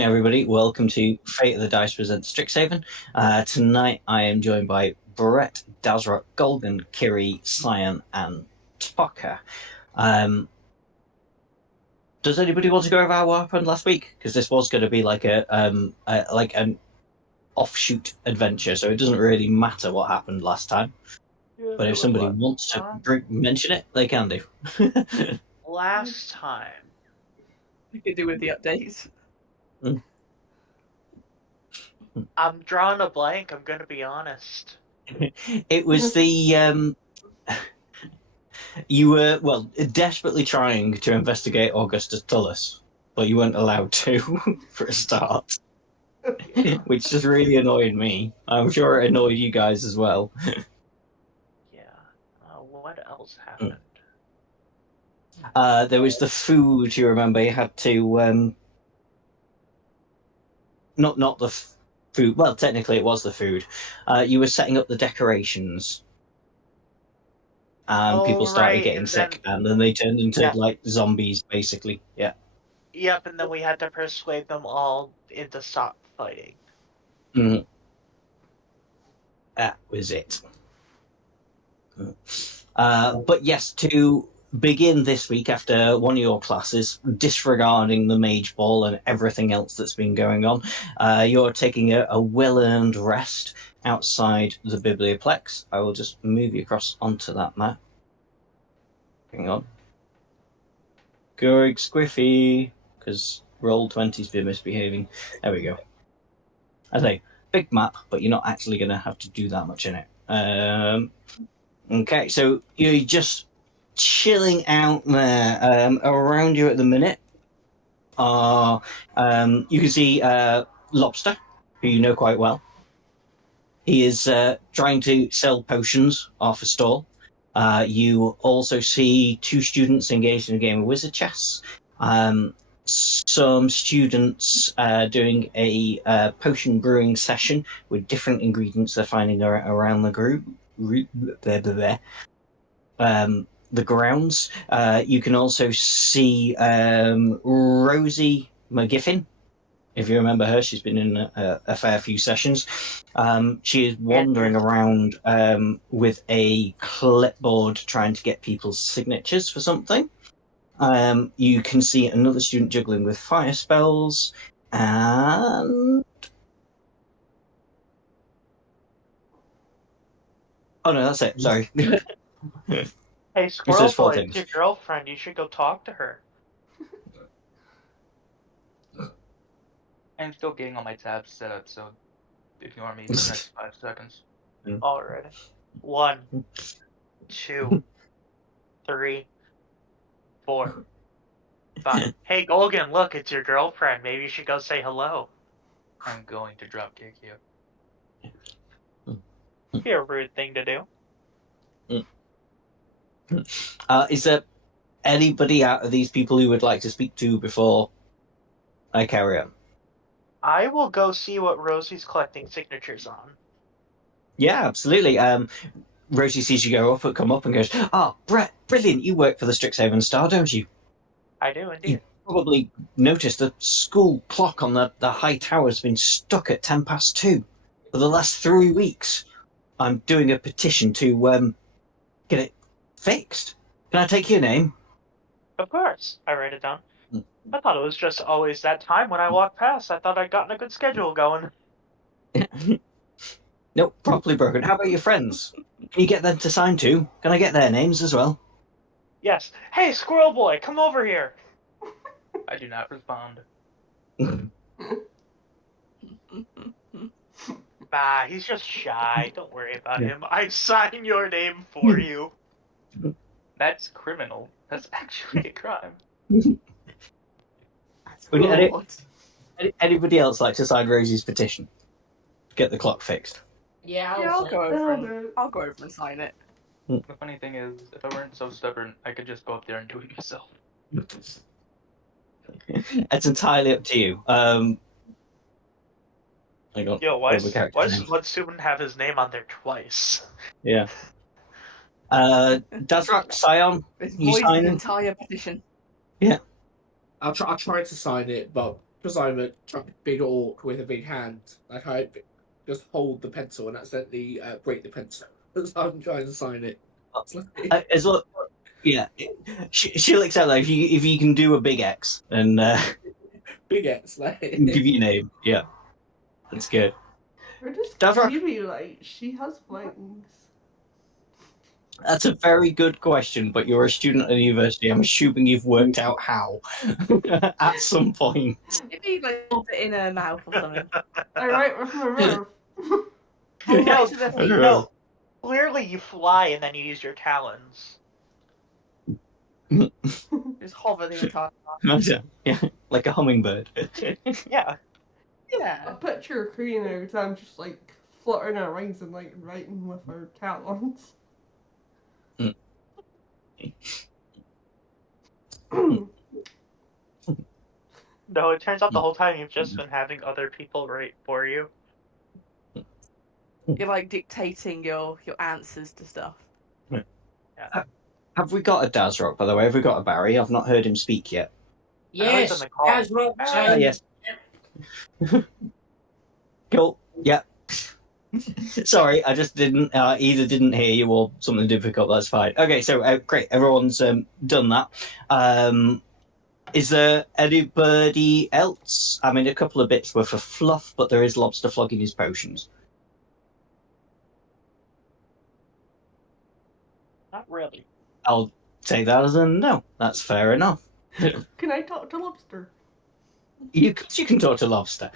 evening, everybody. Welcome to Fate of the Dice presents Strixhaven. Tonight, I am joined by Brett, Dazrock, Golden, Kiri, Cyan, and Tucker. Does anybody want to go over what happened last week? Because this was going to be like an offshoot adventure, so it doesn't really matter what happened last time. Yeah, But if somebody wants to mention it, they can do. Last time. We could do with the updates. I'm drawing a blank, I'm gonna be honest. It was the you were desperately trying to investigate Augustus Tullus, but you weren't allowed to for a start, which just really annoyed me. I'm sure it annoyed you guys as well. Yeah. What else happened? There was the food. You remember you had to not the food. Well, technically it was the food. You were setting up the decorations. People started getting sick, and then they turned into like zombies, basically. Yeah. Yep, and then we had to persuade them all into stop fighting. Mm. That was it. But yes, to begin this week after one of your classes, disregarding the mage ball and everything else that's been going on, you're taking a well-earned rest outside the Biblioplex. I will just move you across onto that map. Hang on. Going Squiffy, because Roll20's been misbehaving. There we go. I say, big map, but you're not actually going to have to do that much in it. Okay, so you're just chilling out there. Around you at the minute are you can see Lobster, who you know quite well. He is trying to sell potions off a stall. You also see two students engaged in a game of wizard chess. Some students doing a potion brewing session with different ingredients they're finding around the group. The grounds. You can also see Rosie McGiffin. If you remember her, she's been in a fair few sessions. She is wandering around with a clipboard trying to get people's signatures for something. You can see another student juggling with fire spells, and oh no, that's it. Sorry. Hey, Squirrel Boy, it's your girlfriend. You should go talk to her. I'm still getting all my tabs set up, so ignore me for the next 5 seconds. Alright. 1, 2, 3, 4, 5. Hey, Golgan, look, it's your girlfriend. Maybe you should go say hello. I'm going to dropkick you. Be a rude thing to do. Is there anybody out of these people who would like to speak to before I carry on? I will go see what Rosie's collecting signatures on. Yeah, absolutely. Rosie sees you come up and goes, "Oh, Brett, brilliant! You work for the Strixhaven Star, don't you?" I do, indeed. You probably noticed the school clock on the high tower has been stuck at 2:10 for the last 3 weeks. I'm doing a petition to get it fixed. Can I take your name? Of course. I write it down. I thought it was just always that time when I walked past. I thought I'd gotten a good schedule going. Nope, properly broken. How about your friends? Can you get them to sign too? Can I get their names as well? Yes. Hey, Squirrel Boy, come over here. I do not respond. Bah, he's just shy. Don't worry about him. I sign your name for you. That's criminal. That's actually a crime. Anybody else like to sign Rosie's petition? Get the clock fixed. Yeah, I'll go over and sign it. The funny thing is, if I weren't so stubborn, I could just go up there and do it myself. It's entirely up to you. Yo, why does one student have his name on there twice? Yeah. Dazrock, Cyan, you sign the entire petition. Yeah. I'll try to sign it, but Because I'm a big orc with a big hand. Like, I just hold the pencil and accidentally break the pencil. So I'm trying to sign it. It's like- As well, yeah, she'll accept that if you can do a big X and big X, like. give you a name. Yeah, that's good. Or just Davra? maybe like she has wings. That's a very good question, but you're a student at the university. I'm assuming you've worked out how at some point. Maybe like hold it in her mouth or something. Alright, with my roof. Hold No, right to their feet. no. Clearly, you fly and then you use your talons. Just hover the entire time. Yeah, like a hummingbird. Yeah. I Yeah. picture a queen every time just like fluttering her wings and like writing with her talons. No, it turns out the whole time you've just been having other people write for you. You're like dictating your answers to stuff. Yeah. Have we got a Dazrock, by the way? Have we got a Barry? I've not heard him speak yet. Yes, Yes, that's what I'm Yes. Cool. Yeah. Sorry, I just didn't either didn't hear you or something difficult. That's fine. Okay, so great. Everyone's done that. Is there anybody else? I mean, a couple of bits were for fluff, but there is lobster flogging his potions. Not really. I'll take that as a no. That's fair enough. Can I talk to Lobster? You can talk to lobster.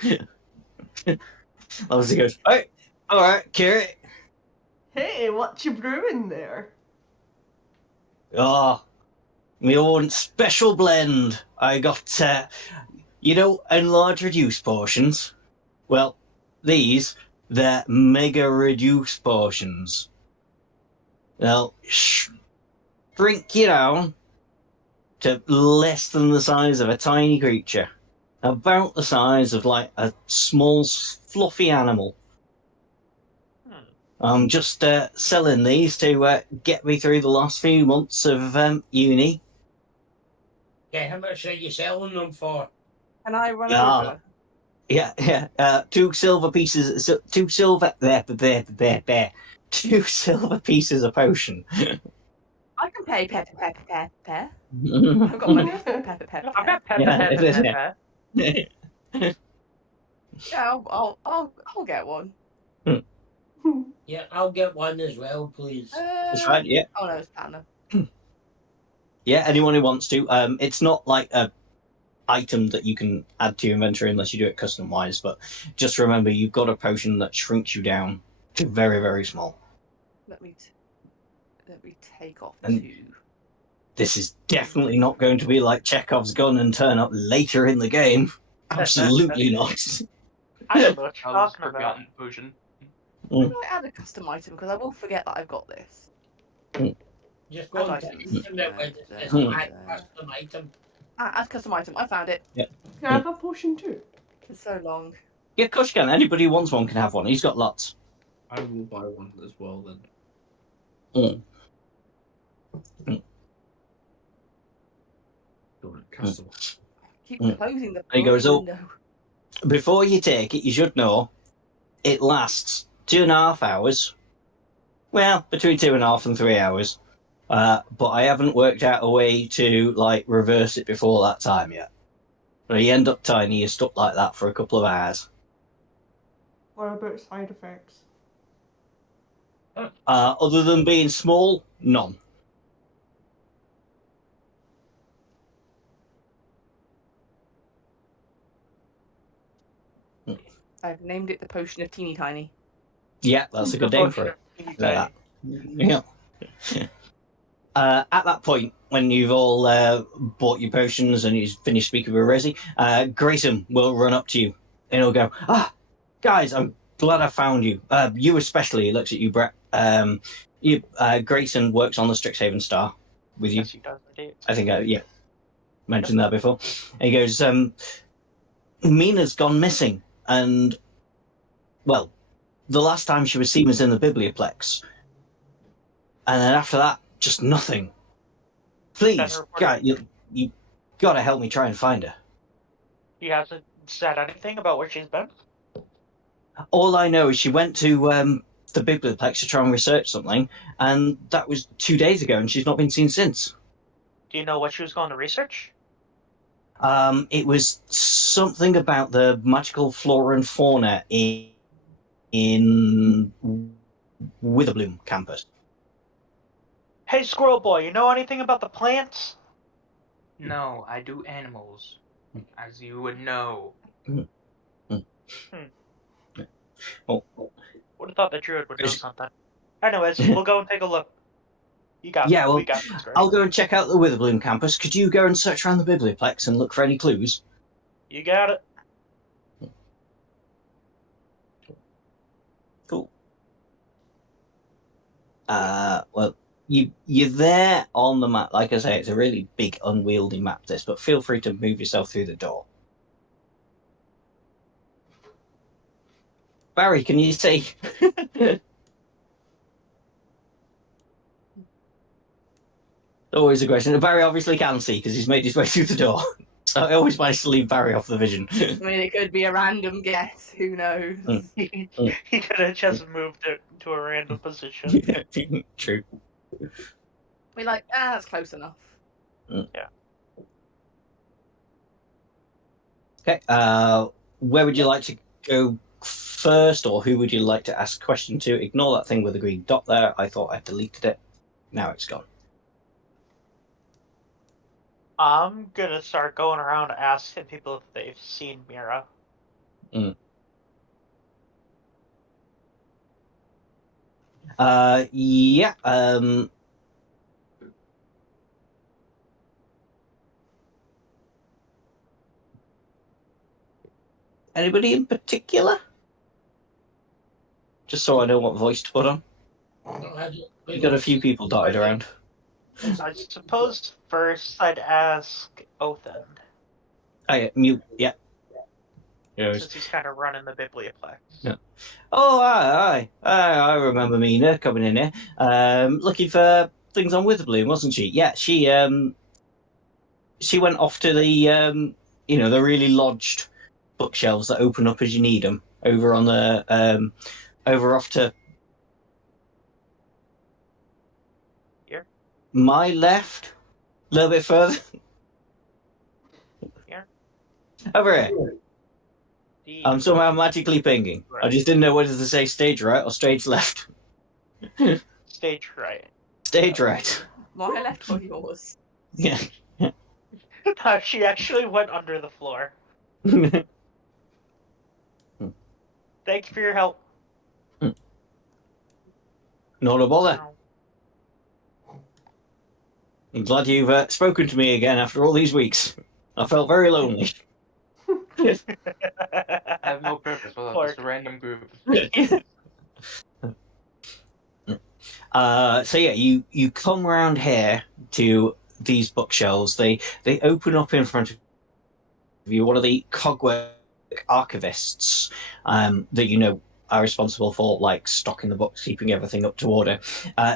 Lobster goes, hey, all right, Kiri. Hey, what you brewing there? Oh, my own special blend. I got, enlarged reduced portions. Well, they're mega reduced portions. They'll shrink you down to less than the size of a tiny creature. About the size of, like, a small, fluffy animal. I'm just selling these to get me through the last few months of uni. Yeah, how much are you selling them for? Can I run Ah. over? Yeah. 2 silver pieces. 2 silver. There. 2 silver pieces of potion. I can pay pepper. I've got money for pepper. I've got Yeah. Yeah, I'll get one. Yeah, I'll get one as well, please. That's right. Yeah. Oh no, it's Anna. Yeah. Anyone who wants to. It's not like a item that you can add to your inventory unless you do it custom wise. But just remember, you've got a potion that shrinks you down to very, very small. Let me take off And- 2. This is definitely not going to be like Chekhov's gun and turn up later in the game. Absolutely not. I don't know what you're Charles' talking about. forgotten potion. Can I add a custom item? Because I will forget that I've got this. Just go I'd into like to- item it with it's Hmm. my custom item. Add custom item. I found it. Can I have a potion too? It's so long. Yeah, of course you can. Anybody who wants one can have one. He's got lots. I will buy one as well then. Custom. Keep Mm. closing the There you go, so- window. Before you take it, you should know it lasts 2.5 hours. Well, between 2.5 and 3 hours. But I haven't worked out a way to like reverse it before that time yet. But you end up tiny, you're stuck like that for a couple of hours. What about side effects? Other than being small, none. I've named it the potion of teeny tiny. Yeah, that's a good name for it. Like that. Yeah. At that point, when you've all bought your potions and you've finished speaking with Resi, Grayson will run up to you and he'll go, guys, I'm glad I found you. You especially, he looks at you, Brett. Grayson works on the Strixhaven Star with you. Yes, he does indeed. I think, mentioned that before. And he goes, Mina's gone missing. And, well, the last time she was seen was in the Biblioplex. And then after that, just nothing. Please, Better report guy, you got to help me try and find her. He has a said anything about where she's been? All I know is she went to the Biblioplex to try and research something, and that was 2 days ago, and she's not been seen since. Do you know what she was going to research? It was something about the magical flora and fauna in Witherbloom campus. Hey, Squirrel Boy, you know anything about the plants? No, I do animals, as you would know. Oh, Would have thought the druid would know something. Anyways, we'll go and take a look. We got this, right? I'll go and check out the Witherbloom campus. Could you go and search around the Biblioplex and look for any clues? You got it. Cool. Well, you're there on the map. Like I say, it's a really big, unwieldy map, this, but feel free to move yourself through the door. Barry, can you see? Always a question. Barry obviously can see because he's made his way through the door. So I always manage to leave Barry off the vision. I mean, it could be a random guess. Who knows? He could have just moved it to a random position. True. We're like, that's close enough. Yeah. Okay. Where would you like to go first, or who would you like to ask a question to? Ignore that thing with the green dot there. I thought I deleted it. Now it's gone. I'm gonna start going around asking people if they've seen Mira. Yeah. Anybody in particular? Just so I know what voice to put on. You got a few people dotted around. I suppose first I'd ask Othen. Oh, yeah, mute. Yeah. Since he's kind of running the Biblioplex. Yeah. Oh, aye. I remember Mina coming in here, looking for things on Witherbloom, wasn't she? Yeah, she went off to the the really lodged bookshelves that open up as you need them over on the over off to here, my left, a little bit further. Here, over here. I'm somehow magically pinging. Right. I just didn't know whether to say stage right or stage left. Stage right. Stage right. My left or yours? Yeah. She actually went under the floor. Thank you for your help. Not a bother. I'm glad you've spoken to me again after all these weeks. I felt very lonely. I have no purpose without this random group. So yeah, you come around here to these bookshelves. They open up in front of you. One of the cogwork archivists that you know are responsible for like stocking the books, keeping everything up to order,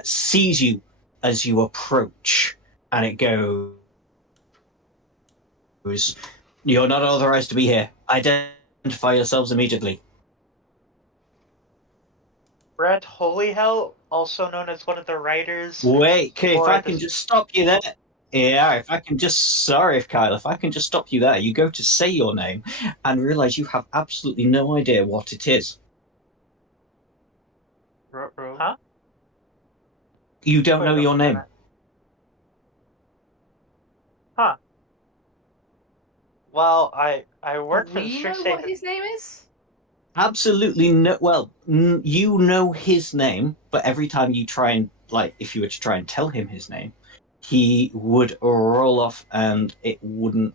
sees you as you approach, and it goes, "You're not authorized to be here. Identify yourselves immediately." Brett Holyhell, also known as one of the writers. Wait, okay, if I can just stop you there. Yeah, if I can just... Sorry, Kyle, if I can just stop you there. You go to say your name and realise you have absolutely no idea what it is. Huh? You don't know your name. Huh. Well, I work for the You know Strixhaven. what his name is? Absolutely no... Well, you know his name, but every time you try and... Like, if you were to try and tell him his name, he would roll off and it wouldn't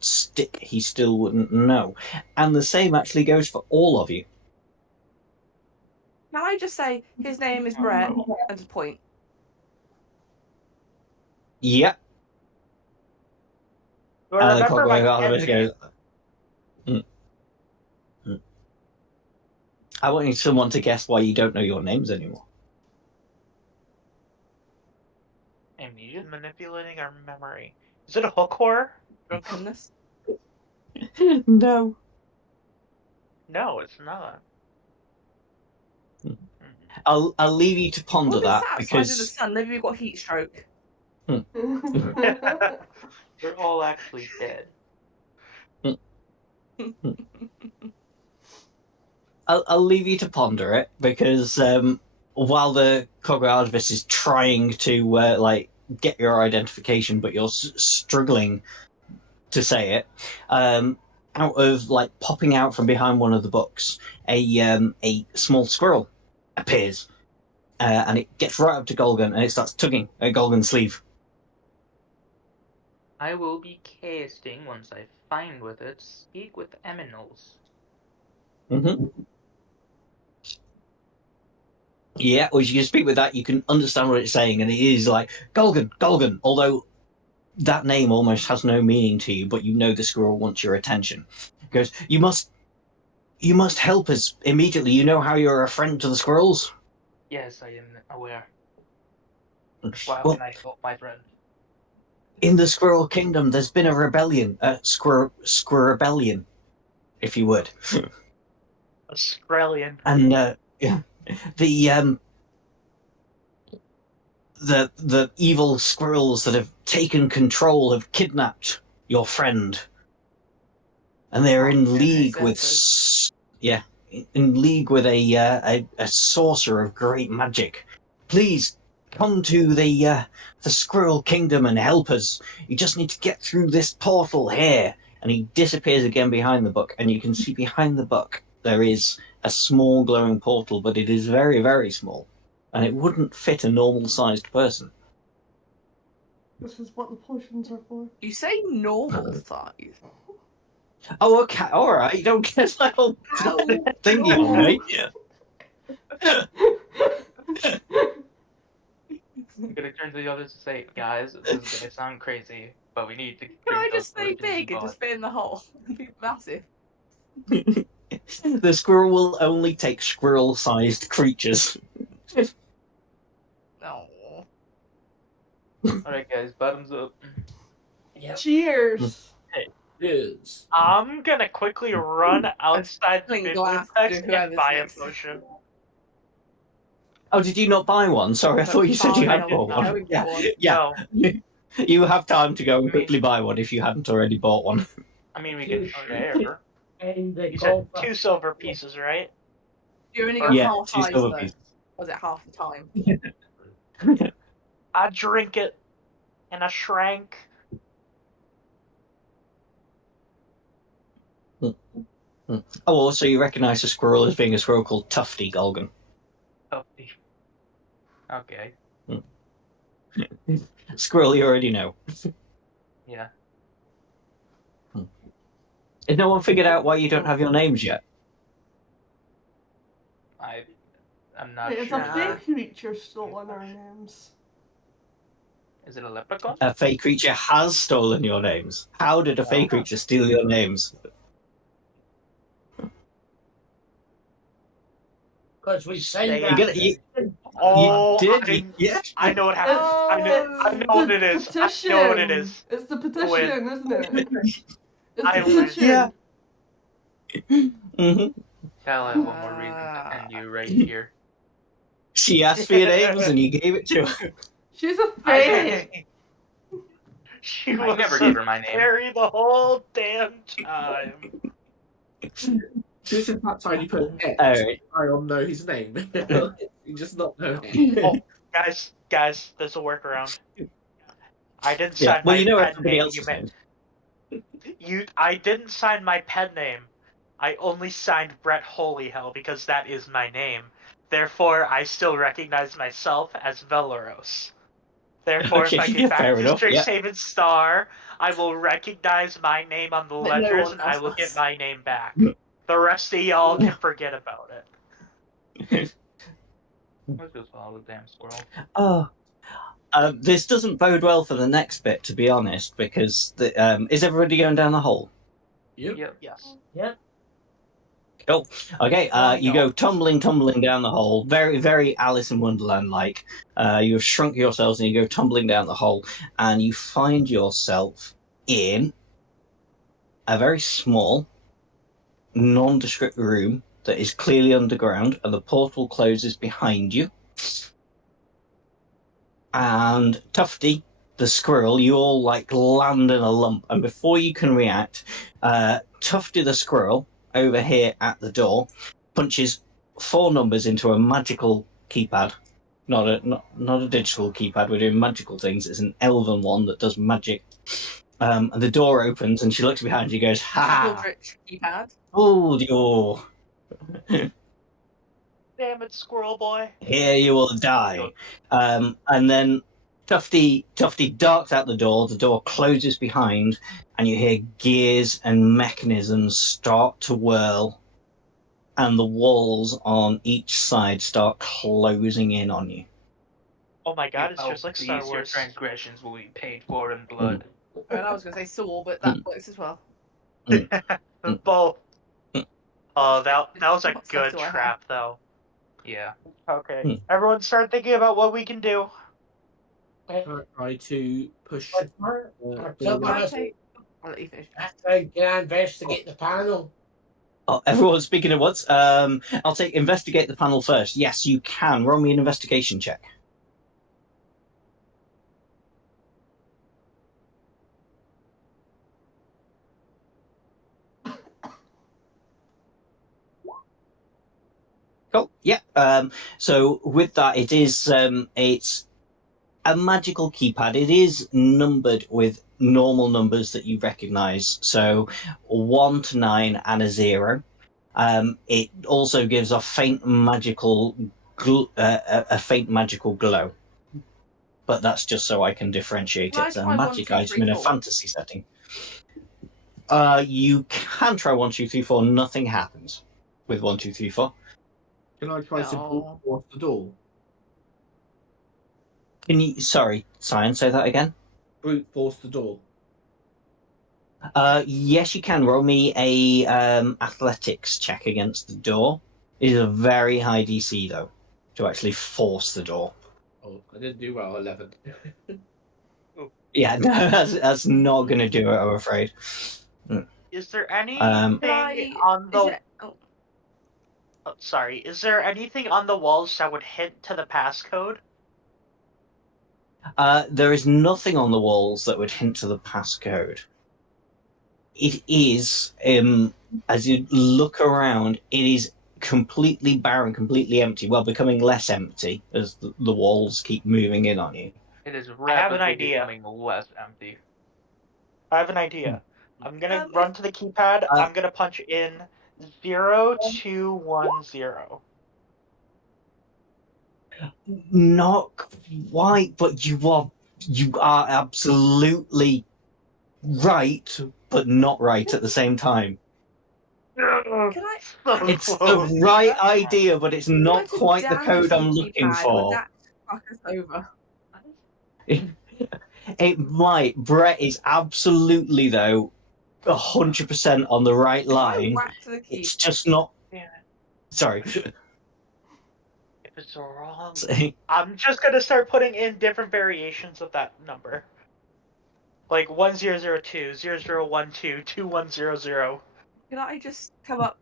stick. He still wouldn't know. And the same actually goes for all of you. Can I just say his name is Brett and a point? Yep. The cogwheel archivist goes, I want someone to guess why you don't know your names anymore. Amnesia? Manipulating our memory. Is it a hook horror? Drunkenness? No. No, it's not. I'll leave you to ponder Morgan's that sat outside in the because sun. Maybe you've got heat stroke. They're all actually dead. I'll leave you to ponder it because while the Cogradvis is trying to get your identification, but you're struggling to say it, out of popping out from behind one of the books, a small squirrel appears, and it gets right up to Golgan and it starts tugging at Golgan's sleeve. I will be casting once I find with it. Speak with Eminals. Mm-hmm. Yeah, well, you can speak with that. You can understand what it's saying, and it is like Golgan, Golgan. Although that name almost has no meaning to you, but you know the squirrel wants your attention. It goes, you must help us immediately. You know how you're a friend to the squirrels. Yes, I am aware. How Well, can I help my friend? in the Squirrel Kingdom, there's been a rebellion, Squirrebellion, if you would. Australian. And yeah, the evil squirrels that have taken control have kidnapped your friend, and they're in league with a sorcerer of great magic. Please come to the Squirrel Kingdom and help us. You just need to get through this portal here. And he disappears again behind the book, and you can see behind the book there is a small glowing portal, but it is very, very small, and it wouldn't fit a normal-sized person. This is what the potions are for. You say normal size. Oh, okay, all right. Don't get that whole thingy on me. I'm gonna turn to the others and say, guys, this is gonna sound crazy, but we need to. Can I drink those just stay potions big and bought." just fit in the hole? Be massive. The squirrel will only take squirrel-sized creatures. No. Alright, guys, bottoms up. Yep. Cheers. Yes. I'm gonna quickly run outside the clink glass bibliothek to and whoever's buy a next. potion. Oh, did you not buy one? Sorry, I thought you said you I had did bought not. one. Go on. Yeah. No, You have time to go and quickly buy one if you hadn't already bought one. I mean, we can share. And the you said gold 2 silver pieces, right? You only Or- got Yeah, half 2 size silver though. pieces. Was it half the time? I drink it, and I shrank. Oh, also you recognise a squirrel as being a squirrel called Tufty Golgan. Oh, okay. Squirrel you already know. Yeah. Has no one figured out why you don't have your names yet? I'm not Wait, is sure. a fake creature stolen our names? Is it a leprechaun? A fey creature has stolen your names. How did a fey creature steal your names? Because we say Say that. You Oh, did? Yeah. I know what happened. I know what it is. Petition. I know what it is. It's the petition, isn't it? It's I the win. petition. Yeah. Mm-hmm. I'll have one more reason to end you right here. She asked for your names and you gave it to her. She's a fake. She I was never a gave her my name. fairy the whole damn time. Due to the fact I only put X, Alright. I don't know his name. You just not know him. Oh, guys, there's a workaround. I didn't Yeah. sign Well, my you know pen everybody name. else's names. I didn't sign my pen name. I only signed Brett Holyhell because that is my name. Therefore, I still recognize myself as Velaros. Therefore, Okay, if I yeah, get back fair to enough, yeah. Strixhaven Star, I will recognize my name on the But no ledgers one and I else will does. get my name back. The rest of y'all can forget about it. Let's just follow the damn squirrel. Oh. This doesn't bode well for the next bit, to be honest, because is everybody going down the hole? Yep. Yes. Yep. Cool. Okay, Why you go not? tumbling down the hole, very, very Alice in Wonderland-like. You've shrunk yourselves and you go tumbling down the hole, and you find yourself in a very small, nondescript room that is clearly underground, and the portal closes behind you. And Tufty, the squirrel, you all like land in a lump, and before you can react, Tufty the squirrel over here at the door punches 4 numbers into a magical keypad. Not a digital keypad. We're doing magical things. It's an elven one that does magic. And the door opens, and she looks behind you, and goes, "Ha! Aldrich keypad. Fooled you! Damn it, squirrel boy. Here you will die." And then Tufty darts out the door closes behind, and you hear gears and mechanisms start to whirl, and the walls on each side start closing in on you. Oh my god, it's Oh, just like Star these your Wars. transgressions will be paid for in blood. I mean, I was going to say Saul, but that works as well. Both. Oh, that was a What stuff good do I have? trap, though. Yeah. Okay. Everyone start thinking about what we can do. Try to push. Someone I'll has let you finish. to investigate the panel. Oh, everyone speaking at once. I'll take investigate the panel first. Yes, you can. Roll me an investigation check. Cool. Yeah. So with that, it's a magical keypad. It is numbered with normal numbers that you recognise. So 1 to 9 and a 0. It also gives a faint magical glow, but that's just so I can differentiate Can I it. It's a try 1, magic 2, item 3, in a 4? fantasy setting. You can try 1, 2, 3, 4. Nothing happens with 1, 2, 3, 4. Can I try to No. force the door? Can you? Sorry, Cyan, say that again. Brute force the door. Yes, you can. Roll me a athletics check against the door. It is a very high DC though to actually force the door. Oh, I didn't do well. 11. Yeah, no, that's not going to do it. I'm afraid. Is there anything Um, on the... Is it, oh, Oh, sorry. Is there anything on the walls that would hint to the passcode? There is nothing on the walls that would hint to the passcode. It is, as you look around, it is completely barren, completely empty. Well, becoming less empty as the walls keep moving in on you. It is I have an rapidly idea. becoming less empty. I have an idea. I'm gonna Um, run to the keypad. I'm gonna punch in 0210. Not quite, but you are absolutely right, but not right at the same time. can I? So It's close. the right idea, but it's not try to quite the damage code I'm the looking keypad? for. Would that fuck us over? It might. Brett is absolutely, though, 100% on the right If I line. whack to the key, It's just not. Damn it. Sorry. If it's wrong, I'm just gonna start putting in different variations of that number. Like 1002, 0012, 2100. can I just come up?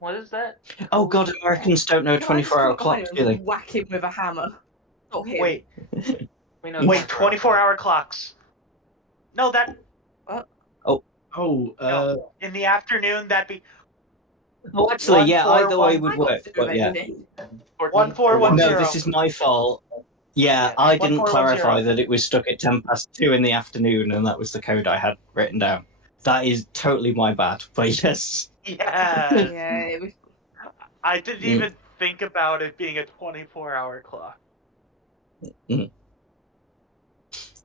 What is that? Oh God, Americans don't know Can I just come 24-hour up behind clocks, him do and they? just whack him with a hammer? Not him. Wait, We know wait, 24-hour clocks. No, that Oh, in the afternoon that'd be Oh, actually, yeah, 1, 4, either way 1, would I got work. to do But yeah, anything. 1410. no, this is my fault. Yeah, I didn't 1410. clarify that it was stuck at 2:10 in the afternoon, and that was the code I had written down. That is totally my bad. But yes. Yeah. Yeah, it was. I didn't even think about it being a 24-hour clock. But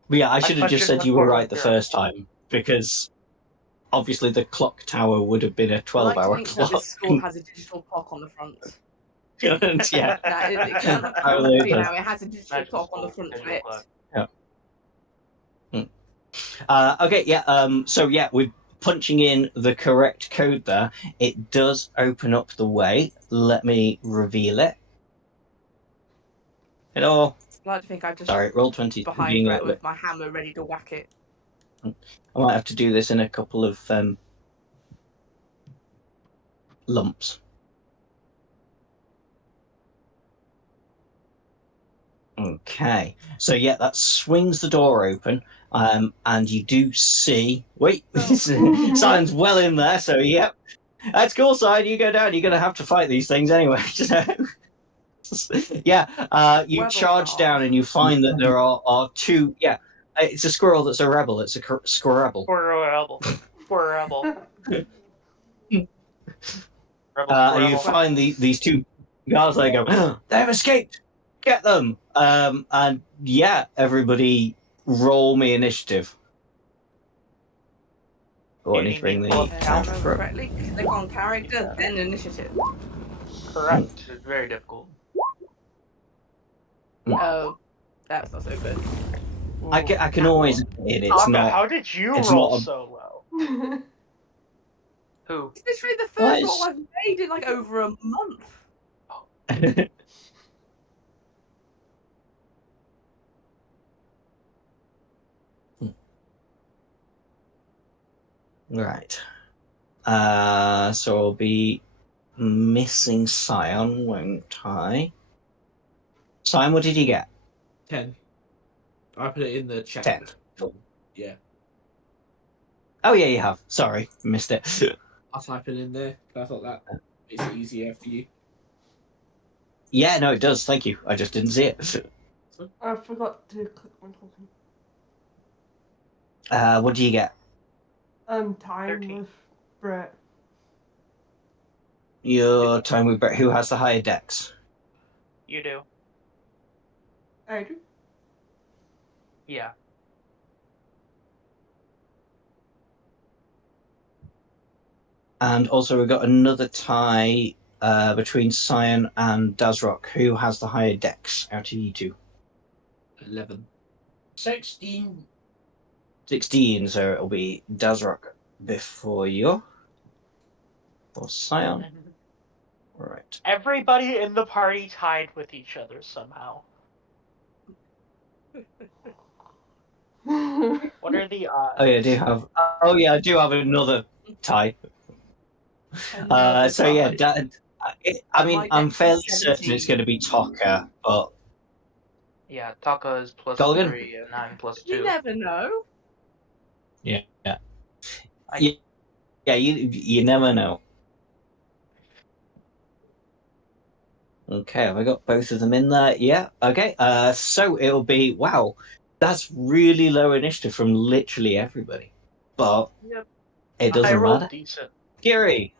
yeah, I should have just said you were right the first time, because obviously the clock tower would have been a I 12-hour like to think that clock. this school has a digital clock on the front. Yeah. That it can't Totally be does. now. It has a digital Magical clock on the front of it. Okay, yeah, so yeah, with punching in the correct code there, it does open up the way. Let me reveal it. Hello. I like to think I've just Sorry, roll 20 behind being a Brett little with my hammer ready to whack it. I might have to do this in a couple of lumps. Okay, so yeah, that swings the door open, and you do see. Wait, Simon's well in there, so yep, that's cool. Side, you go down. You're gonna have to fight these things anyway. So, yeah, you Rebel charge dog. down, and you find that there are two. Yeah, it's a squirrel that's a rebel. It's a squirrel. Rebel. You find these two guards. They go, they've escaped. Get them. And yeah, everybody, roll me initiative. Or You need anything me they to need pull to down count. Correctly. Click on character, then initiative. Correct. It's very difficult. Oh, that's not so good. I can always admit it's Taka, not. how did you it's roll not a- so low? Who? It's literally the What first is- roll I've made in like over a month. Right. So I'll be missing Scion, won't I? Scion, what did you get? 10. I put it in the chat. 10. Yeah. Oh yeah, you have. Sorry, missed it. I'll type it in there. I thought that makes it easier for you. Yeah, no, it does. Thank you. I just didn't see it. I forgot to click when talking. What do you get? Time 13. with Brett. Your time with Brett. Who has the higher dex? You do. I do. Yeah. And also we've got another tie between Scion and Dazrock. Who has the higher dex out of you two? 11. 16. 16, so it'll be Dazrock before you. Or Scion. Right. Everybody in the party tied with each other somehow. What are the odds? Oh yeah, I do have. Oh yeah, I do have another tie. Another So yeah, tie. I mean, My I'm dex is fairly certain it's 17. going to be Taka, but Yeah, Taka is plus Golgan? 3 and I'm plus 2. You never know. yeah, you never know. Okay, have I got both of them in there? Yeah. Okay. So it'll be wow. That's really low initiative from literally everybody, but Yep. it I doesn't rolled matter. decent. Gary.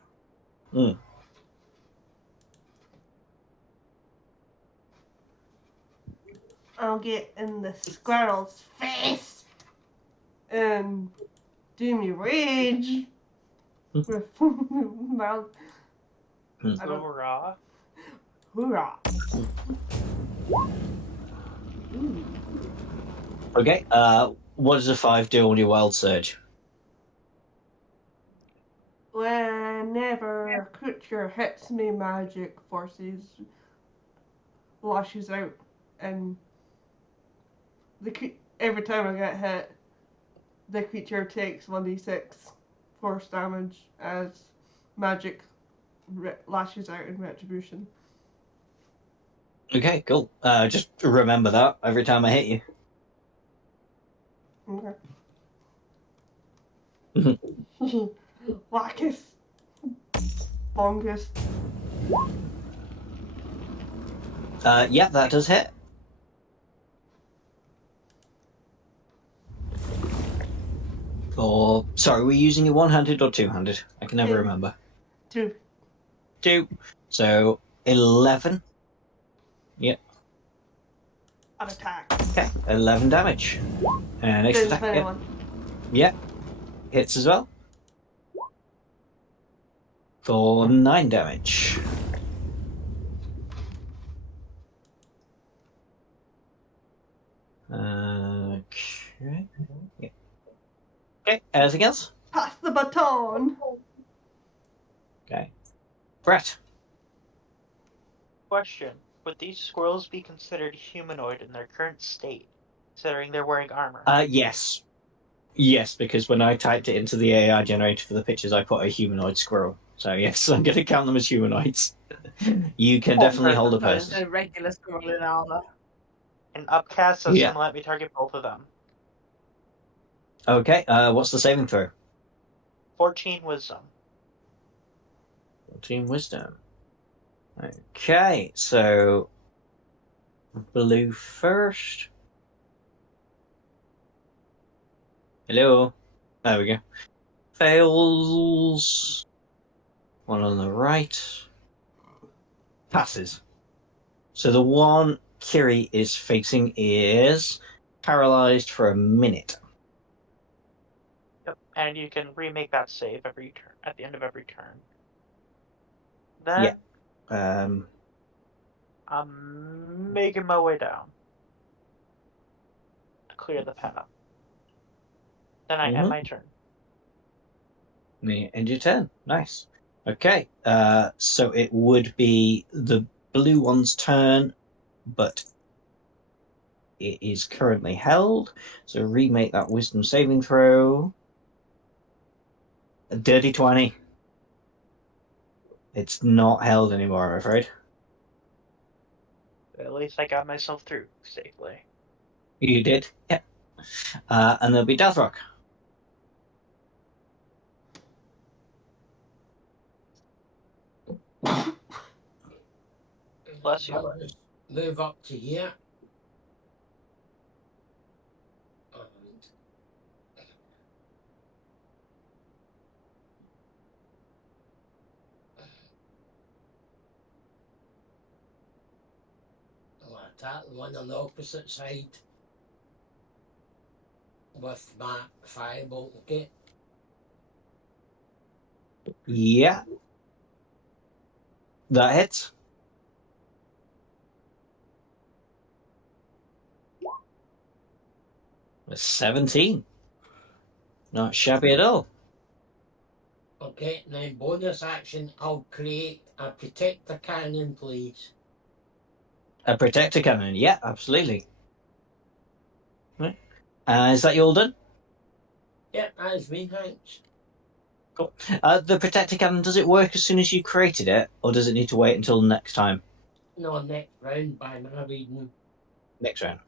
I'll get in the squirrel's face and do me rage with mouth. I don't. Hoorah. Hoorah! Okay. What does a 5 do on your wild surge? Whenever a creature hits me, magic forces lashes out, and every time I get hit, the creature takes 1d6 force damage as magic lashes out in retribution. Okay, cool. Just remember that every time I hit you. Okay. Wackus. Bongus. Yeah, that does hit. Or sorry, were you using your one-handed or two-handed? I can never remember. 2. 2. So 11. Yep. An attack. Okay, 11 damage. And next Then attack. 21. Yeah. Hits as well. For 9 damage. Okay. Yeah. Okay, anything else? Pass the baton. Okay. Brett. Question. Would these squirrels be considered humanoid in their current state, considering they're wearing armor? Yes. Yes, because when I typed it into the AI generator for the pictures, I put a humanoid squirrel. So yes, I'm going to count them as humanoids. You can definitely hold a No, it's person. a regular squirrel in armor. And upcast doesn't Yeah. let me target both of them. Okay. What's the saving throw? 14 wisdom. 14 wisdom. Okay, so blue first. Hello. There we go. Fails. One on the right. Passes. So the one Kiri is facing is paralyzed for a minute. Yep. And you can remake that save every turn at the end of every turn. Then Yeah. I'm making my way down to clear the path. Then I end my turn. End your turn. Nice. Okay. So it would be the blue one's turn, but it is currently held. So remake that wisdom saving throw. A dirty 20. It's not held anymore, I'm afraid. At least I got myself through safely. You did? Yeah. And there'll be Deathrock. Bless you. I'll just move up to here. And I'll attack the one on the opposite side with my firebolt, okay? Yeah. That hits. A 17. Not shabby at all. Okay, now bonus action, I'll create a protector cannon, please. A protector cannon. Yeah, absolutely. Right. Is that you all done? Yep, that is me, thanks. Cool. The protector cannon, does it work as soon as you created it, or does it need to wait until next time? No, next round by my reading. Next round.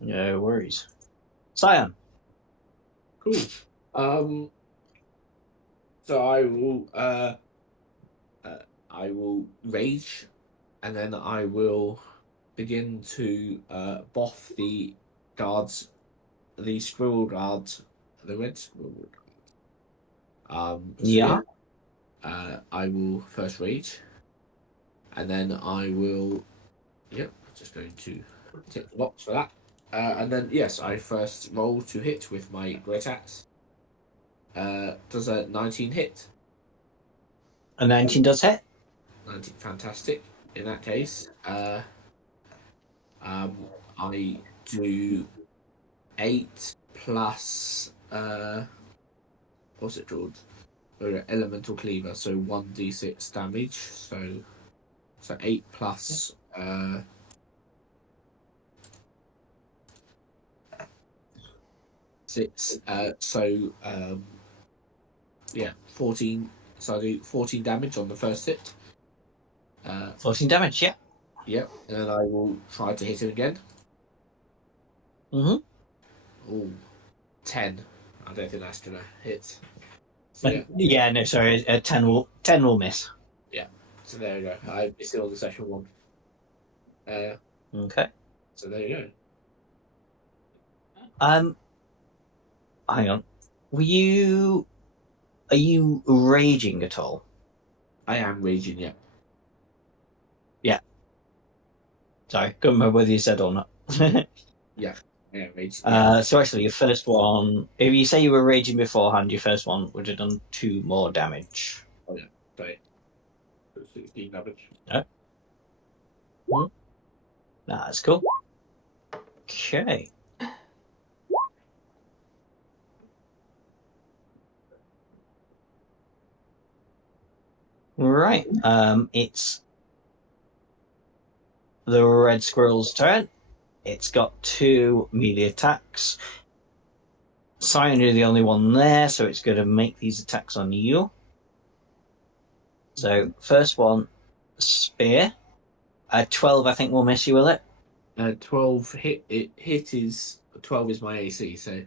No worries. Scion. Cool. So I will rage, and then I will begin to boff the guards, the squirrel guards, the red squirrel guards. Yeah. I will first rage, and then I will. Yep, just going to tick the box for that. And then yes, I first roll to hit with my great axe. Does a 19 hit? A 19 does hit. 19, fantastic. In that case, I do 8 plus what's it called? Elemental cleaver, so 1d6 damage. So 8 plus 6. Yeah, 14. So I do 14 damage on the first hit. 14 damage, yeah. Yep, and then I will try to hit him again. Oh, 10. I don't think that's gonna hit. So, yeah, no, sorry. 10 will miss. So there you go. I missed it on the second one. Okay. So there you Hang on. Are you raging at all? I am raging, yeah. Sorry, couldn't remember whether you said or not. Yeah, raging. So actually, your first one, if you say you were raging beforehand, your first one would have done 2 more damage. Sorry. 16 damage. That's cool. Okay. Right. It's the red squirrel's turn. It's got 2 melee attacks. Cyan, you're the only one there, so it's going to make these attacks on you. So, first one, spear. 12, I think, will miss you, will it? 12 hit. Hit is 12 is my AC, so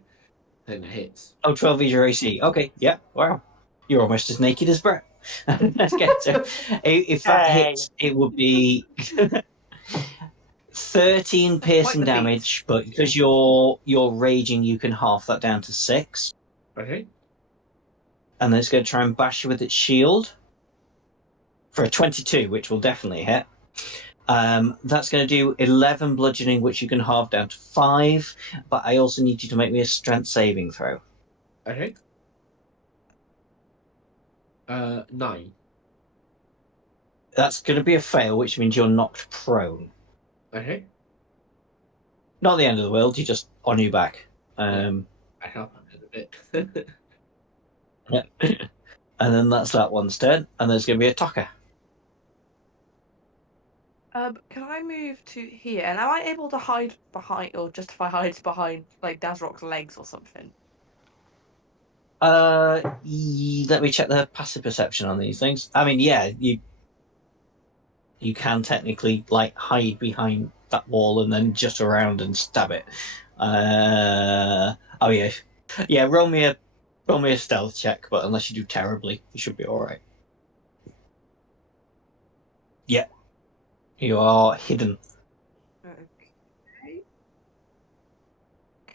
then it hits. Oh, 12 is your AC. Okay, yeah, wow. You're almost as naked as Brett. Let's get so if that hits, it would be 13 piercing the beat. damage, but because you're raging, you can half that down to 6. Okay. And then it's going to try and bash you with its shield for a 22, which will definitely hit. That's going to do 11 bludgeoning, which you can halve down to 5. But I also need you to make me a strength saving throw. Okay. 9. That's going to be a fail, which means you're knocked prone. Okay. Not the end of the world. You're just on your back. I help a little bit. Yeah. And then that's that one's turn. And there's going to be a Taka. Can I move to here? And am I able to hide behind, or justify hides behind, like, Dazrock's legs or something? Let me check the passive perception on these things. I mean, yeah, you can technically like hide behind that wall and then jut around and stab it. Oh yeah. Roll me a stealth check, but unless you do terribly, you should be all right. Yeah, you are hidden.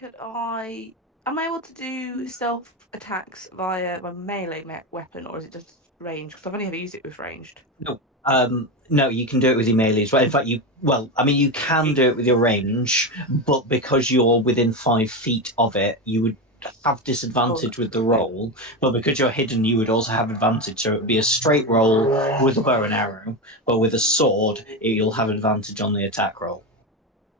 Okay. Am I able to do stealth attacks via my melee weapon, or is it just ranged? Because I've only ever used it with ranged. No, you can do it with your melee as well. In fact, you can do it with your range, but because you're within 5 feet of it, you would have disadvantage with the roll. But because you're hidden, you would also have advantage. So it would be a straight roll with a bow and arrow, but with a sword, you'll have advantage on the attack roll.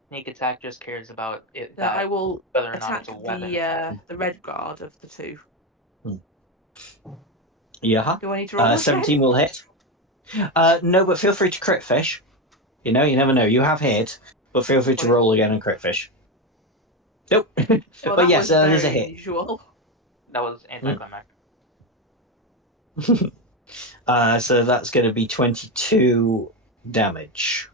Sneak attack just cares about it. So I will whether or not attack it's a weapon. the red guard of the two. Yeah. Do I need to roll 17 will hit. No, but feel free to crit fish. You never know. You have hit, but feel free to roll again and crit fish. Nope. Well, but yes, there's a very hit. unusual. That was anticlimactic. So that's going to be 22 damage.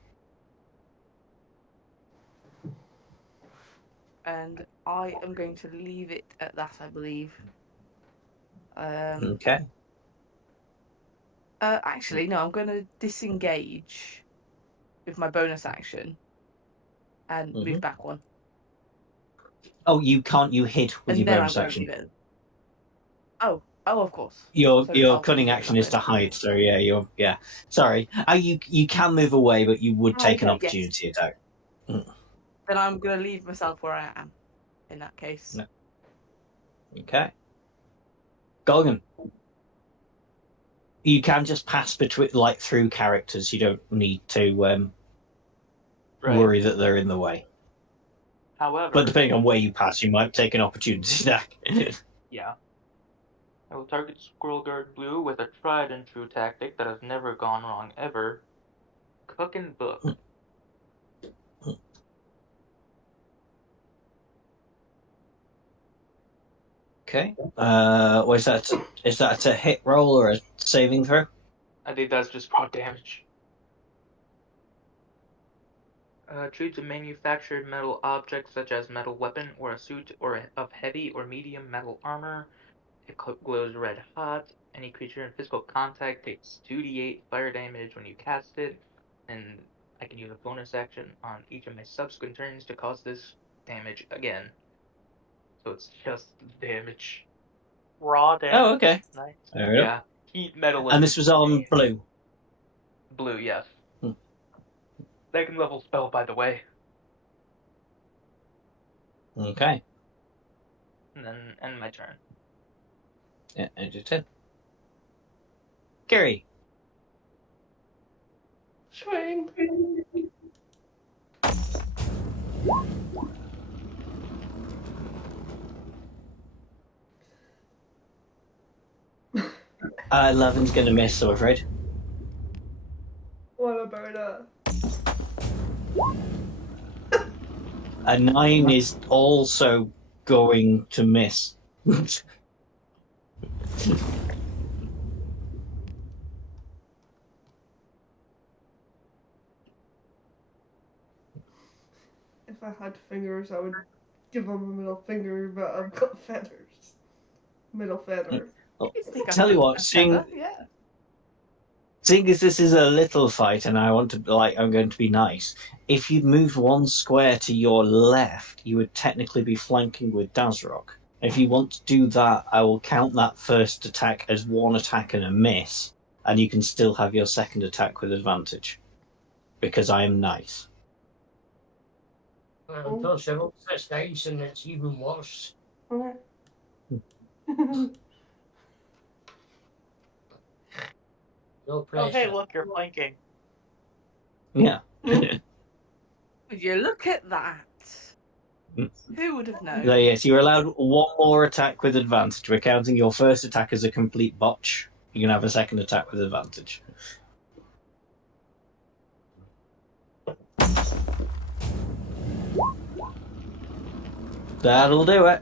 And I am going to leave it at that, I believe. Okay. Actually, no, I'm going to disengage with my bonus action and move back one. Oh, you can't. You hit with your bonus action. Oh, of course. Your cunning action is to hide. So yeah. Sorry. You can move away, but you would take an opportunity attack. Then I'm going to leave myself where I am. In that case. No. Okay. Golgan. You can just pass between, like, through characters. You don't need to worry that they're in the way. However, but depending on where you pass, you might take an opportunity attack. Yeah. I will target Squirrel Guard Blue with a tried and true tactic that has never gone wrong ever. Cook and book. Okay. Is that a hit roll or a saving throw? I think that's just raw damage. Choose a manufactured metal object such as metal weapon or a suit of heavy or medium metal armor. It glows red hot. Any creature in physical contact takes 2d8 fire damage when you cast it, and I can use a bonus action on each of my subsequent turns to cause this damage again. So it's just damage. Raw damage. Oh, okay. Nice. Yeah. Heat metal. And this was on blue. Blue, yes. Second level spell, by the way. Okay. And then end my turn. Yeah, end your turn. Gary. Swing. 11's going to miss, I'm afraid. What about a... A 9 is also going to miss. If I had fingers, I would give him a middle finger, but I've got feathers. Middle feather. Tell you what, feather, yeah. seeing as this is a little fight and I want to, like, I'm going to be nice, if you'd moved one square to your left, you would technically be flanking with Dazrock. If you want to do that, I will count that first attack as one attack and a miss, and you can still have your second attack with advantage. Because I am nice. I'm not sure it's nice and it's even worse. Okay. No Oh, pressure. hey, look, you're flanking. Yeah. Would you look at that? Mm. Who would have known? So yes, you're allowed one more attack with advantage. We're counting your first attack as a complete botch. You can have a second attack with advantage. That'll do it.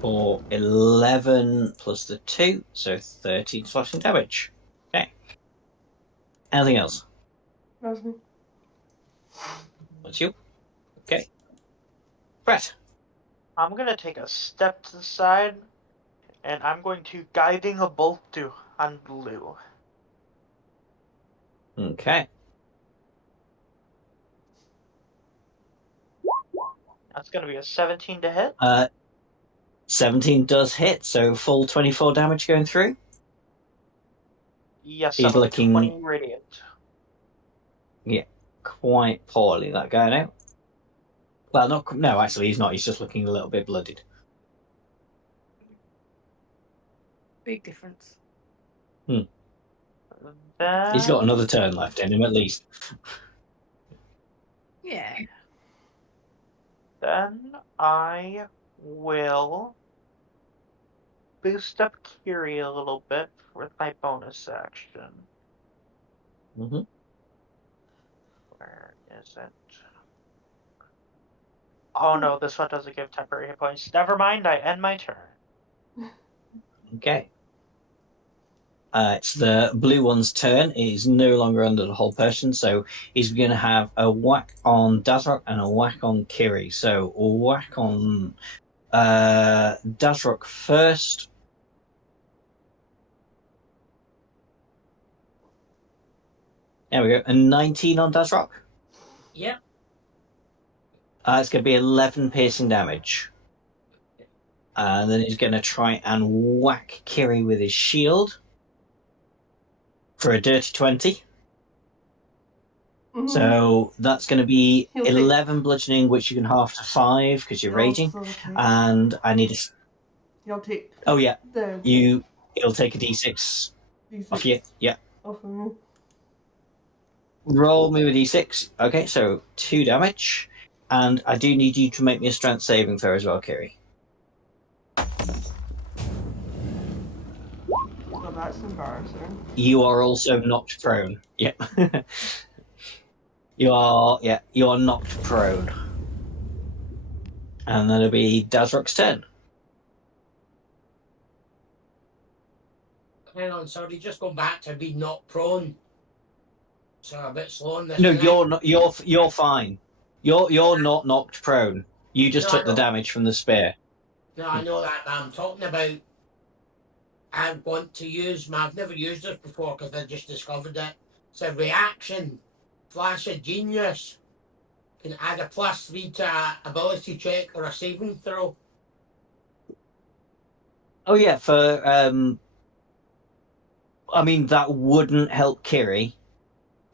For 11 plus the 2, so 13 slashing damage. Okay. Anything else? That's me. That's you. Okay. Brett. I'm gonna take a step to the side, and I'm going to guiding a bolt to on blue. Okay. That's gonna be a 17 to hit. 17 does hit, so full 24 damage going through. Yes, He's I'm looking- 20 radiant. Yeah, quite poorly, that guy now. Well, no, actually, he's not. He's just looking a little bit bloodied. Big difference. Then, He's got another turn left in him, at least. Yeah. Then I will boost up Kiri a little bit with my bonus action. Mm-hmm. Where is it? Oh no, this one doesn't give temporary hit points. Never mind, I end my turn. Okay. It's the blue one's turn. He's no longer under the whole person, so he's going to have a whack on Dazrock and a whack on Kiri. So a whack on Dazrock first. There we go. A 19 on Dazrock. Yep. It's going to be 11 piercing damage. And then he's going to try and whack Kiri with his shield for a dirty 20. Mhm. So that's going to be He'll take- 11 bludgeoning, which you can half to 5 because you're raging. Also take- And I need a. You'll take Oh, yeah. the It'll take a d6 D6 off you. Yeah. off of me. Roll me with d6. Okay, so 2 damage. And I do need you to make me a strength saving throw as well, Kiri. Well, that's embarrassing. You are also knocked prone. Yep. You are knocked prone. And then it'll be Dazrock's turn. Hang on, sorry, just going back to being not prone. So I'm a bit slow on this. No, tonight. you're not. You're fine. You're not knocked prone. You just No, took the I know. damage from the spear. No, I know that, but I'm talking about. I want to use I've never used this before because I just discovered it. It's a reaction. Flash of Genius. Can add a +3 to a ability check or a saving throw. Oh yeah, I mean that wouldn't help Kiri.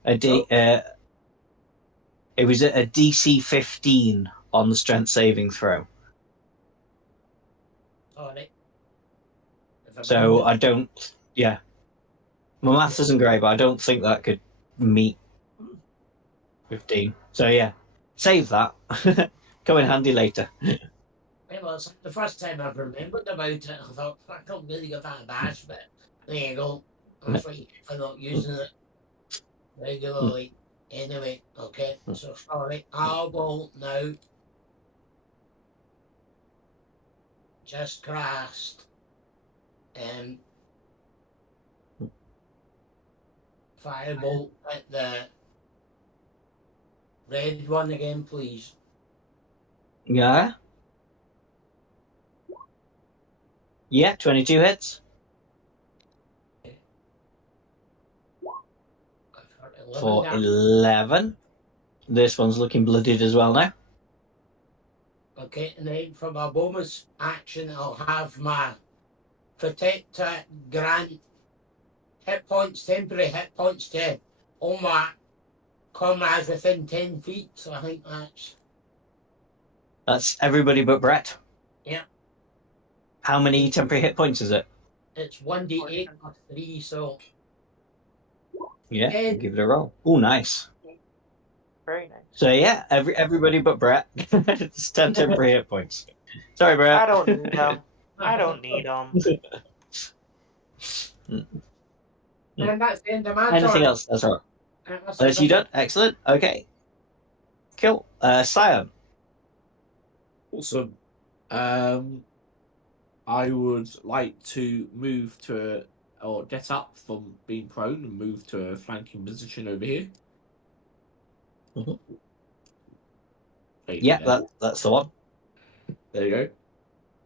It was a DC 15 on the strength saving throw. Alright. So I don't. Yeah, my maths isn't great, but I don't think that could meet 15. So yeah, save that. Come in handy later. Well, it's the first time I've remembered about it. I thought, I don't really give that a bash, but There you go. That's what you get for not using it regularly. Anyway, okay, so sorry. I'll go now. Just crashed. Firebolt at the red one again, please. Yeah. Yeah, 22 hits. For 11. This one's looking bloodied as well now. Okay, and then for my bonus action, I'll have my Protector grant hit points, temporary hit points to all my comrades within 10 feet, so I think That's everybody but Brett. Yeah. How many temporary hit points is it? It's 1d8 plus 3, so. Yeah, Yeah. give it a roll. Oh, nice. Very nice. So yeah, everybody but Brett. It's 10 temporary hit points. Sorry, Brett. I don't need them. I don't need them. And that's the end of my Anything turn. else? That's all right. Unless you done? Excellent. Okay. Cool. Scion. Awesome. I would like to move to or get up from being prone and move to a flanking position over here. Mhm. Right Yeah, there. that's the one. There you go.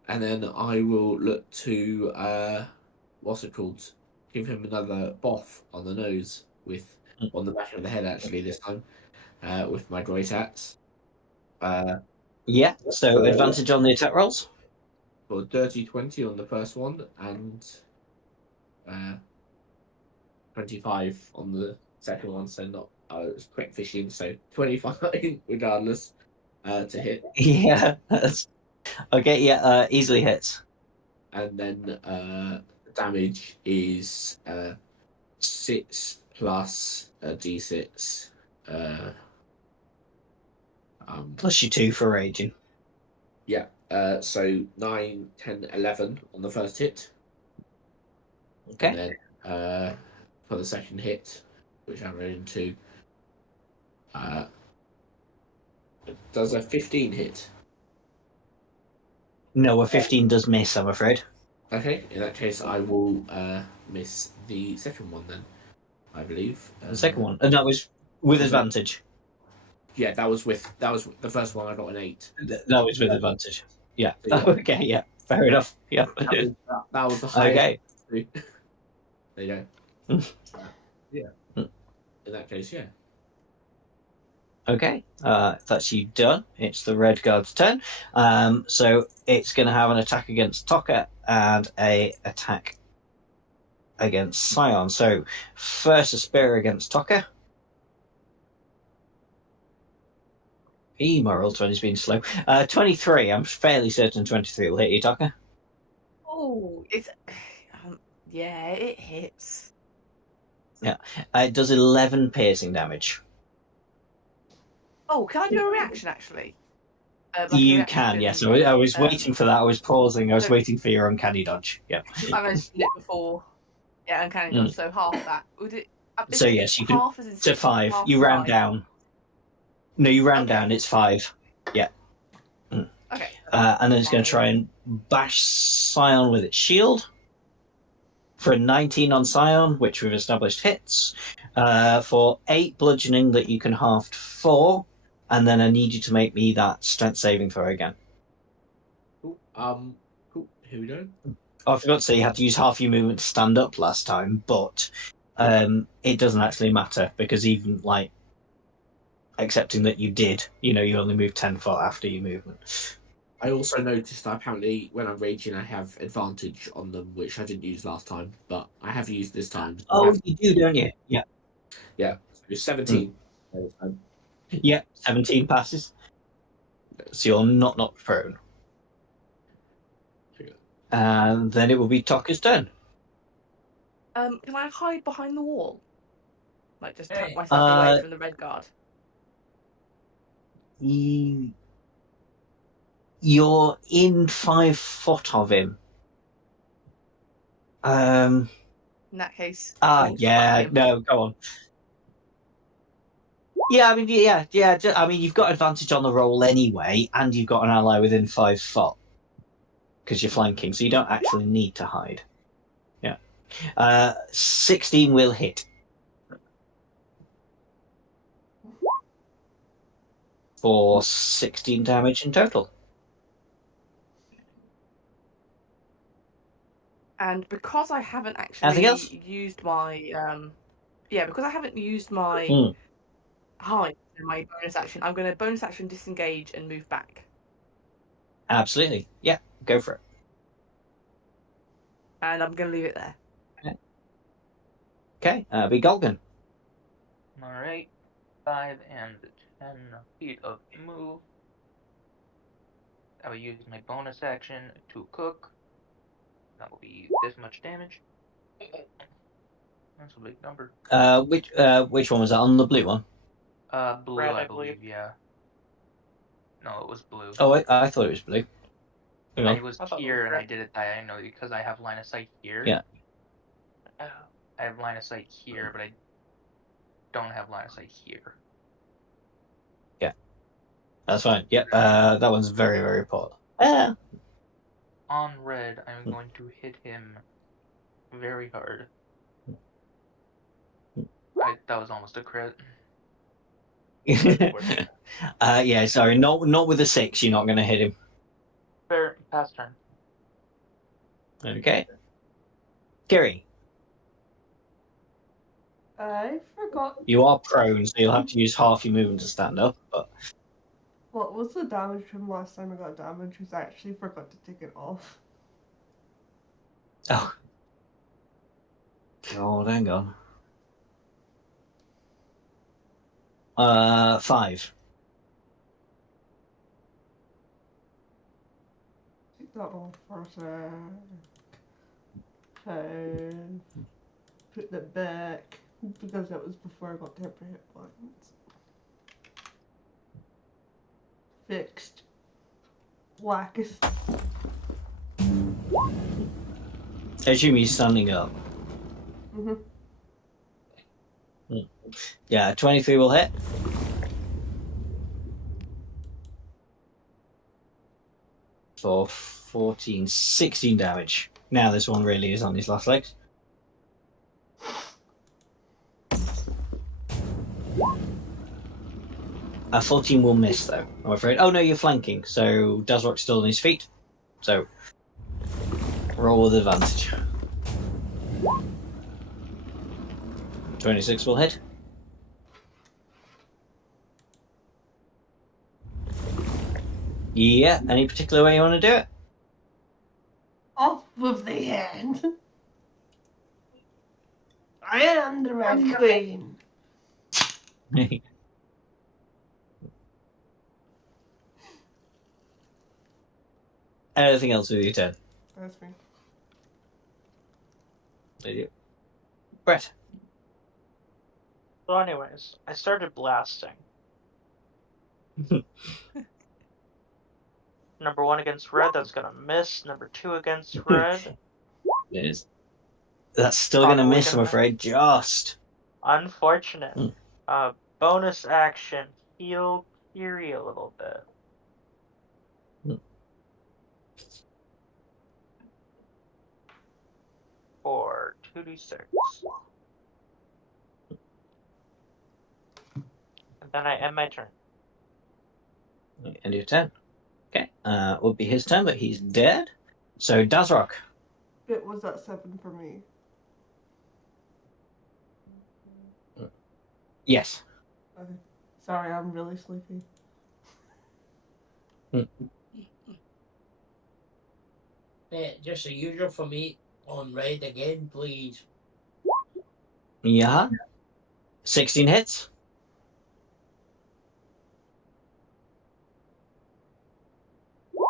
And then I will look to what's it called? Give him another boff on the nose with on the back of the head actually this time. With my great axe. Yeah, so advantage on the attack rolls. For dirty 20 on the first one and 25 on the second one, so not it's quick fishing, so 25 regardless to hit. Yeah. Okay, yeah, easily hits. And then damage is 6 plus a d6. Plus your 2 for raging. Yeah, so 9, 10, 11 on the first hit. Okay. And then for the second hit, which I'm going to, does a 15 hit? No, a 15 does miss, I'm afraid. Okay, in that case, I will miss the second one then, I believe. The second one. And that was with Was it? advantage. Yeah, that was the first one. I got an 8. That was with advantage. Yeah. Yeah. Okay, yeah. Fair enough. Yeah. That was the highest. Okay. There you go. Yeah. In that case, yeah. Okay, that's you done. It's the red guard's turn. So it's going to have an attack against Tokka and a attack against Scion. So first a spear against Tokka. My roll 20's been slow. 23. I'm fairly certain 23 will hit you, Tokka. Oh, it's yeah, it hits. It does 11 piercing damage. Oh, can I do a reaction actually? Like a You reaction, can, yes. I was um, waiting for that. I was pausing. I was so- waiting for your uncanny dodge. Yeah. I mentioned it before. Yeah, uncanny dodge. So half that. Would it? Is So it yes, you can half as in to 6, 5. half You round 5? down. No, you round Okay. down. It's 5. Yeah. Okay. And then it's going to try and bash Scion with its shield. For a 19 on Scion, which we've established hits. For 8 bludgeoning that you can half to 4. And then I need you to make me that strength saving throw again. Cool. Cool. Here we go. Oh, I forgot to say you had to use half your movement to stand up last time, but it doesn't actually matter because even like accepting that you did, you only moved 10 foot after your movement. I also noticed that apparently when I'm raging, I have advantage on them, which I didn't use last time, but I have used this time. Oh, you do, don't you? Yeah. Yeah. So 17. Yeah, 17 passes. So you're not knocked prone. And then it will be Tokka's turn. Can I hide behind the wall? Like just tuck Hey. myself away from the red guard. You're in 5 foot of him. In that case. Yeah, fine. no, go on. Yeah, I mean, I mean, you've got advantage on the roll anyway, and you've got an ally within 5 foot because you're flanking, so you don't actually need to hide. Yeah, 16 will hit for 16 damage in total. And because I haven't Anything actually else? used my because I haven't used my Mm. hide in my bonus action, I'm going to bonus action disengage and move back. Absolutely. Yeah, go for it. And I'm going to leave it there. Okay, be Golgan. Alright. 5 and 10 feet of move. I will use my bonus action to cook. That will be this much damage. That's a big number. Which one was that? On the blue one? Blue, Red, I I believe. believe, yeah. No, it was blue. Oh, I thought it was blue. Hang on. I was I thought it here was and I red. did it diagonally because I have line of sight here. Yeah. Oh. I have line of sight here, but I don't have line of sight here. Yeah, that's fine. Yep, that one's very, very poor. On red, I'm going to hit him very hard. That was almost a crit. Yeah, sorry, not with a 6. You're not going to hit him. Fair, pass turn. Okay, Kiri, I forgot. you are prone, so you'll have to use half your movement to stand up. But What was the damage from last time I got damage? Because I actually forgot to take it off. oh, God, hang on. 5. Take that off for a sec. 5. Put that back. Because that was before I got temporary hit points. Fixed. Whackers. I assume he's standing up. Mhm. Yeah, 23 will hit. For 14, 16 damage. Now this one really is on his last legs. A 14 will miss, though, I'm afraid. Oh, no, you're flanking, so Dazrock's still on his feet. So, roll with advantage. 26 will hit. Yeah, any particular way you want to do it? Off with the hand. I am the Red Queen. Anything else with your turn? That's me. Brett. So, anyways, I started blasting. Number 1 against red, that's gonna miss. Number 2 against red. That's still going to Probably miss, I'm gonna afraid. Just. Unfortunate. Bonus action, heal Kiri a little bit. For 2d6. And then I end my turn. End your turn. Okay, would be his turn, but he's dead. So, Dazrock. It was at 7 for me. Yes. Okay. Sorry, I'm really sleepy. Just the usual for me on red again, please. Yeah. 16 hits.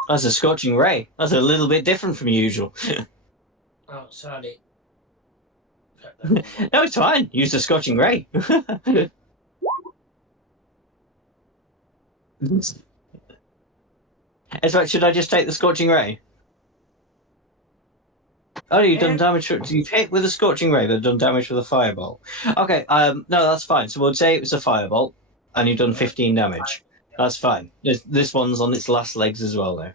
That's a scorching ray. That's a little bit different from usual. Oh, sorry. No, it's fine. Use the scorching ray. It's like, should I just take the scorching ray? Oh, you've done damage. You've hit with a scorching ray, but done damage with a fireball. Okay. No, that's fine. So we'll say it was a fireball, and you've done 15 damage. That's fine. This one's on its last legs as well, though.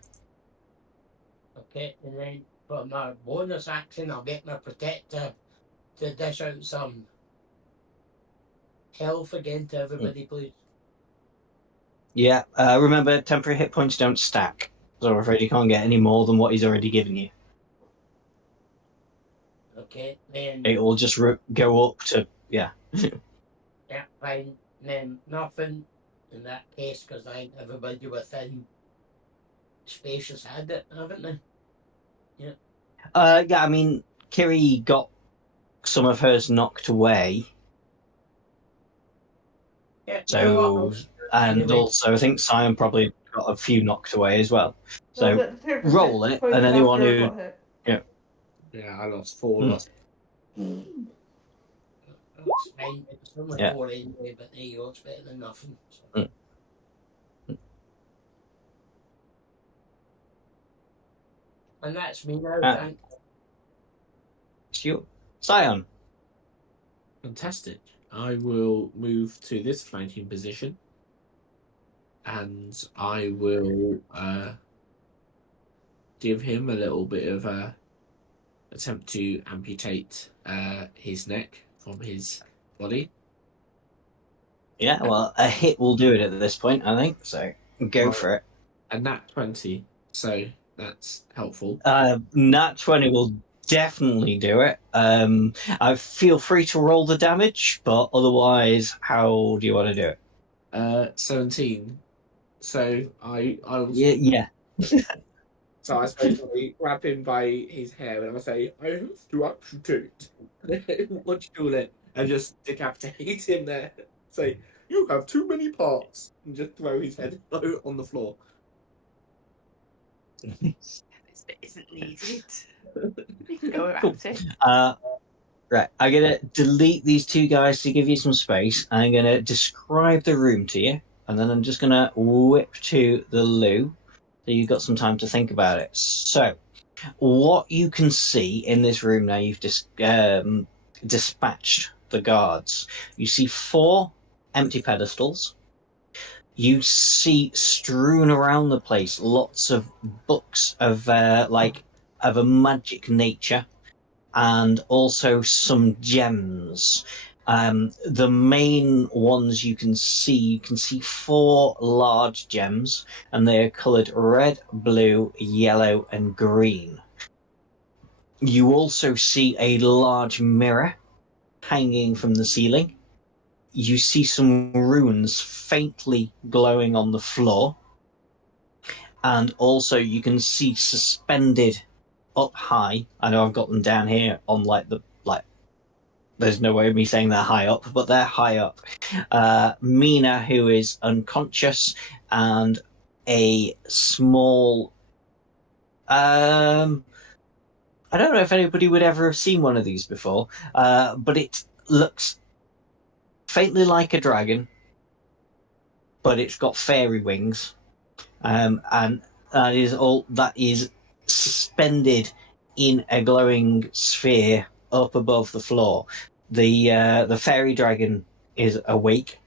Okay, and then for my bonus action, I'll get my protector to dish out some health again to everybody, please. Yeah. Remember, temporary hit points don't stack, so I'm afraid you can't get any more than what he's already given you. Okay, then. It will just go up to Yeah, fine. Then nothing in that case, because I think everybody within space has had it, haven't they? Yeah, I mean, Kiri got some of hers knocked away, Yeah, so and Anyway. also I think Sion probably got a few knocked away as well. So the temporary roll hit it, points and anyone after who got hit. Yeah, I lost 4 Hmm. lost. It's fine. It's only Yeah. 4 anyway, but there you go. It's better than nothing. So. And that's me now, thank you. it's you, Sion. Fantastic. I will move to this flanking position, and I will give him a little bit of a attempt to amputate his neck from his body. Yeah, well, a hit will do it at this point, I think. So go Well, for it. And nat 20, so that's helpful. Nat 20 will definitely do it. I feel free to roll the damage, but otherwise, how do you want to do it? 17. So I was Yeah. So I suppose I grab him by his hair and I say, I have to amputate. What you call it? And just decapitate him there. Say, you have too many parts. And just throw his head on the floor. This bit isn't needed. You can go Cool. about it. Right, I'm going to delete these two guys to give you some space. I'm going to describe the room to you, and then I'm just going to whip to the loo, so you've got some time to think about it. So, what you can see in this room now, you've dispatched the guards. You see 4 empty pedestals. You see strewn around the place lots of books of of a magic nature, and also some gems. The main ones you can see 4 large gems, and they are coloured red, blue, yellow, and green. You also see a large mirror hanging from the ceiling. You see some runes faintly glowing on the floor. And also you can see suspended up high. I know I've got them down here on there's no way of me saying they're high up, but they're high up. Mina, who is unconscious, and a small I don't know if anybody would ever have seen one of these before, but it looks faintly like a dragon, but it's got fairy wings, and that is suspended in a glowing sphere up above the floor. The fairy dragon is awake.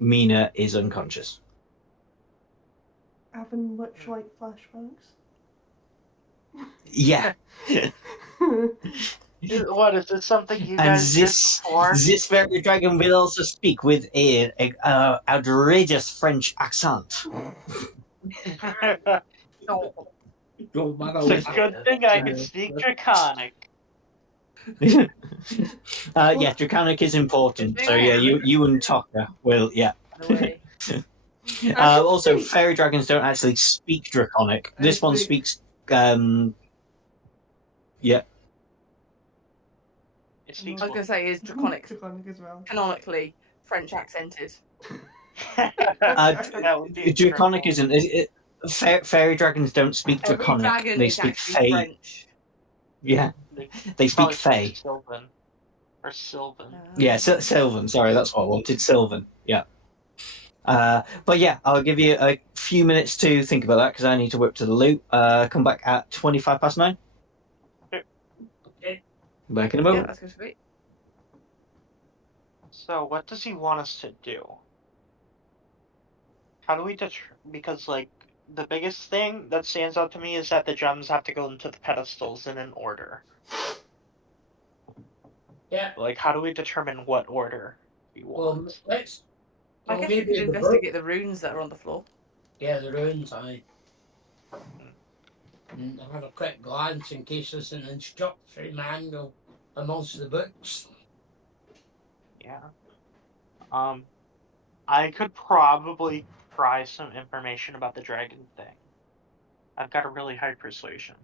Mina is unconscious. Having witch-like flashbacks. Yeah. What is this? Something you And guys did this before? this fairy dragon will also speak with a outrageous French accent. Your mother It's a good thing I can speak Draconic. Yeah, Draconic is important. So yeah, you and Taka will The way. Also, fairy dragons don't actually speak Draconic. This one speaks. Yeah. It speaks I was going to say is draconic Draconic as well. canonically French accented. That would be Draconic triple. isn't. Fairy dragons don't speak Every Draconic. dragon They is speak actually Fey. French. Yeah, they speak Probably Fey. Sylvan. Or Sylvan. Yeah, Sylvan. Sorry, that's what I wanted. Sylvan. Yeah. But yeah, I'll give you a few minutes to think about that because I need to whip to the loot. Come back at 9:25. Back in a Yeah, moment. that's good for me. So, what does he want us to do? How do we because, like, the biggest thing that stands out to me is that the gems have to go into the pedestals in an order. Yeah. Like, how do we determine what order we Well, want? let's. I Well, guess we maybe could the book. investigate the runes that are on the floor. Yeah, the runes. And I'll have a quick glance in case there's an instructory manual amongst the books. Yeah. I could probably pry some information about the dragon thing. I've got a really high persuasion.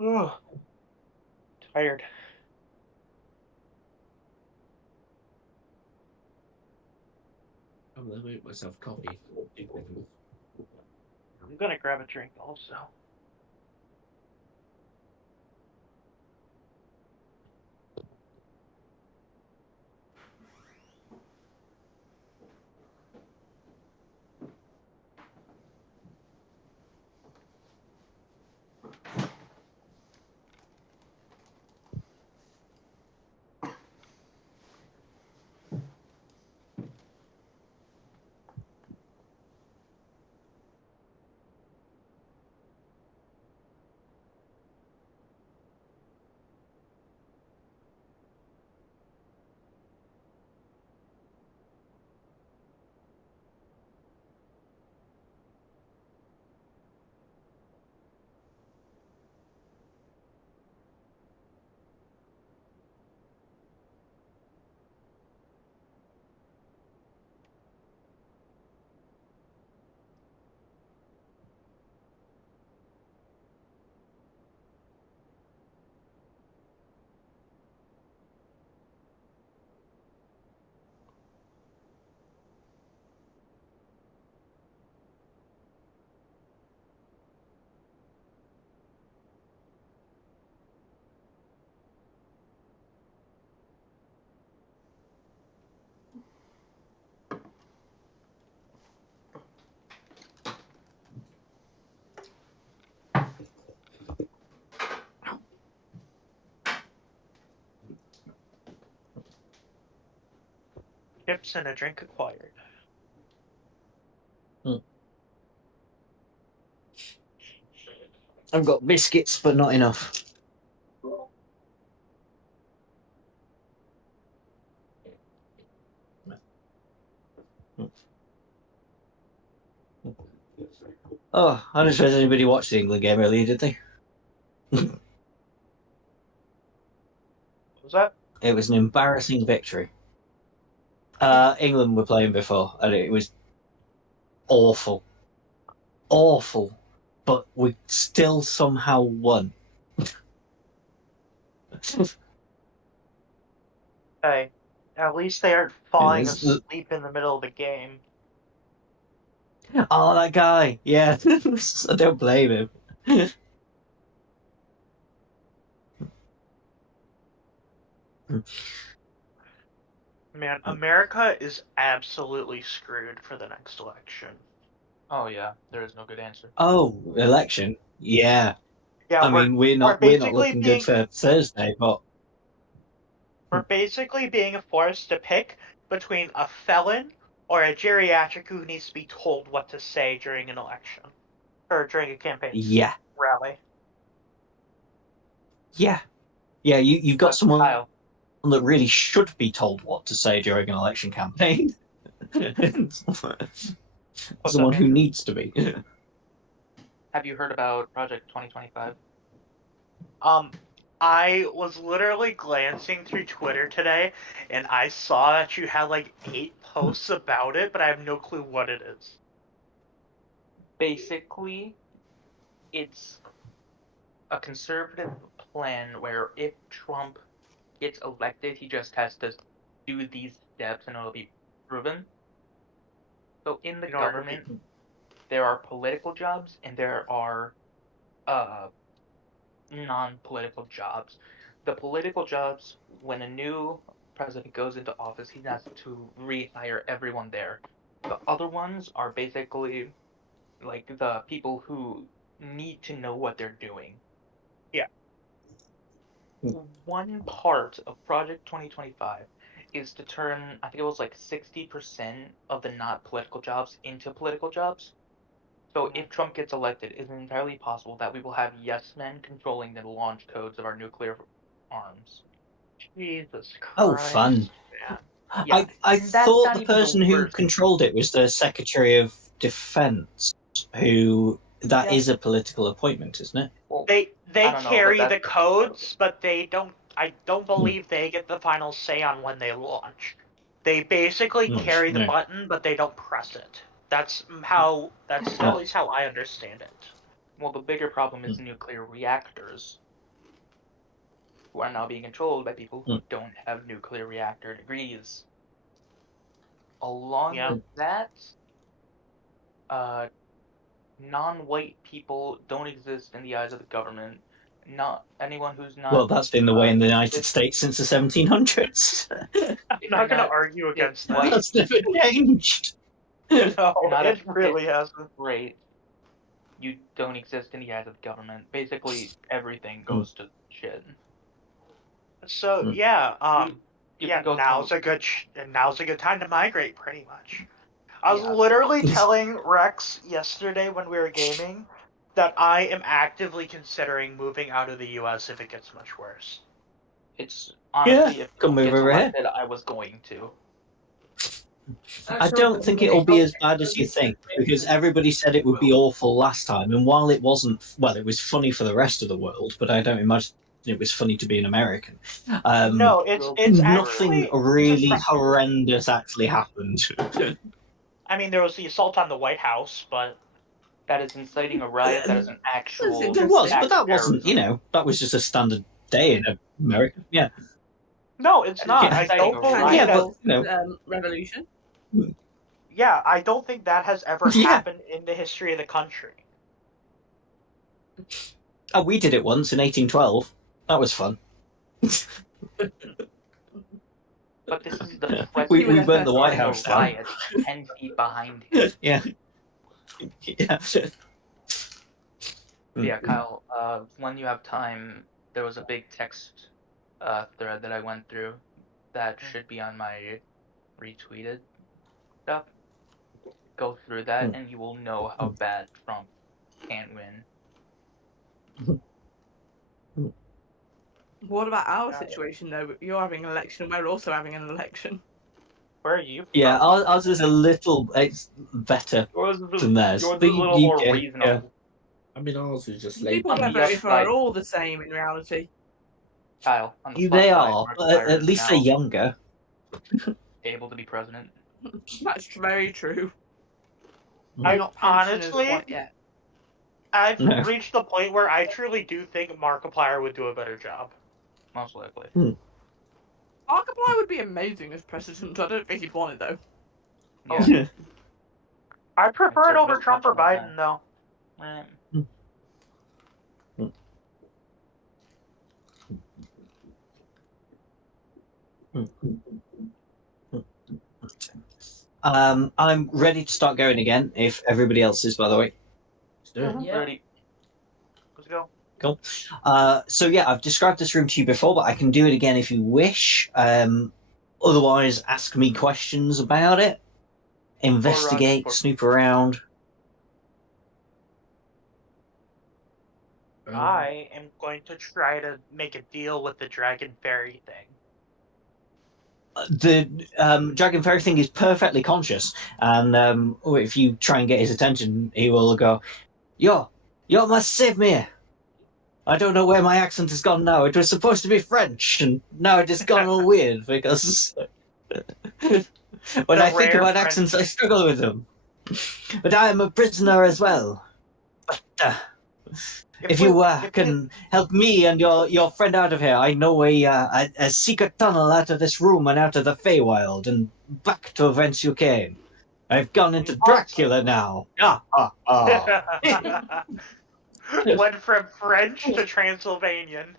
Ugh. Tired. I'm gonna make myself coffee. I'm gonna grab a drink also. Chips and a drink acquired. I've got biscuits, but not enough. Oh, I don't suppose anybody watched the England game earlier, did they? What was that? It was an embarrassing victory. England were playing before, and it was awful. Awful. But we still somehow won. Hey, at least they aren't falling Yes. asleep in the middle of the game. Oh, that guy. Yeah. I don't blame him. Man, America is absolutely screwed for the next election. Oh yeah, there is no good answer. Oh, election. Yeah. Yeah, I mean, we're not basically looking good for Thursday, but we're basically being forced to pick between a felon or a geriatric who needs to be told what to say during an election or during a campaign yeah. rally. Yeah. Yeah, you've got someone Kyle, that really should be told what to say during an election campaign. Someone who needs to be. have you heard about Project 2025? I was literally glancing through Twitter today, and I saw that you had like 8 posts about it, but I have no clue what it is. Basically, it's a conservative plan where if Trump gets elected, he just has to do these steps and it'll be proven. So in the In order to be- government, there are political jobs and there are non-political jobs. the political jobs, when a new president goes into office, he has to rehire everyone there. The other ones are basically like the people who need to know what they're doing. Yeah. One part of Project 2025 is to turn, I think it was like 60% of the not political jobs into political jobs. So if Trump gets elected, it's entirely possible that we will have yes men controlling the launch codes of our nuclear arms. Jesus Christ. Oh, fun. Man. Yeah, I and that's thought not the even the person who worst. controlled it was the Secretary of Defense, who that is Yeah. a political appointment, isn't it? Well, They I don't know, carry but the that's- codes, but they don't. I don't believe they get the final say on when they launch. They basically Mm, carry the no. button, but they don't press it. That's at least how I understand it. Well, the bigger problem is nuclear reactors, who are now being controlled by people who don't have nuclear reactor degrees. Along Yeah. with that, non-white people don't exist in the eyes of the government. Not anyone who's not. Well, that's been the way in the United it's- States since the 1700s. I'm If not you're going to not argue against white- that. That's never changed. No, not it a- really hasn't. Great. You don't exist in the eyes of the government. Basically, everything goes to shit. So Mm. yeah, You yeah. can go Now's through- a good time to migrate, pretty much. I was Yeah. literally telling Rex yesterday when we were gaming that I am actively considering moving out of the U.S. if it gets much worse. It's honestly, if come Trump move gets over here. elected, I was going to. I don't think it'll be as bad as you think, because everybody said it would be awful last time, and while it wasn't, well, it was funny for the rest of the world, but I don't imagine it was funny to be an American. No, it's nothing actually really horrendous actually happened. I mean, there was the assault on the White House, but That is inciting a riot. That is an actual. There was, act but that of wasn't, terrorism. that was just a standard day in America. Yeah. no, it's not. Yeah. I don't Yeah, believe Yeah, that. but, Revolution. Yeah, I don't think that has ever Yeah. happened in the history of the country. Oh, we did it once in 1812. That was fun. But this is the We president burnt the White starting a House down. riot 10 feet behind him. Yeah. Yeah. Yeah, Kyle, when you have time, there was a big text thread that I went through that should be on my retweeted stuff. Go through that and you will know how bad Trump can win. What about our situation though? You're having an election. We're also having an election. Where are you? Yeah, from? ours is a little better than theirs. Yours is The a little more UK, reasonable. I mean, ours is just People labor. On we're the voting for upside- are all the same in reality. Kyle, on the Yeah, plus they side, are. Markiplier At is least they're now younger. able to be president. That's very true. I They're not pensioners honestly- quite yet. I've No. reached the point where I truly do think Markiplier would do a better job. Most likely. Markiplier would be amazing as president. I don't think he'd want it though. Yeah. Yeah. I prefer It's it a over real Trump or question Biden, like though. I'm ready to start going again, if everybody else is, by the way. Let's do it. Mhm. Yeah. Ready? Let's go. So yeah, I've described this room to you before, but I can do it again if you wish. Otherwise, ask me questions about it. Investigate, for- snoop around. I am going to try to make a deal with the Dragon Fairy thing. The Dragon Fairy thing is perfectly conscious, and if you try and get his attention, he will go, "Yo, must save me! I don't know where my accent has gone now. It was supposed to be French, and now it has gone all weird because when I think rare about French. accents, I struggle with them. But I am a prisoner as well. But if you can help me and your friend out of here, I know a secret tunnel out of this room and out of the Feywild and back to whence you came. I've gone into Dracula now. Went from French to Transylvanian.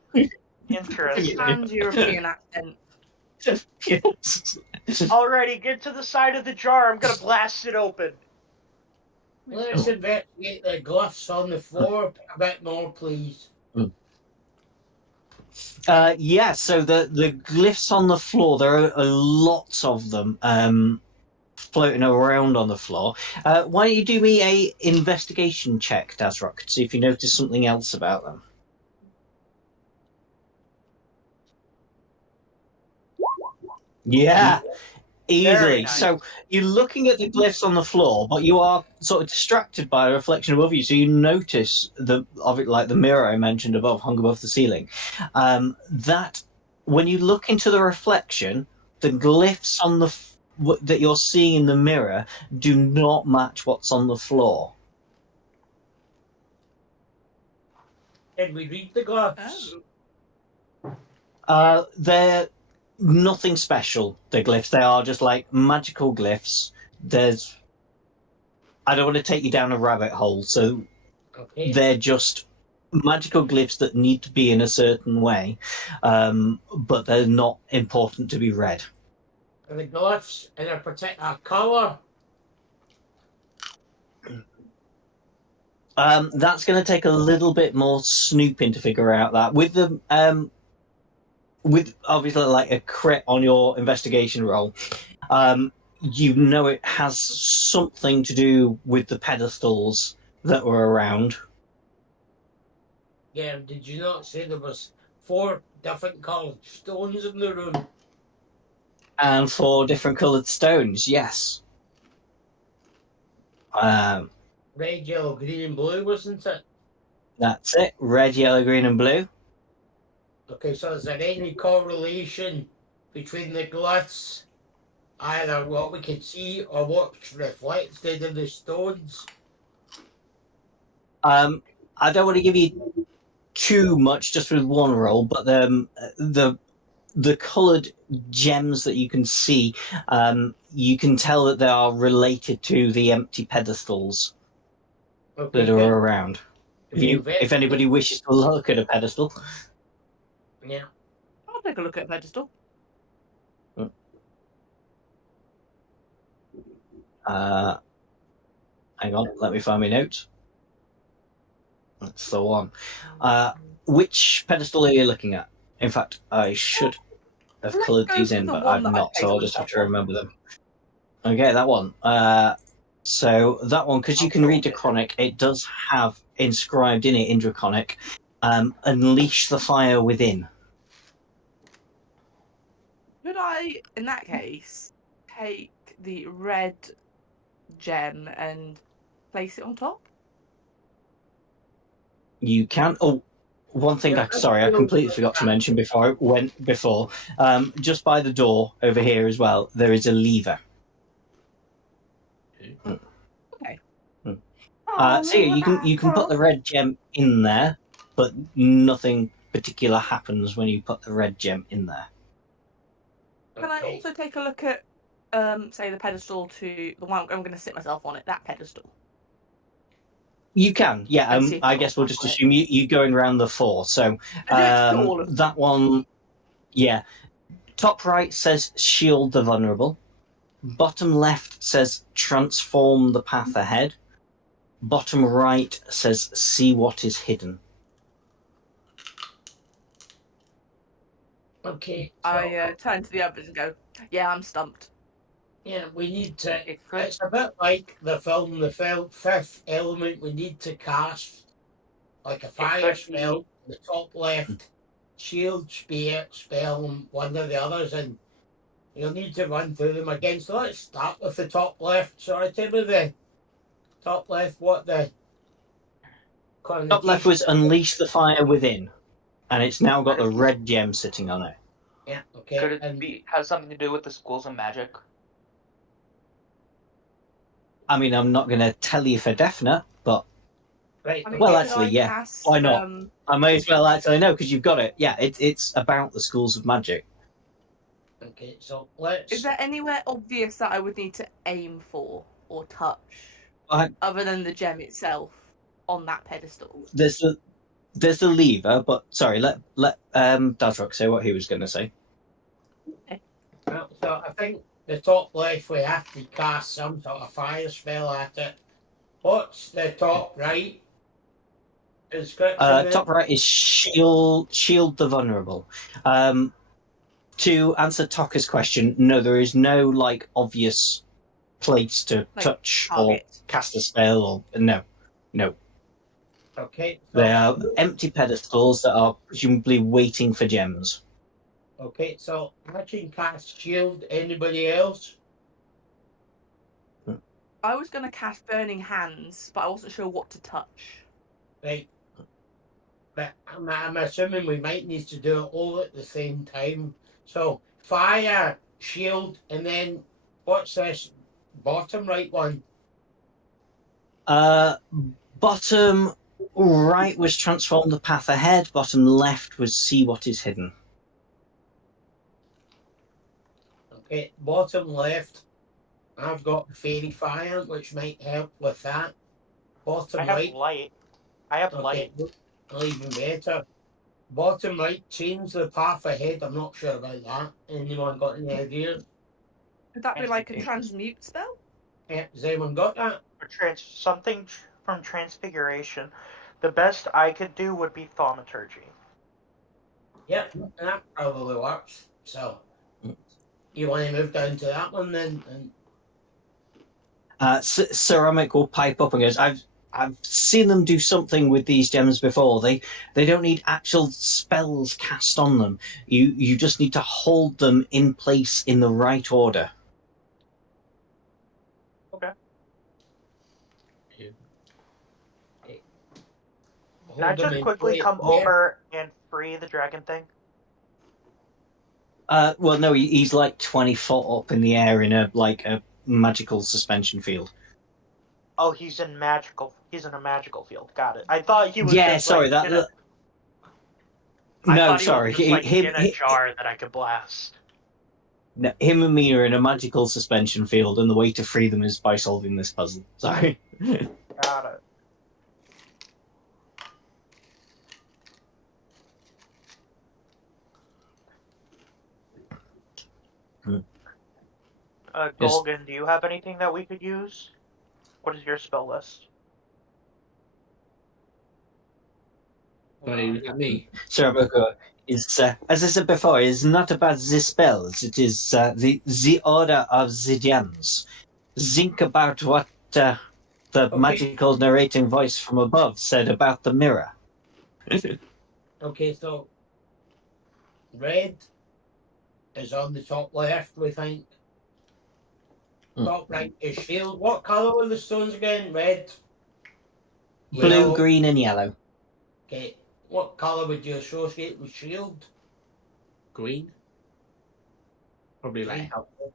Interesting. And European accent. Yes. Alrighty, get to the side of the jar. I'm gonna blast it open. Let's investigate the glyphs on the floor a bit more, please. Yeah, so the glyphs on the floor, there are lots of them floating around on the floor. Why don't you do me a investigation check, Dazrock, to see if you notice something else about them. Yeah, easily. Very nice. So you're looking at the glyphs on the floor, but you are sort of distracted by a reflection above you. So you notice of it, like the mirror I mentioned above, hung above the ceiling. That when you look into the reflection, the glyphs on that you're seeing in the mirror do not match what's on the floor. Can we read the glyphs? They're nothing special, the glyphs. They are just like magical glyphs. I don't want to take you down a rabbit hole, so Okay. they're just magical glyphs that need to be in a certain way, but they're not important to be read. Are the glyphs in a particular colour? That's going to take a little bit more snooping to figure out that. With obviously like a crit on your investigation roll, you know it has something to do with the pedestals that were around. Yeah, did you not say there was 4 different coloured stones in the room? And 4 different coloured stones, yes. Red, yellow, green and blue, wasn't it? That's it. Red, yellow, green, and blue. Okay, so is there any correlation between the glyphs, either what we can see or what's reflected in the stones? I don't want to give you too much just with one roll, but the coloured gems that you can see, you can tell that they are related to the empty pedestals Okay, that are good. around. If anybody wishes to look at a pedestal, Yeah. I'll take a look at a pedestal. hang on, let me find my notes. That's the one. Which pedestal are you looking at? In fact, I should have Let's coloured go these for in, the but one I've that I not, so I'll just have painted to on. remember them. Okay, that one. So that one, because you can read Draconic, it does have inscribed in it in Draconic, unleash the fire within. Could I, in that case, take the red gem and place it on top? You can. Oh, one thing. Yeah, Sorry, I completely forgot to mention before I went before. Just by the door over here as well, there is a lever. Okay. So yeah, you can put the red gem in there, but nothing particular happens when you put the red gem in there. Can I also take a look at, say, the pedestal to the one I'm going to sit myself on it, that pedestal? You can, yeah. And see if I it's guess we'll on just it. assume you're going around the 4. So that one, yeah. Top right says shield the vulnerable. Bottom left says transform the path ahead. Bottom right says see what is hidden. Okay. I turn to the others and go, yeah, I'm stumped. Yeah, we need to. It could. It's a bit like the film, The Fifth Element. We need to cast like a fire could spell be. on the top left, shield spell on one of the others, and you'll need to run through them again. So let's start with the top left. Sorry, tell me the top left. What the Top left was unleash the fire within, and it's now got the red gem sitting on it. Yeah. Okay. Could it have something to do with the schools of magic? I mean, I'm not going to tell you for definite, but Right. I mean, well, could actually, I yeah. cast, Why not? I may as well actually know because you've got it. Yeah, it's about the schools of magic. Okay. So let's. Is there anywhere obvious that I would need to aim for or touch, I- other than the gem itself on that pedestal? There's there's the lever, but sorry, let Dadrock say what he was going to say. Well, so I think the top left we have to cast some sort of fire spell at it. What's the top right? Inscription. Top right is shield the vulnerable. To answer Taka's question, no, there is no like obvious place to Like, touch target. or cast a spell or no. Okay. They are empty pedestals that are presumably waiting for gems. Okay, so I can cast shield. Anybody else? I was going to cast Burning Hands, but I wasn't sure what to touch. Right. But I'm assuming we might need to do it all at the same time. So fire, shield, and then what's this bottom right one? Bottom right was transform the path ahead. Bottom left was see what is hidden. Okay, bottom left, I've got fairy fire, which might help with that. Bottom I have right, light. I have okay, light. well, even better. Bottom right, change the path ahead. I'm not sure about that. Anyone got any ideas? Could that be like a transmute spell? Yeah, has anyone got that? For something from Transfiguration. The best I could do would be Thaumaturgy. Yep, that probably works. So, you want to move down to that one then? And Ceramic will pipe up and goes, I've seen them do something with these gems before. They don't need actual spells cast on them. You just need to hold them in place in the right order. Okay. hold Can I them just in quickly place come where? over and free the dragon thing? Well, no, he's like 20 foot up in the air in a magical suspension field. Oh, he's in a magical field. Got it. I thought he was Yeah, just sorry, like that. I No, thought he sorry, was just like him, in a jar that I could blast. no, him and me are in a magical suspension field, and the way to free them is by solving this puzzle. Sorry. Got it. Golgan, do you have anything that we could use? What is your spell list? Sorry, was that me? Saraboko is, as I said before, is not about the spells. It is the order of the gems. Think about what the Okay. magical narrating voice from above said about the mirror. Okay, so red is on the top left, we think. Top right is shield. What colour were the stones again? Red, Blue, yellow. green, and yellow. Okay, what colour would you associate with shield? Green? Probably like Green. helpful.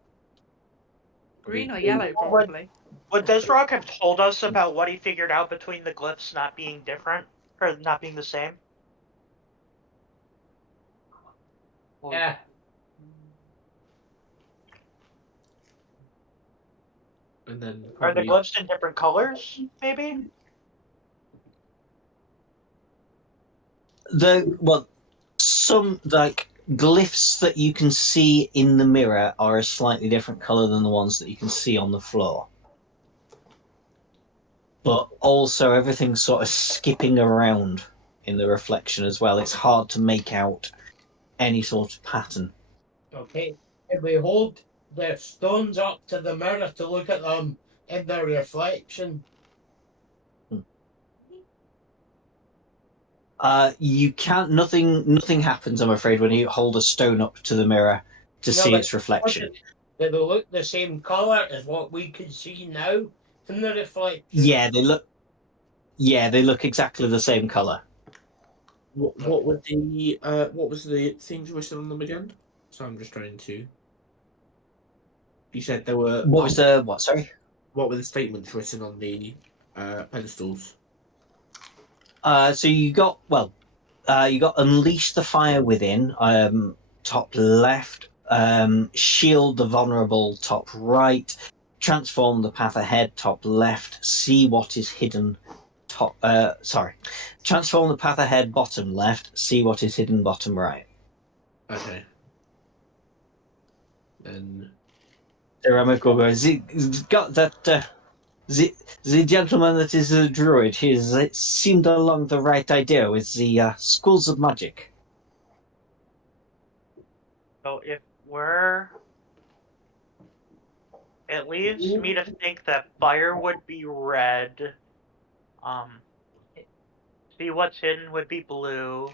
Green or yellow, probably. Would Desrock have told us about what he figured out between the glyphs not being different? Or not being the same? Yeah. And then Are the probably glyphs in different colors, maybe? Some glyphs that you can see in the mirror are a slightly different color than the ones that you can see on the floor. But also everything's sort of skipping around in the reflection as well. It's hard to make out any sort of pattern. Okay. If we hold the stones up to the mirror to look at them in their reflection. You can't. Nothing happens, I'm afraid, when you hold a stone up to the mirror to see its reflection. Do they look the same colour as what we can see now in the reflection? Yeah, they look. Yeah, they look exactly the same color. what was the things written on them again? So I'm just trying to. You said there were. What was the what? Sorry. What were the statements written on the pedestals? So you got unleash the fire within, top left, shield the vulnerable, top right, transform the path ahead, top left, see what is hidden, transform the path ahead bottom left, see what is hidden bottom right. Okay. Then Ceramic will go, got that, the gentleman that is a druid, it seemed along the right idea with the schools of magic. So if we're... It leaves me to think that fire would be red. See what's hidden would be blue.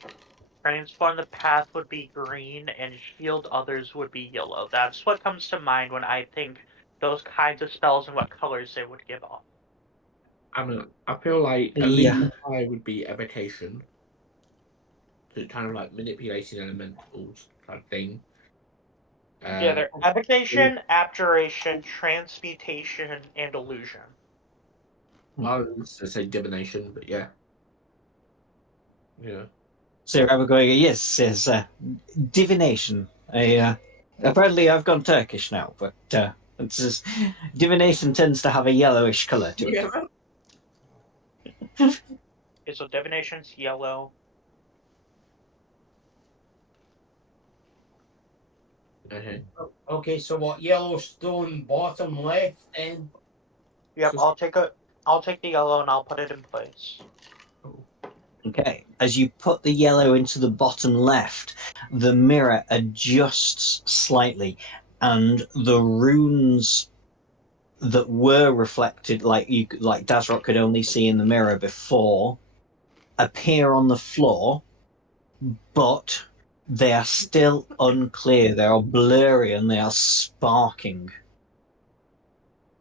Transform the path would be green, and shield others would be yellow. That's what comes to mind when I think those kinds of spells and what colors they would give off. I feel like a Yeah. leaf fire would be evocation. So kind of like manipulating elementals type thing. Yeah, they're evocation, abjuration, transmutation, and illusion. I was to say divination, but yeah. Yeah. Ceramic will go, yes, divination. Apparently I've gone Turkish now, but it's just, divination tends to have a yellowish colour to it. Yeah. Okay, so divination's yellow. Okay. Okay, so what? Yellowstone bottom left, and Yep, So- I'll take the yellow and I'll put it in place. Okay, as you put the yellow into the bottom left, the mirror adjusts slightly, and the runes that were reflected, like Dazrock could only see in the mirror before, appear on the floor, but they are still unclear. They are blurry and they are sparking.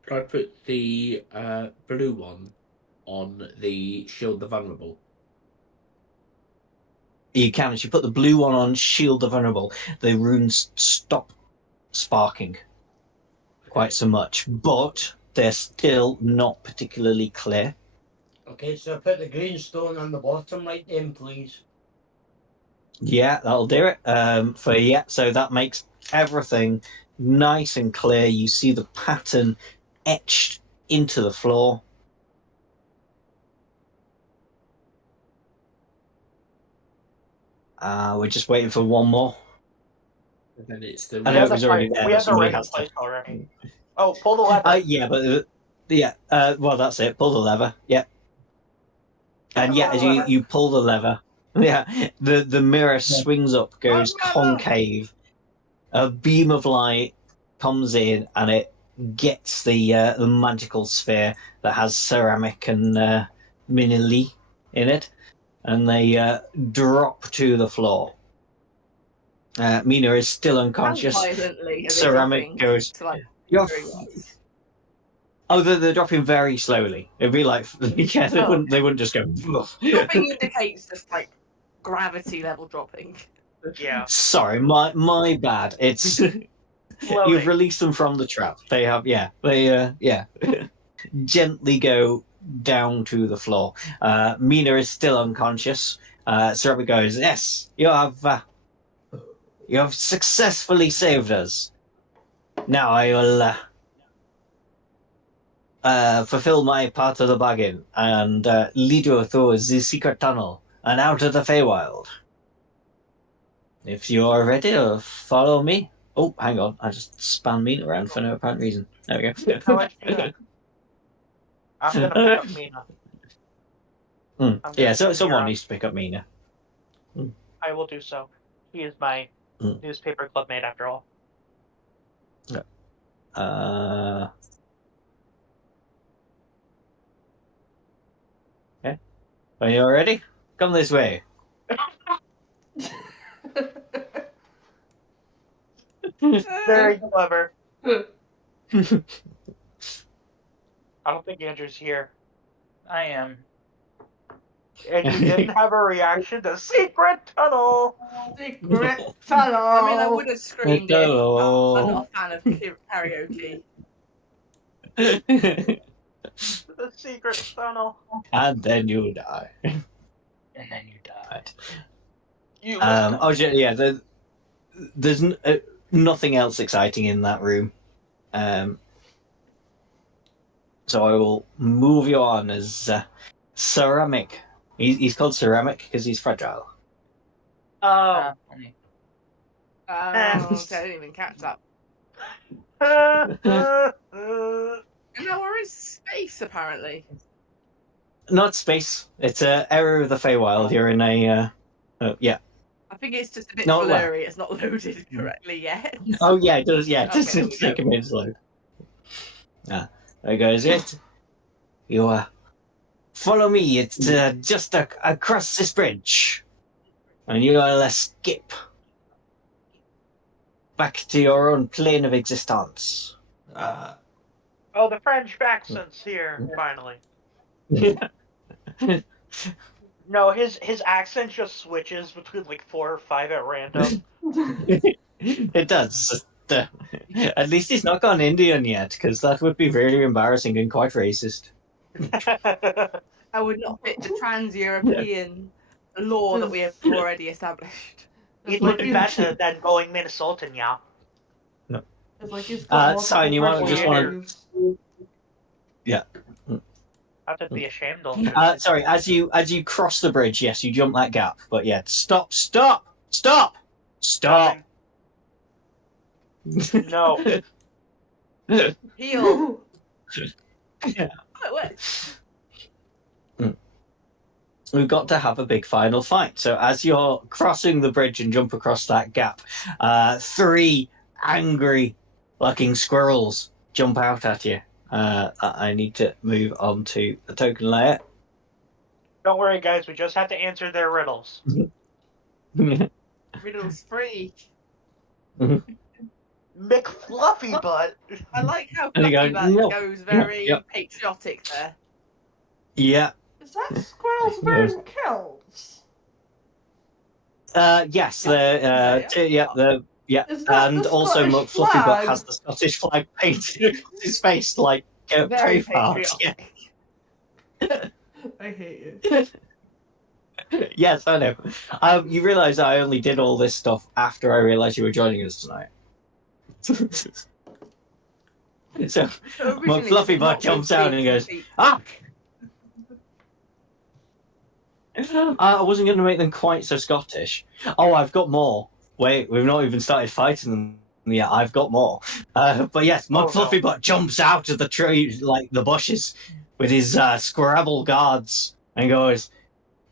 Could I put the blue one on the shield the vulnerable? You can, as you put the blue one on Shield the Vulnerable, the runes stop sparking quite so much, but they're still not particularly clear. okay, so put the green stone on the bottom right then, please. Yeah, that'll do it. So that makes everything nice and clear. You see the pattern etched into the floor. We're just waiting for one more. And then it's the I know it was already there. We but have the somebody ring in has to. place already. Oh, pull the lever. Yeah, but well, that's it. Pull the lever. Yeah, and yeah, as you pull the lever, yeah, the mirror swings up, goes concave. A beam of light comes in, and it gets the magical sphere that has ceramic and Minili in it, and they drop to the floor. Mina is still unconscious. Violently, are they Ceramic dropping goes. to, like, You're very light? Oh, they're dropping very slowly. It'd be like, yeah, they wouldn't just go. Dropping indicates just like gravity level dropping. Yeah. Sorry, my bad. It's you've Floating. released them from the trap. They have, gently go down to the floor. Mina is still unconscious. Ceramic goes, yes, you have successfully saved us. Now I will fulfill my part of the bargain and lead you through the secret tunnel and out of the Feywild. If you are ready to follow me. Oh, hang on. I just spun Mina around for no apparent reason. There we go. How much Mina? I'm gonna pick up Mina. Yeah, so someone needs to pick up Mina. I will do so. He is my newspaper club mate after all. Okay. Are you all ready? Come this way. Very clever. I don't think Andrew's here. I am. And you didn't have a reaction to Secret Tunnel! Secret tunnel. I mean, I would have screamed if I'm Hello. not a fan of karaoke. The Secret Tunnel. And then you die. And then you die. You there's nothing else exciting in that room. So I will move you on as ceramic. He's called ceramic because he's fragile. Oh. Funny. Oh, so I didn't even catch that. And now we're in space, apparently. Not space. It's a area of the Feywild. You're in a yeah. I think it's just a bit No, well- blurry. It's not loaded correctly yet. Oh yeah, it does. Yeah, it Okay, does there we take go. a minute to load. There goes it. You follow me. It's just across this bridge, and you'll escape back to your own plane of existence. Oh, the French accent's here, finally. No, his accent just switches between like 4 or 5 at random. It does. At least he's not gone Indian yet, because that would be very embarrassing and quite racist. I would not fit the trans-European law that we have already established. It would be better than going Minnesotan, yeah. It's like he's got Sign, you multiple want just personalities. Have to be ashamed of. Sorry, as you cross the bridge, yes, you jump that gap, but yeah, stop! No. Heal. Yeah. Oh, it works. We've got to have a big final fight. So as you're crossing the bridge and jump across that gap, 3 angry-looking squirrels jump out at you. I need to move on to the token layer. Don't worry, guys. We just have to answer their riddles. Riddles free. McFluffy butt. I like how And you go, Fluffy Butt "No, goes very yep." patriotic there. Is Yeah. that squirrels wearing kilts? Yes. Yeah. Is that And the also, Scottish McFluffy Butt flag? has the Scottish flag painted across his face, like Very Braveheart. Yeah. patriotic. I hate you. Yes, I know. You realise I only did all this stuff after I realised you were joining us tonight. So Originally, McFluffy did Butt not jumps out and he goes, compete. "Ah!" I wasn't going to make them quite so Scottish. Oh, I've got more. Wait, we've not even started fighting them yet. I've got more. But yes, McFluffy Butt jumps out of the tree, like the bushes, with his Scrabble guards and goes,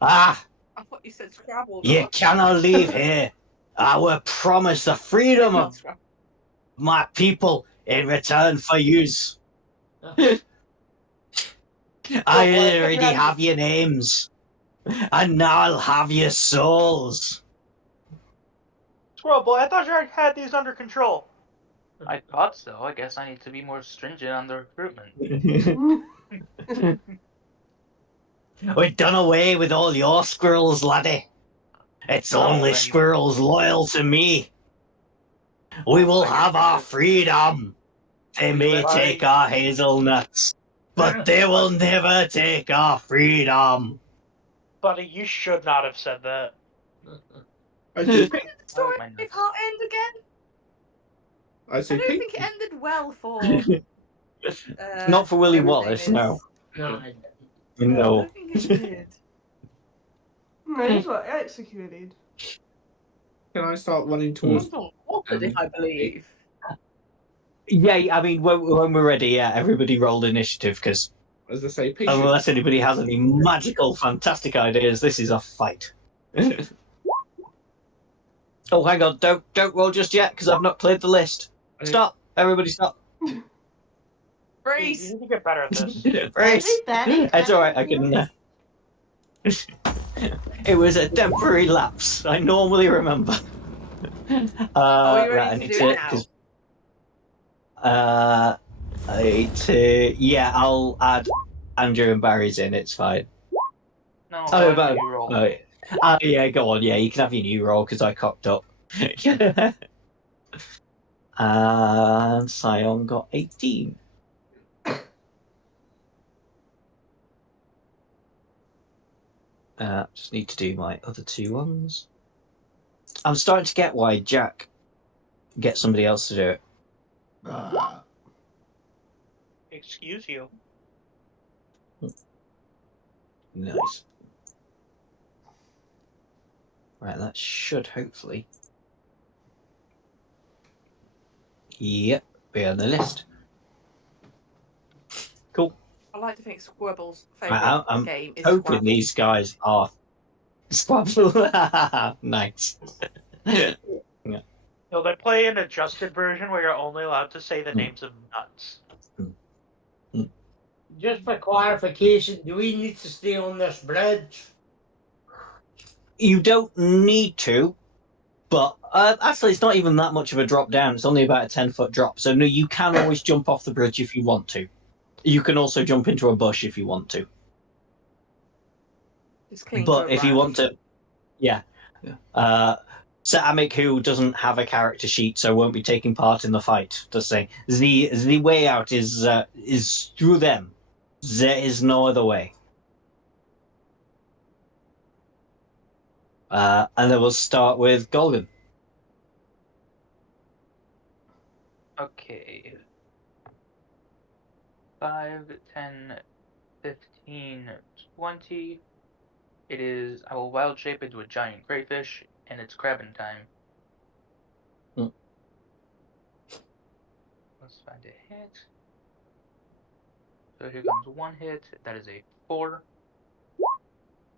"Ah! I thought you said Scrabble. You not cannot leave here. I will promise the freedom not of Scrabble. my people in return for yous. I already have your names, and now I'll have your souls." Squirrel boy, I thought you already had these under control. I thought so. I guess I need to be more stringent on the recruitment. We've done away with all your squirrels, laddie. It's Oh, only then- squirrels loyal to me. We will have our freedom. They may take our hazelnuts, but they will never take our freedom. Buddy, you should not have said that. I do When did the story my of nuts. Braveheart end again? I I say don't pink. think it ended well for. Not for Willie whatever his Wallace, name no. is. No, I No. don't think it did. No, he's got executed. Can I start running It towards was not ordered, if I believe. Yeah, I mean, when we're ready, yeah, everybody rolled initiative, because as I say patient? unless anybody has any magical, fantastic ideas, this is a fight. Oh, hang on, don't roll just yet, because I've not cleared the list. Stop, everybody stop. You Brace! need to get better at this. Brace. Everybody It's alright, I can... It was a temporary lapse. I normally remember. Are you right, I ready need to do it to... now? 'cause, I need to... Yeah, I'll add Andrew and Barry's in, it's fine. No, Oh, but but... you roll. yeah, go on, yeah, you can have your new roll, because I cocked up. And Sion got 18. Just need to do my other 2 ones. I'm starting to get why Jack gets somebody else to do it. Excuse you. Nice. Right, that should hopefully. Yep, be on the list. Cool. I like to think Squabble's I- favourite I'm game is hoping Scrabble. these guys are Squabble. Nice. No, they play an adjusted version where you're only allowed to say the names of nuts. Just for clarification, do we need to stay on this bridge? You don't need to, but actually, it's not even that much of a drop down. It's only about a 10-foot drop. So no, you can always jump off the bridge if you want to. You can also jump into a bush if you want to. Just cling to But a if you branch. want to, yeah. Satamik, who doesn't have a character sheet, so won't be taking part in the fight, does say the way out is through them. There is no other way. And then we'll start with Golgan. Okay. 5, 10, 15, 20. It is. I will wild shape into a giant crayfish, and it's crabbing time. Mm. Let's find a hit. So here comes one hit. That is a 4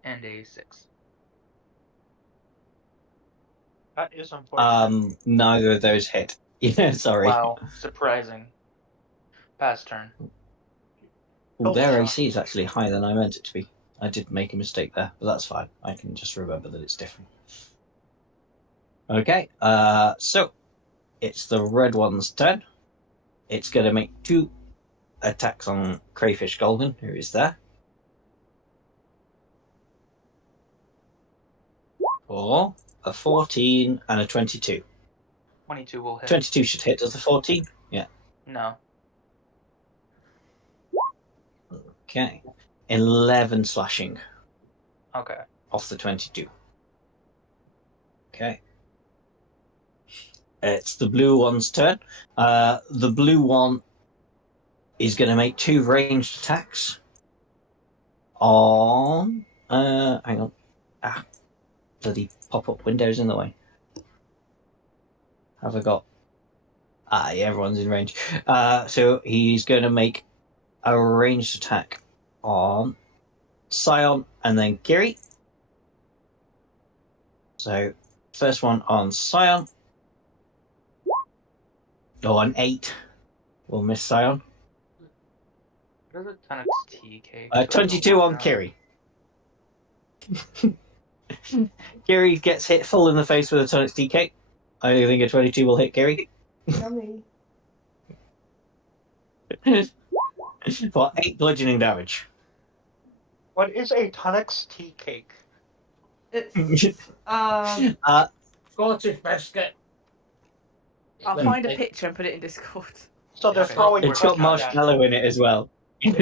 and a 6. That is unfortunate. Neither of those hit. Yeah, sorry. Wow, surprising. Pass turn. Well, Oh, their God. AC is actually higher than I meant it to be. I did make a mistake there, but that's fine. I can just remember that it's different. Okay, so it's the red one's turn. It's going to make 2 attacks on Crayfish Golgan, who is there. For a 14 and a 22. 22 will hit. 22 should hit. Does the 14? Yeah. No. Okay. 11 slashing Okay. off the 22. Okay. It's the blue one's turn. The blue one is going to make 2 ranged attacks on. Hang on. Bloody pop-up windows in the way. Have I got? Yeah, everyone's in range. So he's going to make a ranged attack on Scion and then Kiri. So first one on Scion. Oh, an 8. We'll miss Scion. What is a ton of tea cake? 22 on Kiri. Kiri gets hit full in the face with a tonic DK. I don't think a 22 will hit Kiri. Yummy. For 8 bludgeoning damage. What is a Tunnix tea cake? It's Scottish biscuit. I'll find a picture and put it in Discord. So they're Okay. throwing It's got cookies at us. marshmallow in it as well.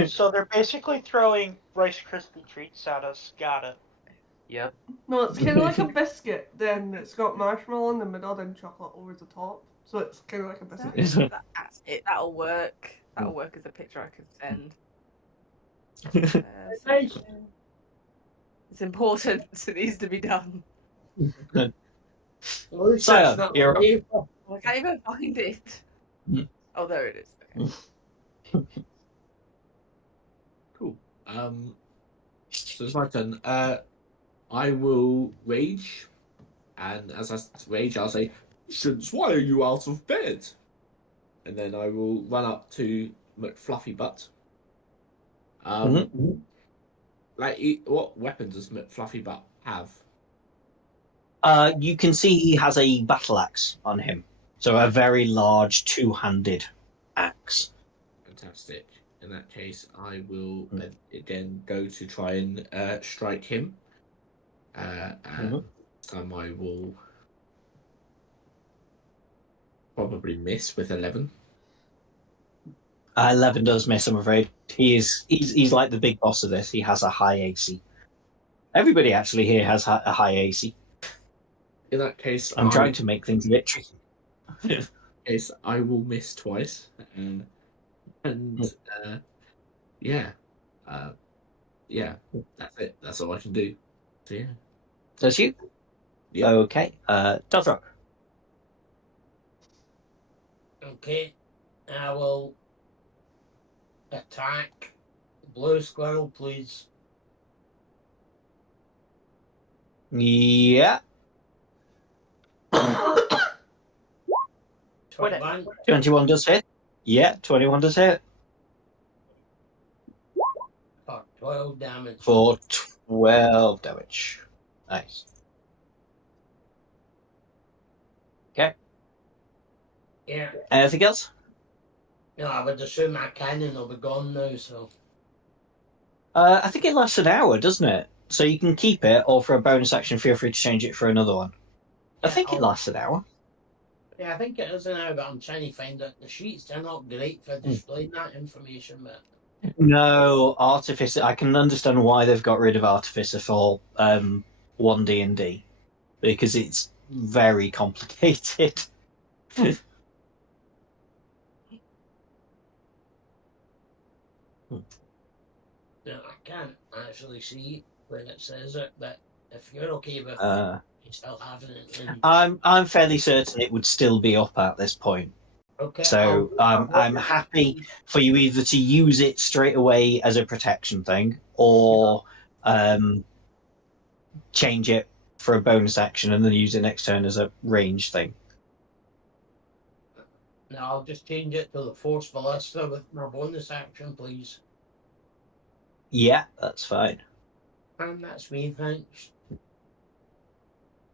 So they're basically throwing Rice Krispie treats at us. Got it. Yep. no, it's kind of like a biscuit. Then it's got marshmallow in the middle, then chocolate over the top. So it's kind of like a biscuit. That's it. That'll work. That'll work as a picture I can send. Nice. It's important. It needs to be done. Scion, you're up. I can't even find it. Oh, there it is. Okay. Cool. So it's my turn. I will rage, and as I rage, I'll say, "Since why are you out of bed?" And then I will run up to McFluffy Butt. What weapon does McFluffy Butt have? You can see he has a battle axe on him. So a very large 2-handed axe. Fantastic. In that case, I will again go to try and strike him. And I will probably miss with 11. 11 does miss, I'm afraid. He's like the big boss of this. He has a high AC. Everybody actually here has a high AC. In that case, I'm trying to make things a bit tricky. Case I will miss twice, yeah, that's it. That's all I can do. So yeah, Does you? Yep. Okay. Dothrock. Okay. I will attack Blue Squirrel, please. Yeah. 21. 21 does hit. Yeah, 21 does hit. For 12 damage. For 12 damage. Nice. Okay. Yeah. Anything else? No, I would assume my cannon will be gone now, so. I think it lasts an hour, doesn't it? So you can keep it, or for a bonus action, feel free to change it for another one. I Yeah, think it lasts an hour. Yeah, I think it is now, but I'm trying to find out. The sheets, they're not great for displaying that information, but. No, Artificer. I can understand why they've got rid of Artificer for 1D&D, because it's very complicated. No, I can't actually see when it says it, but if you're okay with you still having it, then I'm fairly certain it would still be up at this point. okay. So I'm happy for you either to use it straight away as a protection thing, or change it for a bonus action and then use it next turn as a range thing. No, I'll just change it to the Force Ballista with my bonus action, please. Yeah, that's fine. And that's me, thanks.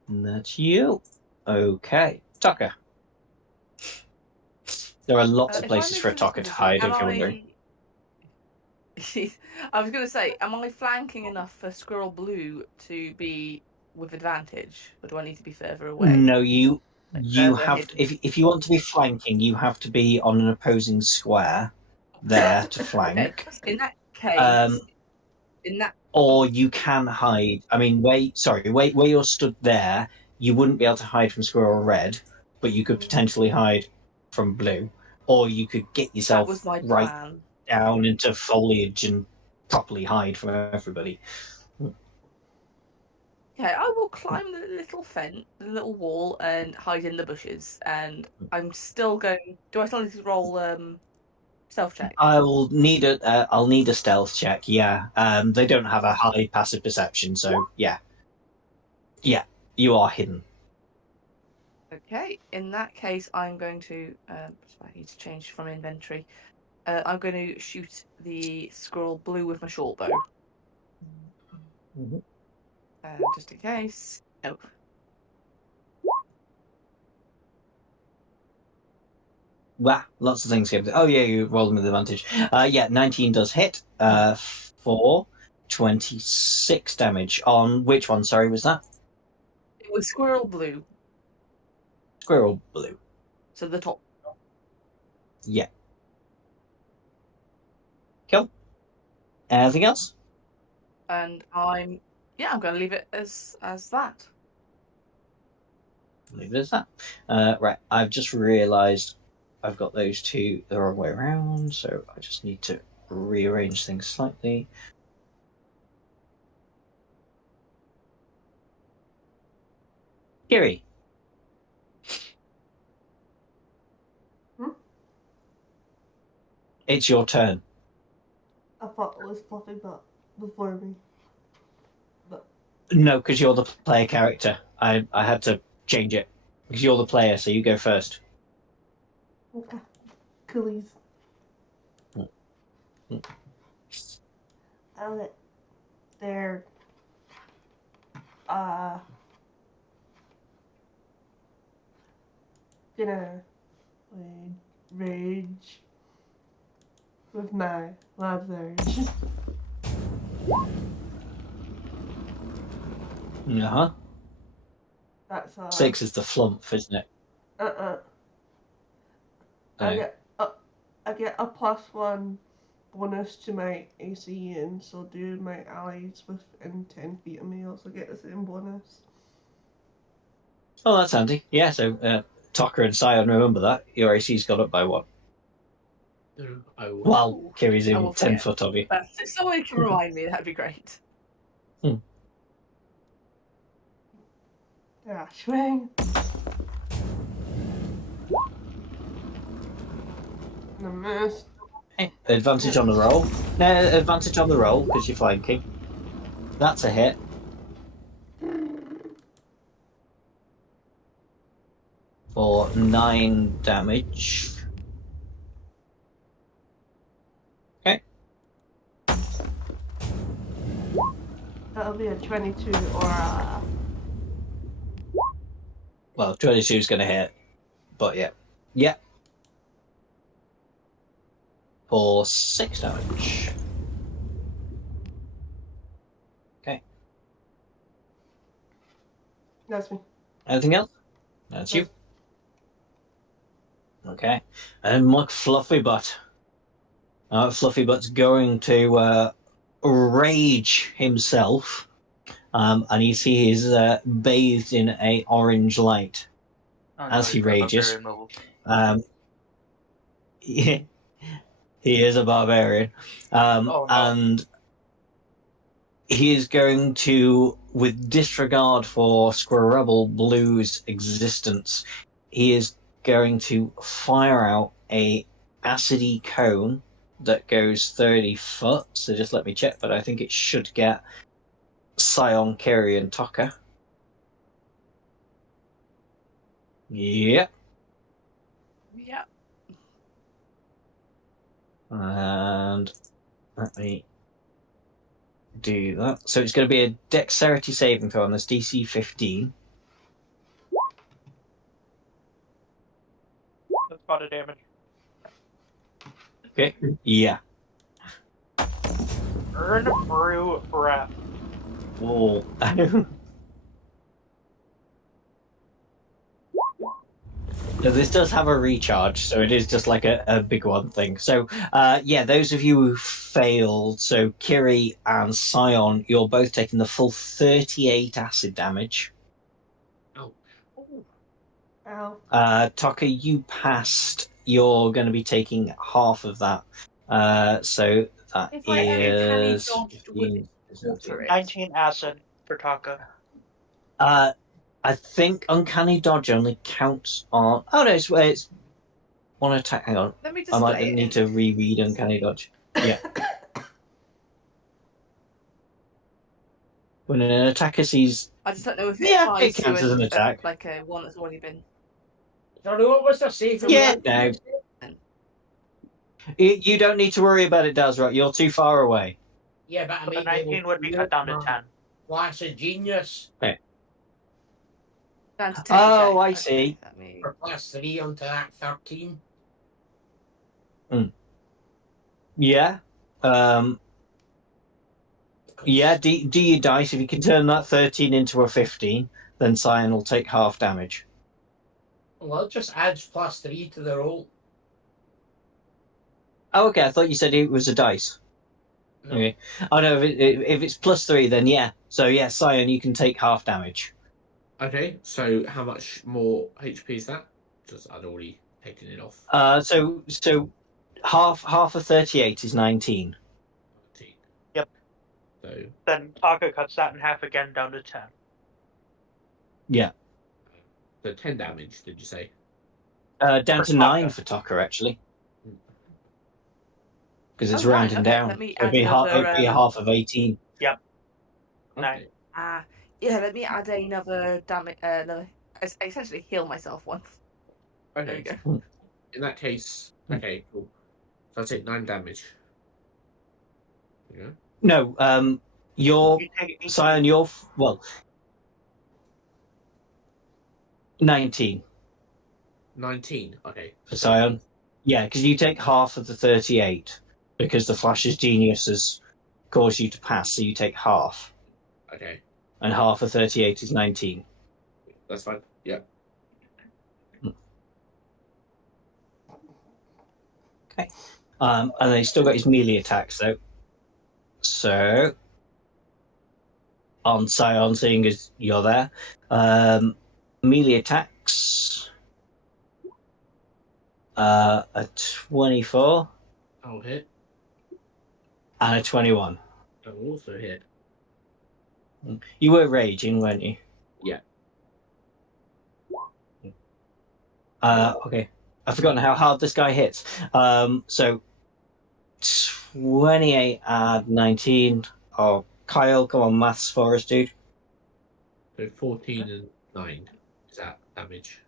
And that's you. Okay. Tucker. There are lots of If places I'm for a in first Tucker to position, hide, am if you're wondering. I was going to say, am I flanking enough for Squirrel Blue to be with advantage, or do I need to be further away? No, you further have to, hidden? if you want to be flanking, you have to be on an opposing square there to Okay. flank. In that case, Or you can hide. I mean, where you're stood there, you wouldn't be able to hide from Squirrel Red, but you could potentially hide from Blue, or you could get that yourself was my right plan. down into foliage and properly hide from everybody. Okay, I will climb the little fence, the little wall, and hide in the bushes. And I'm still going. Do I still need to roll stealth check? I'll need a stealth check. Yeah, they don't have a high passive perception, so yeah, you are hidden. Okay, in that case, I'm going to. I need to change from inventory. I'm going to shoot the Squirrel Blue with my short bow. Just in case. Oh. Wow, lots of things here. Oh yeah, you rolled with advantage. 19 does hit. For 26 damage. On which one? Sorry, was that? It was Squirrel Blue, Squirrel Blue. so the top. Yeah. Cool. Anything else? And I'm going to leave it as that. Leave it as that. Right, I've just realised I've got those two the wrong way around, so I just need to rearrange things slightly. Kiri. It's your turn. I thought it was Fluffy Butt before me. No, because you're the player character. I had to change it. Because you're the player, so you go first. Okay. Coolies. Okay. They're gonna rage with my lab surge. Uh-huh. That's 6 is the flump, isn't it? I get a +1 bonus to my AC, and so do my allies within 10 feet of me also get the same bonus. Oh, that's handy. Yeah, so Tucker and Sion, remember that. Your AC's got up by what? Well, Kiri's in 10 foot of you. But if somebody can remind me, that'd be great. Yeah, swing. And a miss. Advantage on the roll. No, advantage on the roll because you're flanking. That's a hit. For 9 damage. Okay. That'll be a 22 or a... Well, 22 is going to hit. But yeah. Yeah. For 6 damage. Okay. That's me. Anything else? That's you. Okay. And Fluffy Butt. Fluffy Butt's going to rage himself. And you see he's bathed in a orange light Oh, as no, he he's got a rages. barbarian move. Yeah, he is a barbarian. Oh, no. And he is going to, with disregard for Squirrel Blue's existence, he is going to fire out a acidy cone that goes 30 foot. So just let me check, but I think it should get Scion, Kerry, and Tucker. Yep. Yeah. And let me do that. So it's going to be a dexterity saving throw on this DC 15. That's a lot of damage. Okay. Yeah. Earn brew breath. Oh. So this does have a recharge, so it is just like a big one thing. So, yeah, those of you who failed, so Kiri and Scion, you're both taking the full 38 acid damage. Ow. Tucker, you passed. You're going to be taking half of that. So that If I uncanny is dodged with 15, water it. 19 acid for Taka. I think Uncanny Dodge only counts on... Oh, no, it's one attack. Hang on. Let me I might display need it. to reread Uncanny Dodge. Yeah. When an attacker sees... I just don't know if it Yeah, applies it counts to as an attack. like a one that's already been. Sorry, what was I saying? Yeah, no. You don't need to worry about it, Dazra. You're too far away. Yeah, but I So the might be able 19 would be to cut down to use 10. my Flash of Genius Down to 10. Oh, I okay, see. Let me... for +3 onto that 13. Yeah. Yeah, do your dice. If you can turn that 13 into a 15, then Cyan will take half damage. Well, it just adds +3 to the roll. Oh, okay. I thought you said it was a dice. No. Okay. Oh, no, if it's +3, then yeah. So, yeah, Cyan, you can take half damage. Okay, so how much more HP is that? Just I'd already taken it off. So half of 38 is 19. 19. Yep. So Then Taka cuts that in half again down to 10. Yeah. so 10 damage, did you say? Down For to 9 Taka. for Tucker, actually. Because it's Oh, right, rounding okay, down. let me It'd add be, another, it'd be half of 18. Nine. Okay. Yeah, let me add another damage. Essentially heal myself once. There we Okay. go. In that case, okay, cool. So I'll take 9 damage. Yeah. No, you're... You take 18. Cyan, you're... Well... 19 19. Okay. for Cyan. Yeah, because you take half of the 38. Because the Flash's Genius has caused you to pass, so you take half. Okay. And half of 38 is 19. That's fine. Yeah. Okay. And then he's still got his melee attacks, though. So... On Scion, seeing as you're there. Melee attacks... a 24 I'll hit. and a 21. I'll also hit. You were raging, weren't you? Yeah. Okay. I've forgotten how hard this guy hits. So 28 add 19. Oh, Kyle, come on, maths for us, dude. So 14 and 9 is that damage.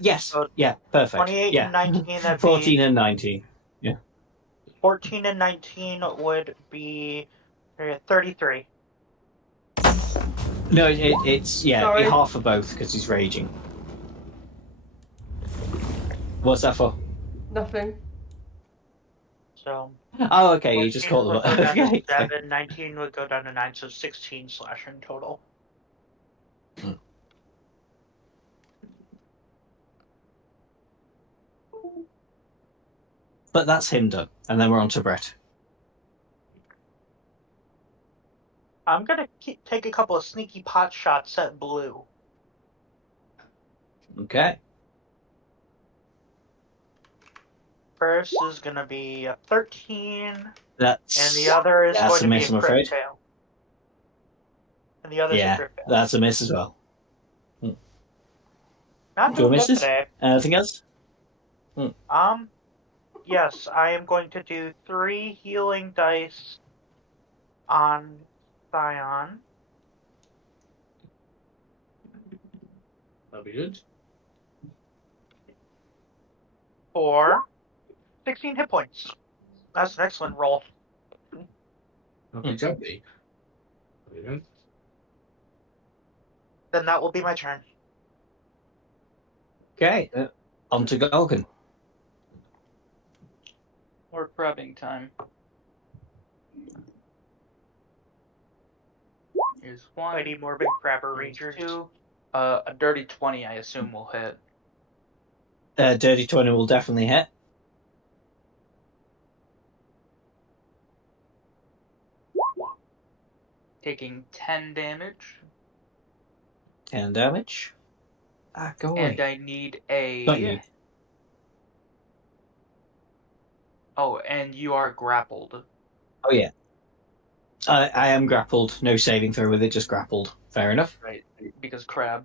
Yes. So Yeah, perfect. 28 Yeah. and 19, that'd 14 be and 19. 14 and 19 would be 33. No, it's Sorry. half for both because he's raging. What's that for? Nothing. So Oh, okay, you just 14 caught would them. go down to Okay. 7, 19 would go down to 9, so 16 slashing total. But that's him done, and then we're on to Brett. I'm gonna take a couple of sneaky pot shots at blue. Okay. First is gonna be a 13, That's and the other is that's going a to be miss, a I'm crit afraid. fail. And the other's a Yeah, crit fail. that's a miss as well. Not Your doing good misses? today. Anything else? Yes, I am going to do 3 healing dice on Scion That'll be good. for 16 hit points. That's an excellent roll. Lovely jubbly. There we go. Then that will be my turn. Okay, on to Golgan. Or crabbing time. Here's one. Mighty Morbid Crabber Here's Rangers. 2. A dirty 20, I assume, will hit. Dirty 20 will definitely hit. Taking 10 damage. 10 damage. Go away. And I need a... Not you. Oh, and you are grappled. Oh, yeah. I am grappled. No saving throw with it, just grappled. Fair enough. Right, because crab.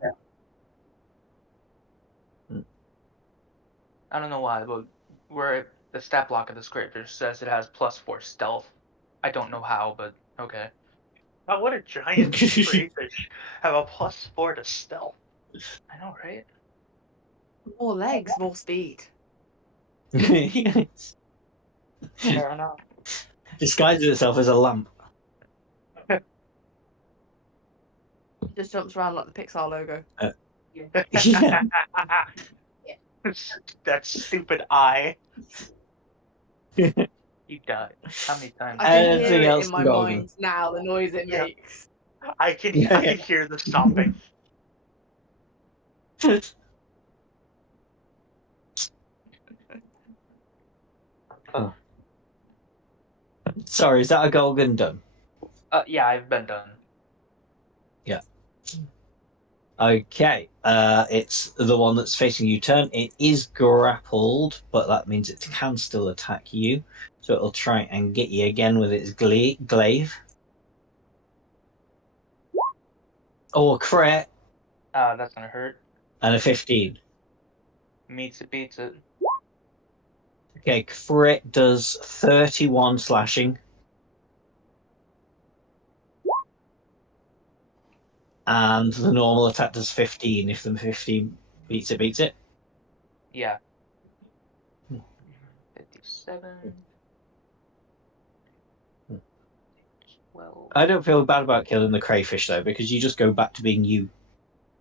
I don't know why, but where the stat block of the script says it has +4 stealth. I don't know how, but okay. Oh, what a giant crayfish. Have a +4 to stealth. I know, right? More legs, more speed. Fair enough. Disguises itself as a lamp. Just jumps around like the Pixar logo. Yeah. That stupid eye. You died. How many times? I can Anything hear it else in my Golgan? mind now, the noise it Yeah. makes. I can hear the stomping. Oh. Sorry, is that a Golgan done? Yeah, I've been done. Yeah. Okay. It's the one that's facing you turn. It is grappled, but that means it can still attack you. So it'll try and get you again with its glaive. Oh, a crit. That's gonna hurt. And a 15. Meets it, beats it. Okay, crit does 31 slashing. And the normal attack does 15. If the 15 beats it, beats it. Yeah. 57. 12. I don't feel bad about killing the crayfish, though, because you just go back to being you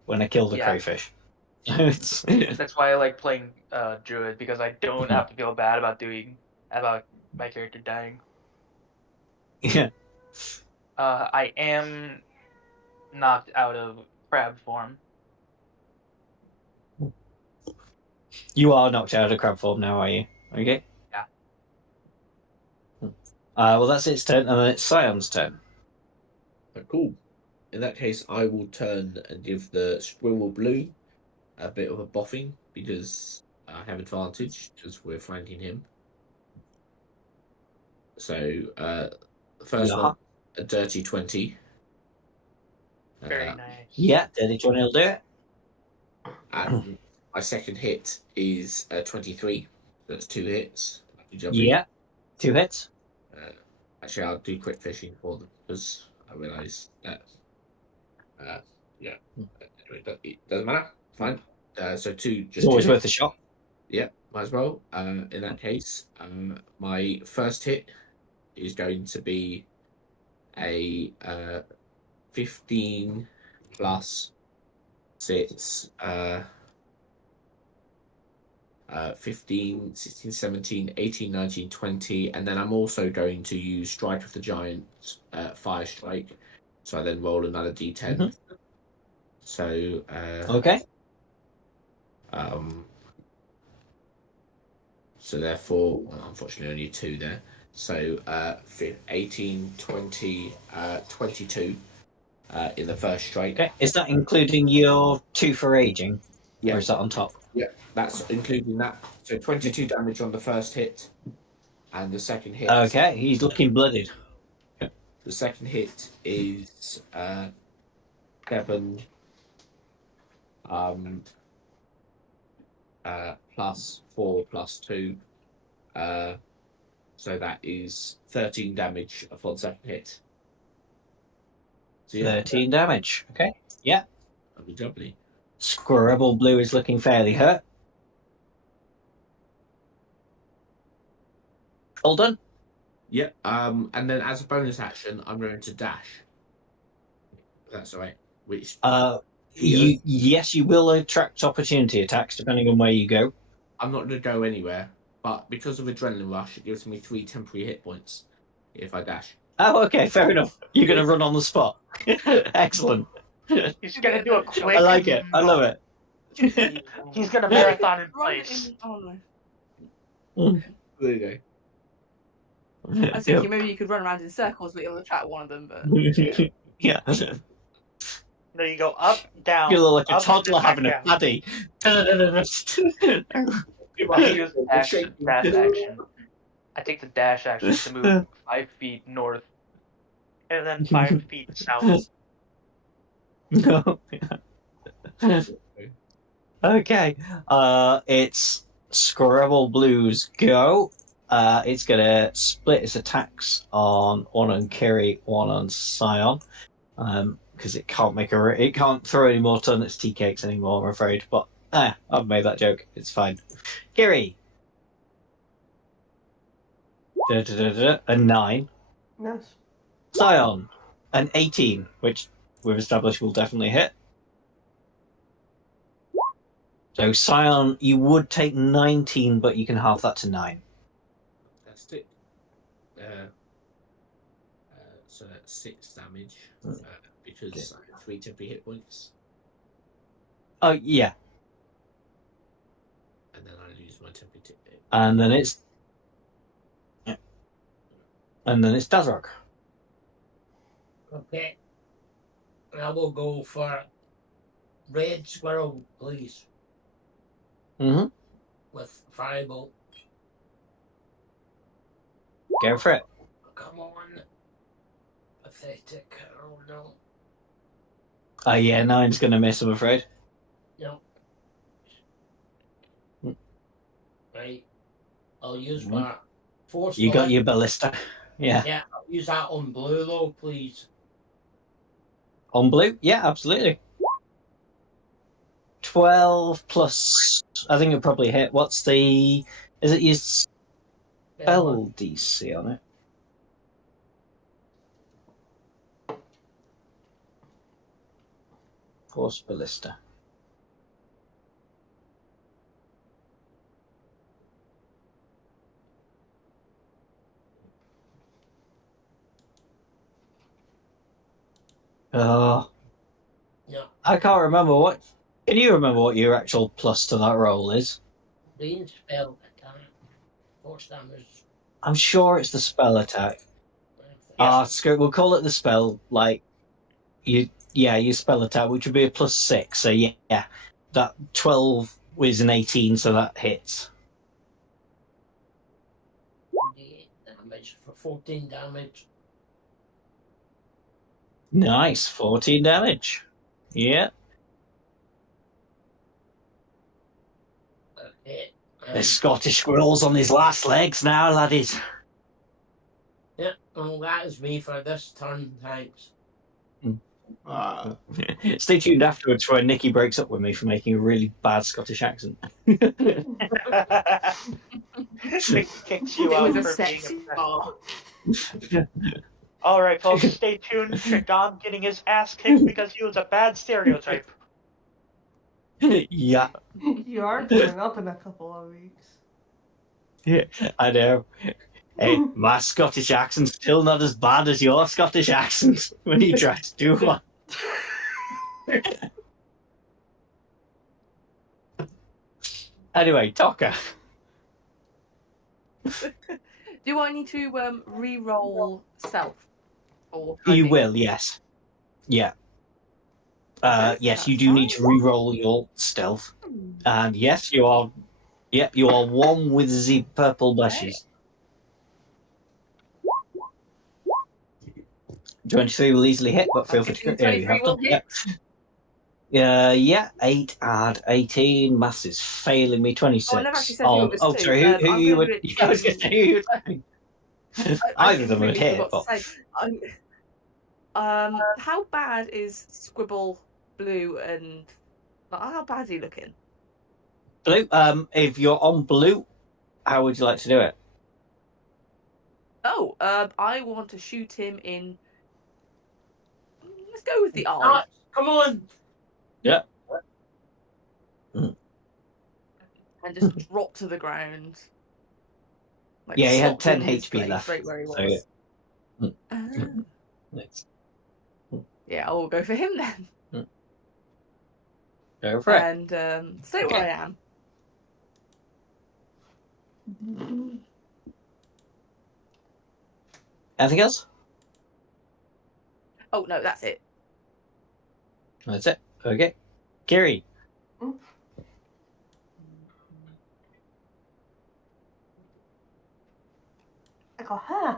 when I kill the Yeah. crayfish. It's... That's why I like playing Druid, because I don't have to feel bad about my character dying. Yeah. I am knocked out of crab form. You are knocked out of crab form now, are you? Okay. Yeah. Well, that's its turn, and then it's Scion's turn. Cool. In that case, I will turn and give the squirrel blue a bit of a boffing because I have advantage because we're flanking him. So, the first one, a dirty 20. Very nice. Yeah, dirty 20 will do it. And My second hit is 23. That's 2 hits. Jubbly. Yeah, 2 hits. Actually, I'll do quick fishing for them because I realise that. Yeah. Anyway, it doesn't matter. Fine. So 2 It's just always 2 worth a shot. Yeah, might as well. In that case, my first hit is going to be a 15 plus 6, 15, 16, 17, 18, 19, 20, and then I'm also going to use Strike of the Giant, Fire Strike. So I then roll another d10. Mhm. So, Okay. So therefore, well, unfortunately, only 2 there. So 18, 20, 22 in the first strike. Okay. Is that including your 2 for raging? Yeah. Or is that on top? Yeah, that's including that. So 22 damage on the first hit, and the second hit. Okay, he's looking blooded. The second hit is 7 plus 4 plus 2. So that is 13 damage upon second hit. So yeah, 13 damage. Okay. Yeah. that'd be doubly. Scribble Blue is looking fairly hurt. All done. Yeah. And then as a bonus action, I'm going to dash. That's all right. Which Yes, you will attract opportunity attacks depending on where you go. I'm not going to go anywhere, but because of adrenaline rush, it gives me 3 temporary hit points if I dash. Oh, okay, fair enough. You're going to run on the spot. Excellent. He's gonna do a quick. I like it. I love it. He's gonna marathon in Run place. in. Oh no. There you go. I was thinking maybe you could run around in circles, but you'll attract one of them. But Yeah. No, you go up, down. You look like a up, toddler and having a back paddy. I'll use dash action. I take the dash action to move 5 feet north. down, and then 5 feet south. No. Okay. It's Scribble Blue's go. It's gonna split its attacks on one on Kiri, one on Scion. Because it can't it can't throw any more Turnip's tea cakes anymore, I'm afraid. But I've made that joke. It's fine. Kiri. A 9. Yes. Scion. An 18, which we've established will definitely hit. So Scion, you would take 19, but you can halve that to 9. Fantastic. So that's 6 damage because I have 3 temporary hit points, Oh yeah, and then I lose my temporary hit. and then it's Dazrock. Okay. I will go for red squirrel, please, Mm-hmm. with fireball. Go for it. Come on. Pathetic. Oh no. Oh yeah, 9's gonna miss, I'm afraid. No. Right. I'll use my force. You got your ballista. Yeah. Yeah, I'll use that on blue though, please. On blue? Yeah, absolutely. 12 plus. I think it'll probably hit. What's the? Is it your spell DC on it? Force ballista. Oh, Yeah. I can't remember what. Can you remember what your actual plus to that roll is? Range spell attack. Force damage. I'm sure it's the spell attack. We'll call it the spell. Like your spell attack, which would be a plus 6. So yeah, that 12 was an 18, so that hits. Damage for 14 damage. Nice, 14 damage. Yeah. The Scottish squirrel's on his last legs now, laddies. Yeah, well, that is me for this turn, thanks. Stay tuned afterwards for when Nikki breaks up with me for making a really bad Scottish accent. It kicks you It out was a for being sexy a bar. All right, folks, stay tuned for Dom getting his ass kicked because he was a bad stereotype. Yeah, You are coming up in a couple of weeks. I know. Hey, my Scottish accent's still not as bad as your Scottish accent when you try to do one. Anyway, Toka. Do I need to re-roll stealth? Or can I You do- will, yes. Yeah. Okay, Yes, you that's do need to fine. re-roll your stealth. And yes, you are. Yep, you are one with the purple bushes. 23 will easily hit, but feel free to. Yeah, you 23 have will to. hit. Yeah, 8 add 18. Maths is failing me. 26. Oh, I never actually said who it was to. Sorry, who I'm you gonna would. do it Yeah, I was going to say who you would say. I Either of them would completely hit, forgot but. to say. How bad is Scribble Blue and how bad is he looking? Blue, if you're on blue, how would you like to do it? Oh, I want to shoot him in. Let's go with the eye. Come on! Yeah. And just drop to the ground. Like, Yeah, he had slot 10 in his HP place, left. Straight where he was. So, yeah. Ah. Yeah, I'll go for him then. Go for it. And stay where I am. Anything else? Oh no, that's it. That's it. Okay. Kiri. I go, huh?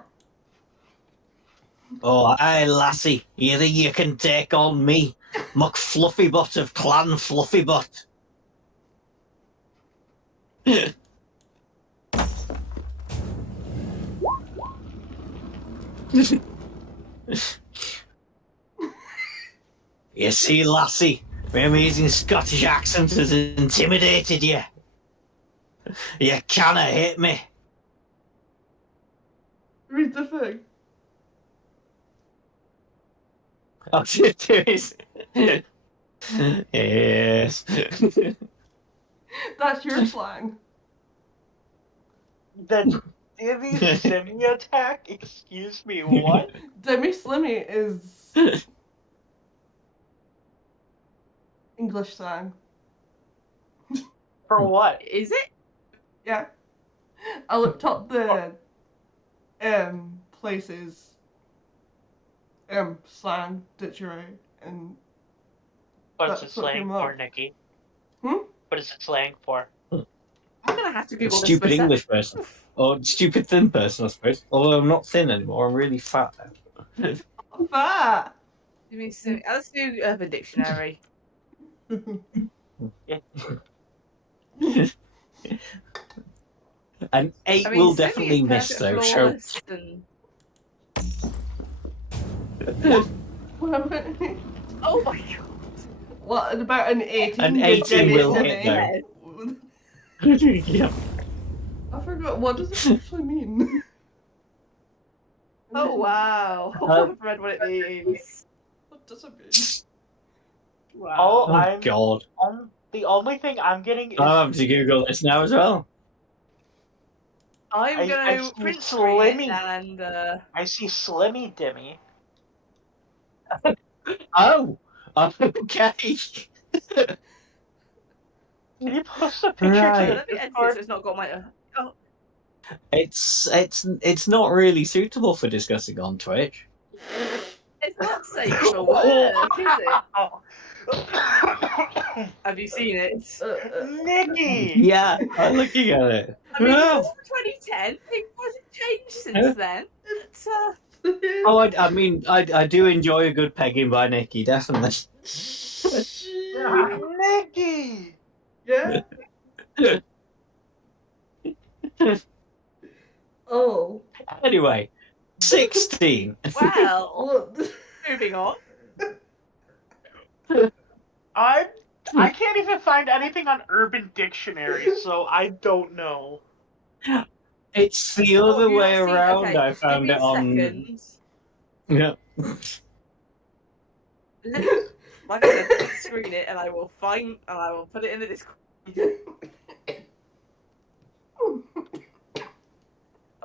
Oh, aye, lassie. You think you can take on me, McFluffybutt of Clan Fluffybutt? You see, lassie, my amazing Scottish accent has intimidated you. You canna hit me. Read the thing. Oh, serious? Yes. That's your slang. The Divvy Semi attack? Excuse me, what? Demi Slimmy is English slang. For what? Is it? Yeah. I looked up the places slang dictionary and What's it That's what slang came for, up. Nikki? Hmm? What is it slang for? I'm gonna have to Google Stupid this English person. Or stupid thin person, I suppose. Although I'm not thin anymore, I'm really fat now. fat. Let's do Urban Dictionary. An 8 I mean, will Simi definitely is miss, perfect, though. So. flawless, and... Oh my god. What about an 18? An 18 will hit, though. Yeah. I forgot. What does it actually mean? Oh wow. I've read what it means. What does it mean? Wow. Oh, Oh, God. The only thing I'm getting is I'll have to Google this now as well. I'm I gonna see print screen it Slimmy. and I see Slimmy Dimmy. Oh, okay. Can you post a picture Right. to let me edit it Discord? so it's not got my It's not really suitable for discussing on Twitch. it's not safe for work, is it? Have you seen it? Nikki! Yeah, I'm looking at it. I mean, Wow. this is 2010. Things hasn't changed since then. But, Oh, I mean, I do enjoy a good pegging by Nikki, definitely. Nikki! Yeah. Oh. Anyway, 16. Well, Well, moving on. I can't even find anything on Urban Dictionary, so I don't know. It's the Oh, other have you way not seen- around. okay, I give found me it a on. second. Yeah. Like I said, please screen it, and I will put it in the Discord.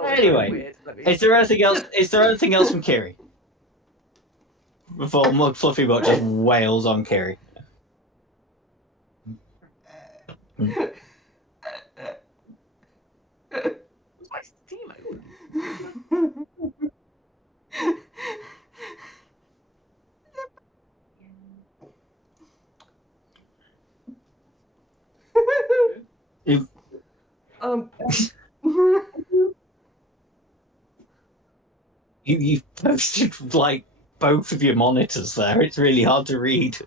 Oh, it's Anyway, very weird. Let me- Is there anything else? Is there anything else from Kiri? Before Mug Fluffy Butt just wails on Kiri. What's my Steam open? If- um. You've posted like both of your monitors there. It's really hard to read.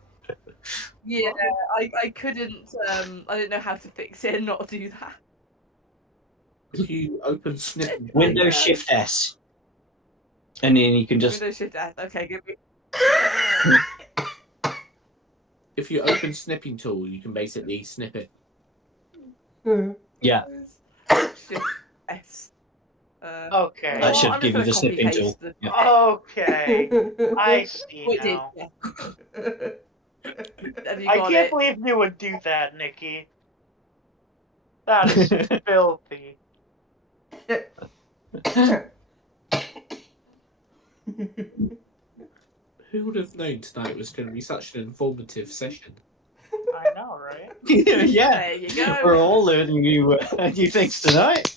Yeah, I couldn't. I didn't know how to fix it and not do that. If you open snip, Windows Shift S, and then you can just. Windows Shift S. Okay, give me. if you open snipping tool, you can basically snip it. Yeah, Shift S. Okay. that should I'm give you the just gonna snipping copy-paste tool. the- Yeah. Okay. I see Oh, it did. now. Yeah. Have you I got can't it? believe you would do that, Nikki. That is filthy. Who would have known tonight was going to be such an informative session? I know, right? Yeah, There you go. we're all learning new things tonight.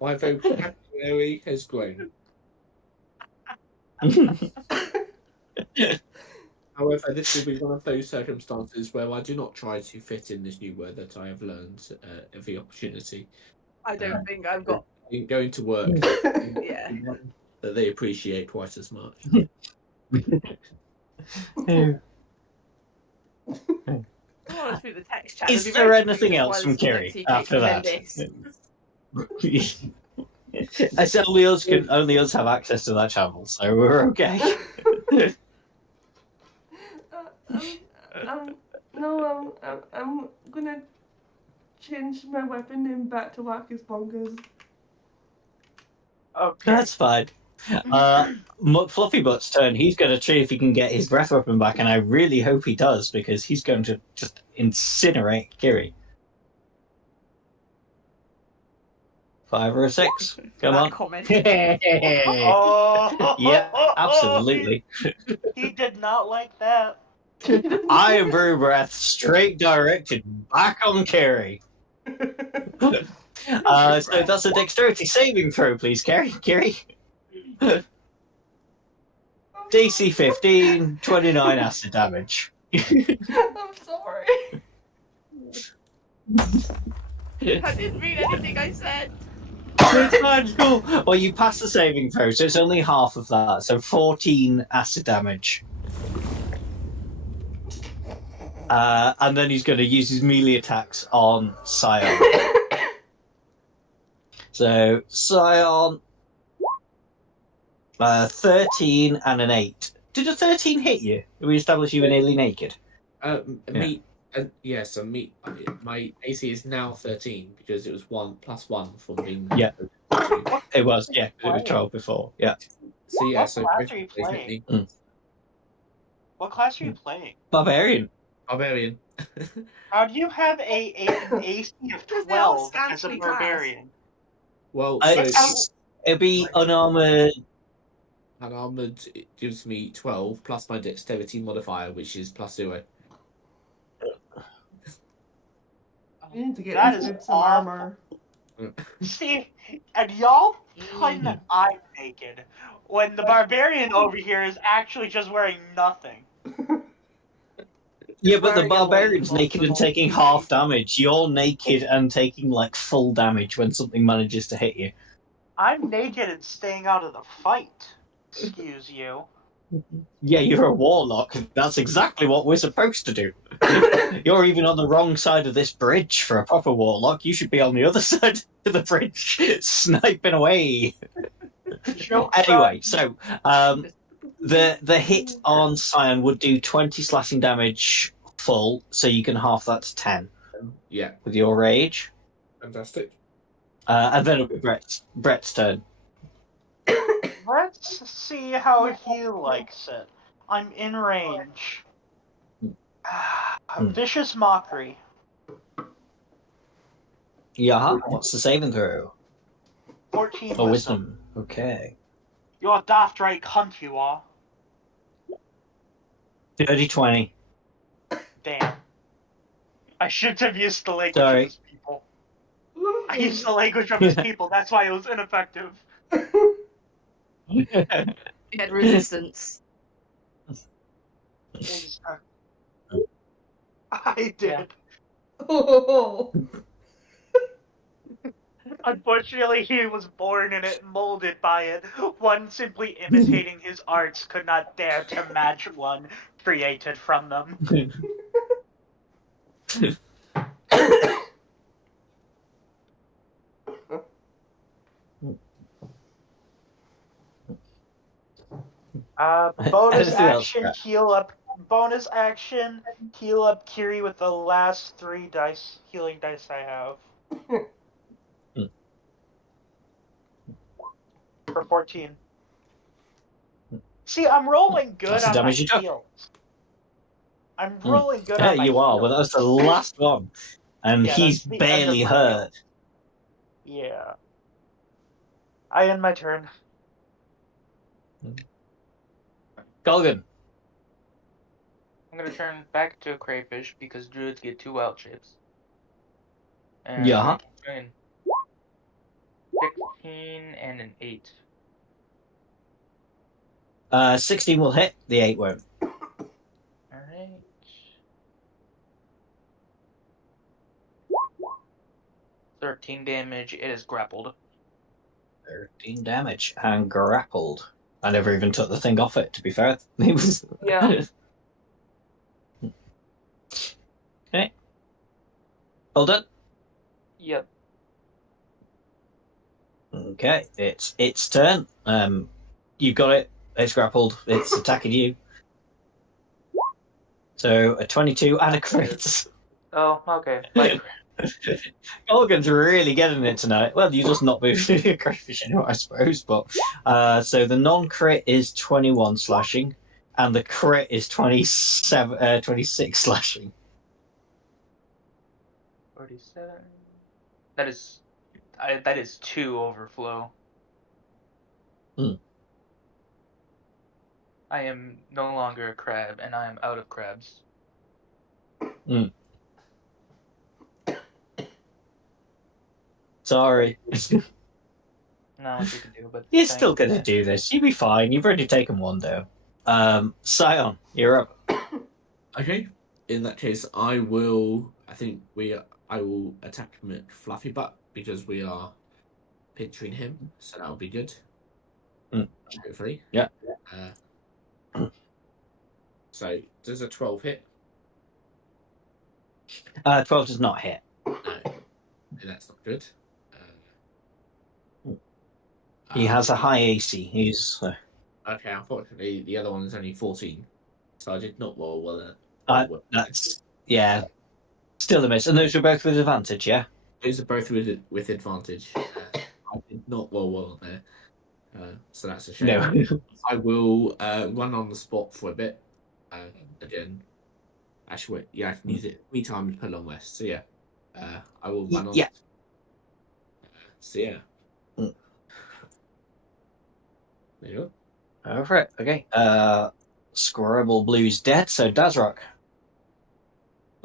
My vocabulary has grown. However, this will be one of those circumstances where I do not try to fit in this new word that I have learned every opportunity. I don't think I've got. Going to work Yeah. that they appreciate quite as much. Oh, through the text chat. Is It'd be there very anything confusing else why from this Kerry TK after that? this. As only us have access to that channel, so we're okay. I'm gonna change my weapon name back to Wackus Bonkers. Okay. That's fine. Fluffy Butt's turn. He's going to try if he can get his breath weapon back, and I really hope he does because he's going to just incinerate Kiri. 5 or a 6. Come That on. comment. Oh, Yeah, absolutely. He did not like that. Iron Brew Breath straight directed back on Kiri. So that's a dexterity saving throw, please, Kiri. DC 15, 29 acid damage. I'm sorry. I didn't read anything I said. It's magical. Well, you pass the saving throw, so it's only half of that, so 14 acid damage. And then he's going to use his melee attacks on Scion. So, Scion, 13 and an 8. Did a 13 hit you? Did we establish you were nearly naked? Yes, my AC is now 13 because it was 1 plus 1 from being. Yeah. It was, yeah. It was 12 before, yeah. So yeah, What so class are you playing? What class are you playing? Barbarian. Barbarian. How do you have an AC of Because they're all 12 as a scantily class. barbarian? Well, It'd be unarmored. unarmored it gives me 12 plus my dexterity modifier, which is +0. You need to get That into is some awful. armor. See, and y'all claim that I'm naked, when the barbarian over here is actually just wearing nothing. Yeah, but the wearing a barbarian's loincloth naked and with taking all half damage. You're naked and taking like full damage when something manages to hit you. I'm naked and staying out of the fight. Excuse you. Yeah, you're a warlock. That's exactly what we're supposed to do. You're even on the wrong side of this bridge for a proper warlock. You should be on the other side of the bridge, sniping away. Anyway, so the hit on Scion would do 20 slashing damage full, so you can half that to 10 Yeah, with your rage. fantastic. And then it'll be Brett's turn. Let's see how he likes it. I'm in range. Vicious Mockery. Yeah, what's the saving throw? 14 Oh, wisdom. wisdom. Okay. You're a daft right cunt, you are. Dirty 20. Damn. I shouldn't have used the language Sorry. of his people. I used the language of his people, that's why it was ineffective. He had resistance. I did. Oh. Unfortunately, he was born in it, molded by it. One simply imitating his arts could not dare to match one created from them. Bonus Anything else, action, Brett? heal up. Bonus action, heal up Kiri with the last 3 dice, healing dice I have. For 14. See, I'm rolling good That's the on my damage you took. heals. I'm rolling good on my You are, heals. well, that's the last one. And Yeah, he's that's the barely end of my hurt. Yeah. I end my turn. Golgan. I'm gonna turn back to a crayfish because druids get 2 wild shapes. And Yeah. I'm gonna keep doing 16 and an 8. 16 will hit, the 8 won't. Alright. "13 damage, it is grappled." 13 damage and grappled. I never even took the thing off it, to be fair. It was... Yeah. Okay. All done? Yep. Okay, it's its turn. You've got it. It's grappled. It's attacking you. So a 22 and a crit. Oh, okay. Like, Golgan's really getting it tonight. Well, you just not moving a crayfish anyway, I suppose. But so the non-crit is 21 slashing, and the crit is 26 slashing. 47. That is 2 overflow. I am no longer a crab, and I am out of crabs. Sorry. Not much you can do, but You're thanks. still going to do this. You'll be fine. You've already taken one down. Scion, you're up. Okay. In that case, I will attack him at Fluffy Butt because we are pinching him, so that'll be good. Hopefully. Yeah. So does a 12 hit? 12 does not hit. No, that's not good. He has a high AC. He's Okay, unfortunately, the other one is only 14, so I did not roll well. that's still a miss. And those were both with advantage, yeah. Those are both with advantage. I did not roll well there, so that's a shame. No. I will run on the spot for a bit. Again, actually, wait, yeah, I can use it 3 times per long rest. So yeah, I will run on. Yeah. So yeah. There you go. Over it. Okay. Scribble Blue's dead, so Dazrock.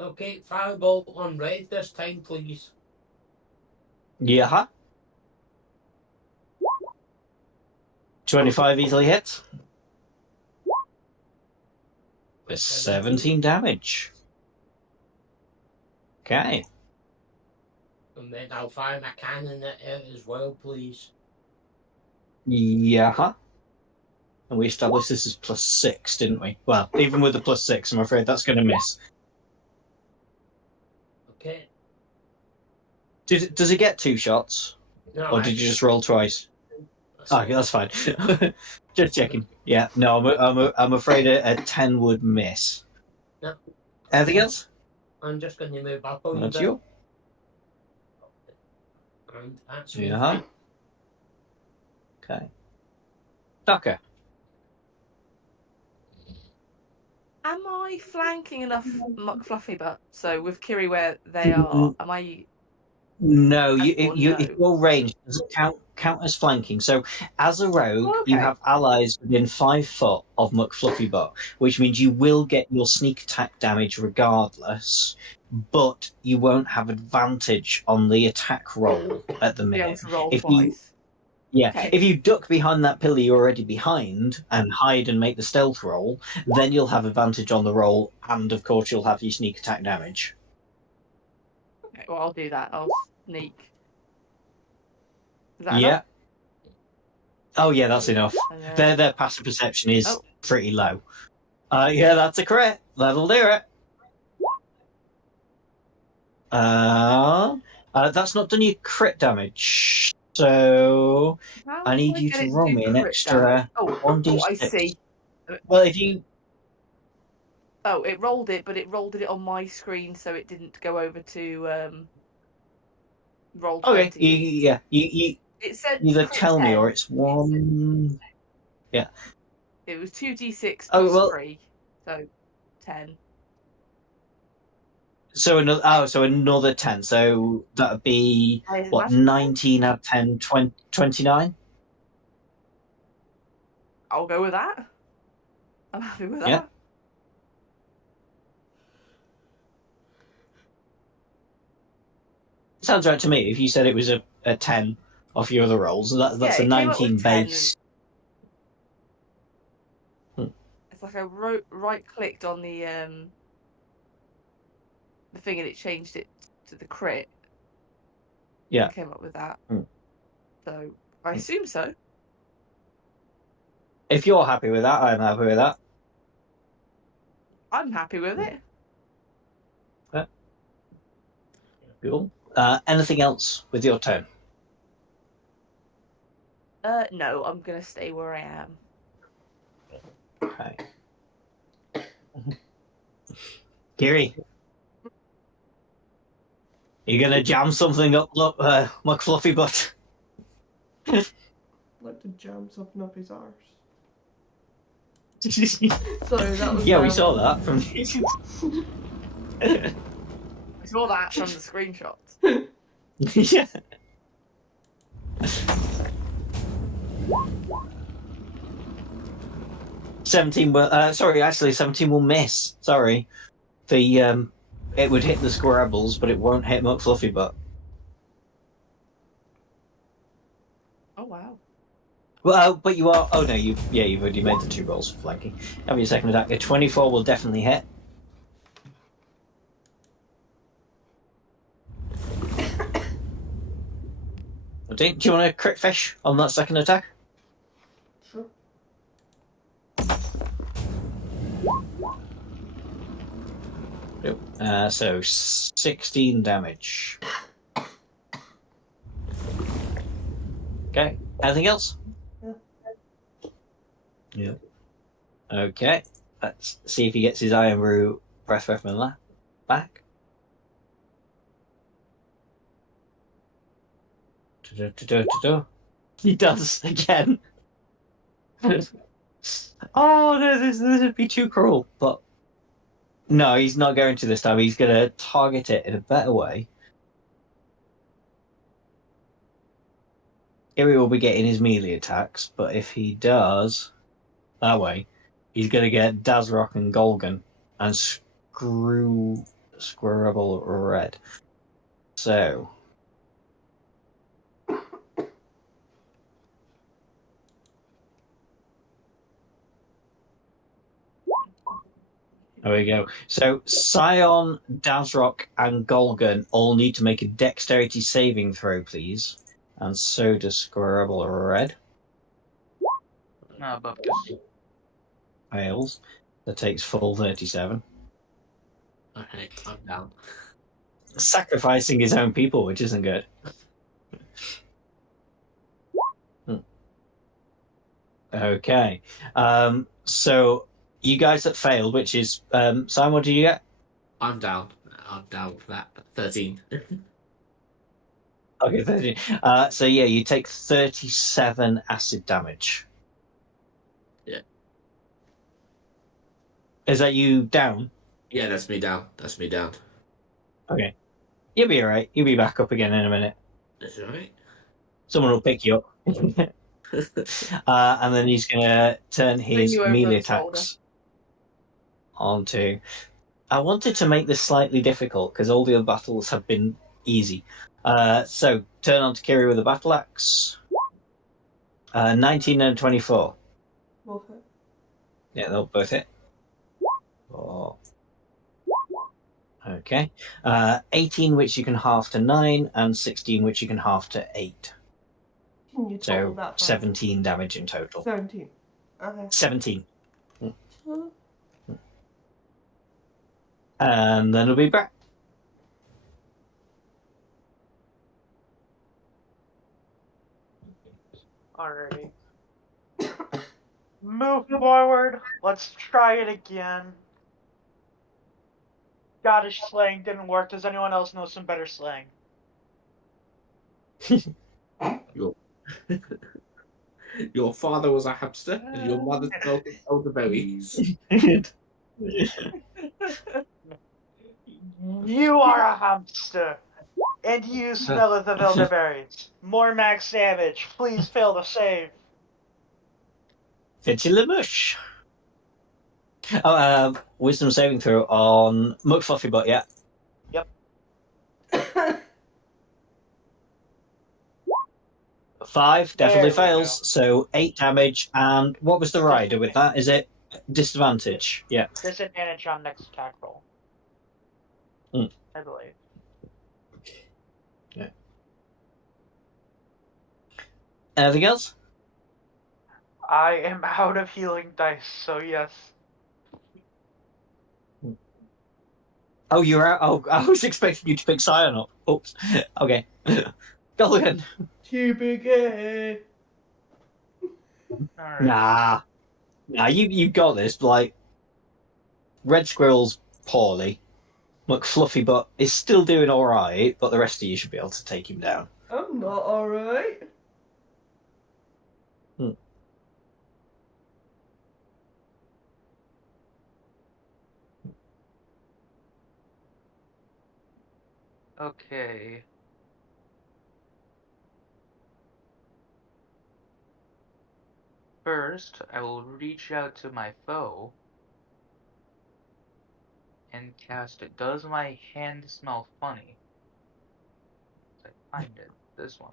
Okay, firebolt on red this time, please. Yeah. 25 easily hits. With 17 damage. Okay. And then I'll fire my cannon at it as well, please. Yeah. And we established this is +6, didn't we? Well, even with the +6, I'm afraid that's going to miss. Okay. Does it get 2 shots? No, Or did you just roll twice? Okay, that's fine. Just checking. Yeah, no, I'm afraid a 10 would miss. No. Anything else? I'm just going to move up a little That's bit. you. And actually, Yeah. Okay. Tucker. Am I flanking enough McFluffy Butt? So with Kiri where they are, am I? No, Or no? if your range doesn't count as flanking. So, as a rogue, Oh, okay. you have allies within 5 foot of McFluffybutt, which means you will get your sneak attack damage regardless, but you won't have advantage on the attack roll at the Be able minute. to roll If you twice. Yeah, Okay. if you duck behind that pillar you're already behind and hide and make the stealth roll, then you'll have advantage on the roll, and of course you'll have your sneak attack damage. Okay, well I'll do that. I'll sneak. Is that Yeah. enough? Oh yeah, that's enough. And then- Their passive perception is Oh. pretty low. Yeah, that's a crit. That'll do it. That's not done your crit damage, so How I do need you get to it roll do me an crit extra damage? Oh, 1d6. I see. Well, if you Oh, it rolled it, but it rolled it on my screen, so it didn't go over to roll 20. okay, you It said either crit tell me 10. or it's 1. Yeah. It was 2d6 Oh, plus well- 3, so 10. So another 10. So that'd be I what, imagine 19 out of 10, 29? I'll go with that. I'm happy with that. Yeah. Sounds right to me. If you said it was a 10 off your other rolls, so that's Yeah, a it came up with 19 10 base. It's like I right clicked on the thing and it changed it to the crit. Yeah. I came up with that. Hmm. So I assume so. If you're happy with that, I'm happy with that. I'm happy with it. Cool. Anything else with your turn? No, I'm gonna stay where I am. Okay. Kiri, you gonna jam something up, McFluffybutt? Like to jam something up his arse. Sorry, that was. Yeah, we saw that from. I saw that from the screenshots. Yeah. '17 will. Sorry, actually, 17 will miss. Sorry, the it would hit the Squirrels, but it won't hit McFluffybutt. Oh wow. Well, but you are. Oh no, you've already made the 2 rolls for flanking. Have your second attack. A 24 will definitely hit. Do you want to crit fish on that second attack? Sure. Nope. So 16 damage. Okay. Anything else? Yeah. Yeah. Okay. Let's see if he gets his Iron Brew Breath Weapon back. He does again. Oh no, this would be too cruel. But no, he's not going to this time. He's going to target it in a better way. Here he will be getting his melee attacks, but if he does that way, he's going to get Dazrock and Golgan and screw Squirrel Red. So. There we go. So Scion, Dazrock, and Golgan all need to make a dexterity saving throw, please. And so does Squirrel Red. No, Bupkis. Fails. That takes full 37. Okay, I'm down. Sacrificing his own people, which isn't good. Okay. So you guys that failed, which is Simon, what did you get? I'm down. I'm down for that. 13. Okay, 13. So yeah, you take 37 acid damage. Yeah. Is that you down? Yeah, that's me down. That's me down. Okay. You'll be alright. You'll be back up again in a minute. That's alright. Someone will pick you up. And then he's going to turn his you over melee the shoulder. attacks onto... I wanted to make this slightly difficult because all the other battles have been easy. So, turn on to Kiri with a battle axe. 19 and 24. Both hit. Yeah, they'll both hit. Oh. Okay. 18, which you can half to 9, and 16, which you can half to 8. Can you total So, that for 17 damage in total. 17. Okay. 17. Huh? And then it'll be back. Alrighty. Move forward. Let's try it again. Scottish slang didn't work. Does anyone else know some better slang? Your father was a hamster, and your mother smelled elderberries. You are a hamster, and you smell of the elderberries. More max damage. Please fail to save. Fitchy Oh, wisdom saving throw on McFluffybot, yeah. Yep. 5 definitely There we fails, go. so 8 damage. And what was the rider with that? Is it disadvantage? Yeah. Disadvantage on next attack roll. I believe. Yeah. Anything else? I am out of healing dice, so yes. Oh, you're out. Oh, I was expecting you to pick Scion up. Oops. Okay. Go again. TBK. Alright. Nah, you got this. Like, Red Squirrel's poorly. McFluffybot is still doing alright, but the rest of you should be able to take him down. I'm not alright. Okay. First, I will reach out to my foe and cast it. Does my hand smell funny? I find it. This one.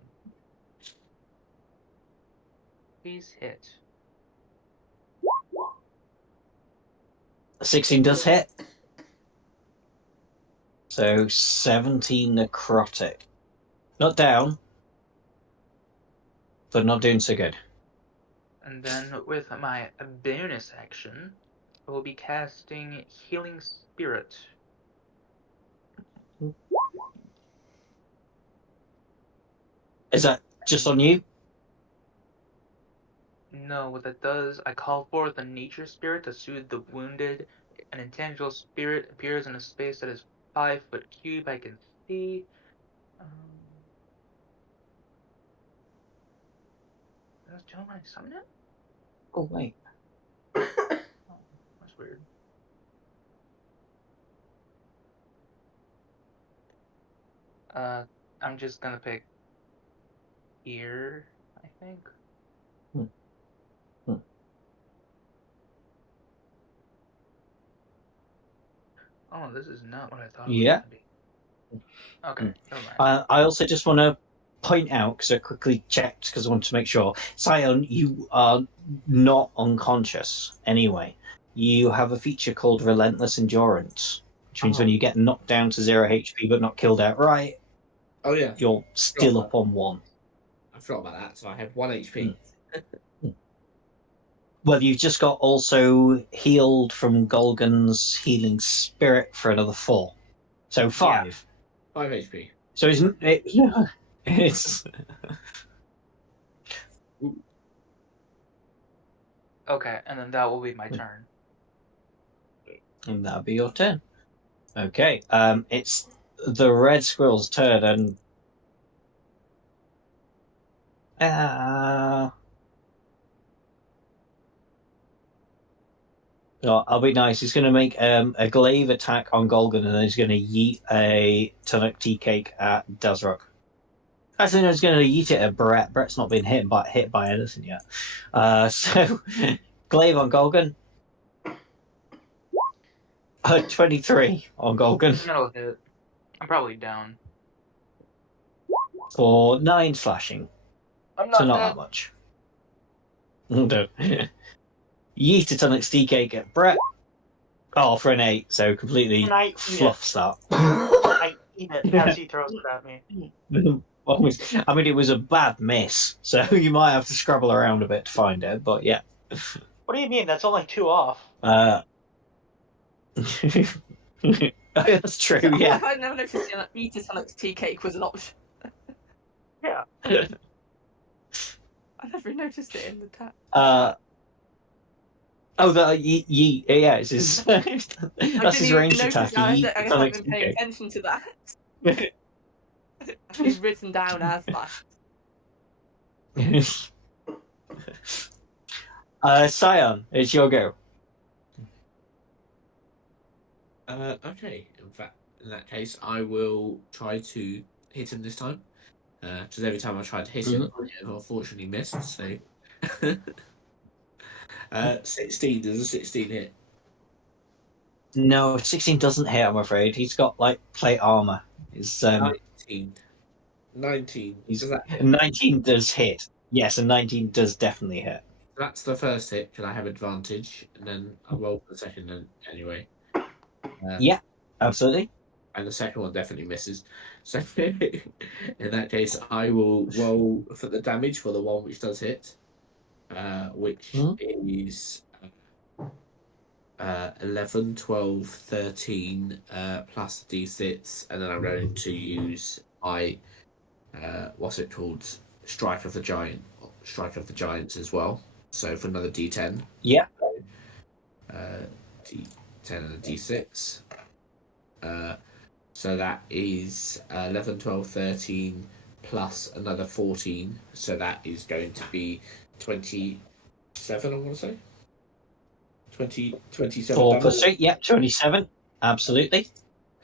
Please hit. 16 does hit. So 17 necrotic. Not down, but not doing so good. And then with my bonus action, I will be casting Healing Spirit. Is that just on you? No, what that does, I call forth a nature spirit to soothe the wounded. An intangible spirit appears in a space that is 5 foot cube I can see. Do I summon it? Oh, wait. Oh, that's weird. I'm just gonna pick here, I think. Oh, this is not what I thought it was gonna be. Okay, never mind. I also just want to point out, because I quickly checked, because I wanted to make sure. Scion, you are not unconscious anyway. You have a feature called Relentless Endurance, which means when you get knocked down to 0 HP but not killed outright, Oh, yeah. you're still up on 1. I forgot about that, so I have 1 HP. Well, you've just got also healed from Golgan's healing spirit for another 4. So 5. 5 HP. So it's Okay, and then that will be my turn. and that'll be your turn. Okay. It's the red squirrel's turn, and oh, I'll be nice. He's going to make a glaive attack on Golgan, and then he's going to yeet a tonic tea cake at Dazrock. Actually, no, he's going to yeet it at Brett. Brett's not been hit by anything yet. So, glaive on Golgan. 23 on Golgan That'll hit. I'm probably down. for 9 slashing. I'm So not that much. No. Yeet a tonic tea cake at Brett. Oh, for an 8, so completely And I eat fluffs that. I eat it as he throws it at me. I mean, it was a bad miss, so you might have to scrabble around a bit to find it, but yeah. What do you mean? That's only 2 off. That's true, yeah. I never noticed that eating Sonic's tea cake was an option. Yeah. I never noticed it in the tab. Yeah, it's his, that's his ranged attack. I He guess I haven't been paying attention to that. It's written down as that. Scion, it's your go. Okay. In that case, I will try to hit him this time. Because every time I tried to hit him, I unfortunately missed. So, 16. Does a 16 hit? No, 16 doesn't hit, I'm afraid. He's got, like, plate armor. It's, 19. 19. Does that... 19 does hit. Yes, and 19 does definitely hit. That's the first hit. Can I have advantage? And then I'll roll for the second anyway. Yeah, absolutely. And the second one definitely misses. So in that case, I will roll for the damage for the one which does hit, which is 11, 12, 13 plus d6, and then I'm going to use my what's it called? Strike of the Giants as well. So for another d10. Yeah. D10 and a d6. So that is 11, 12, 13 plus another 14. So that is going to be 27, I want to say. 27 4 plus 3, yeah, 27. Absolutely.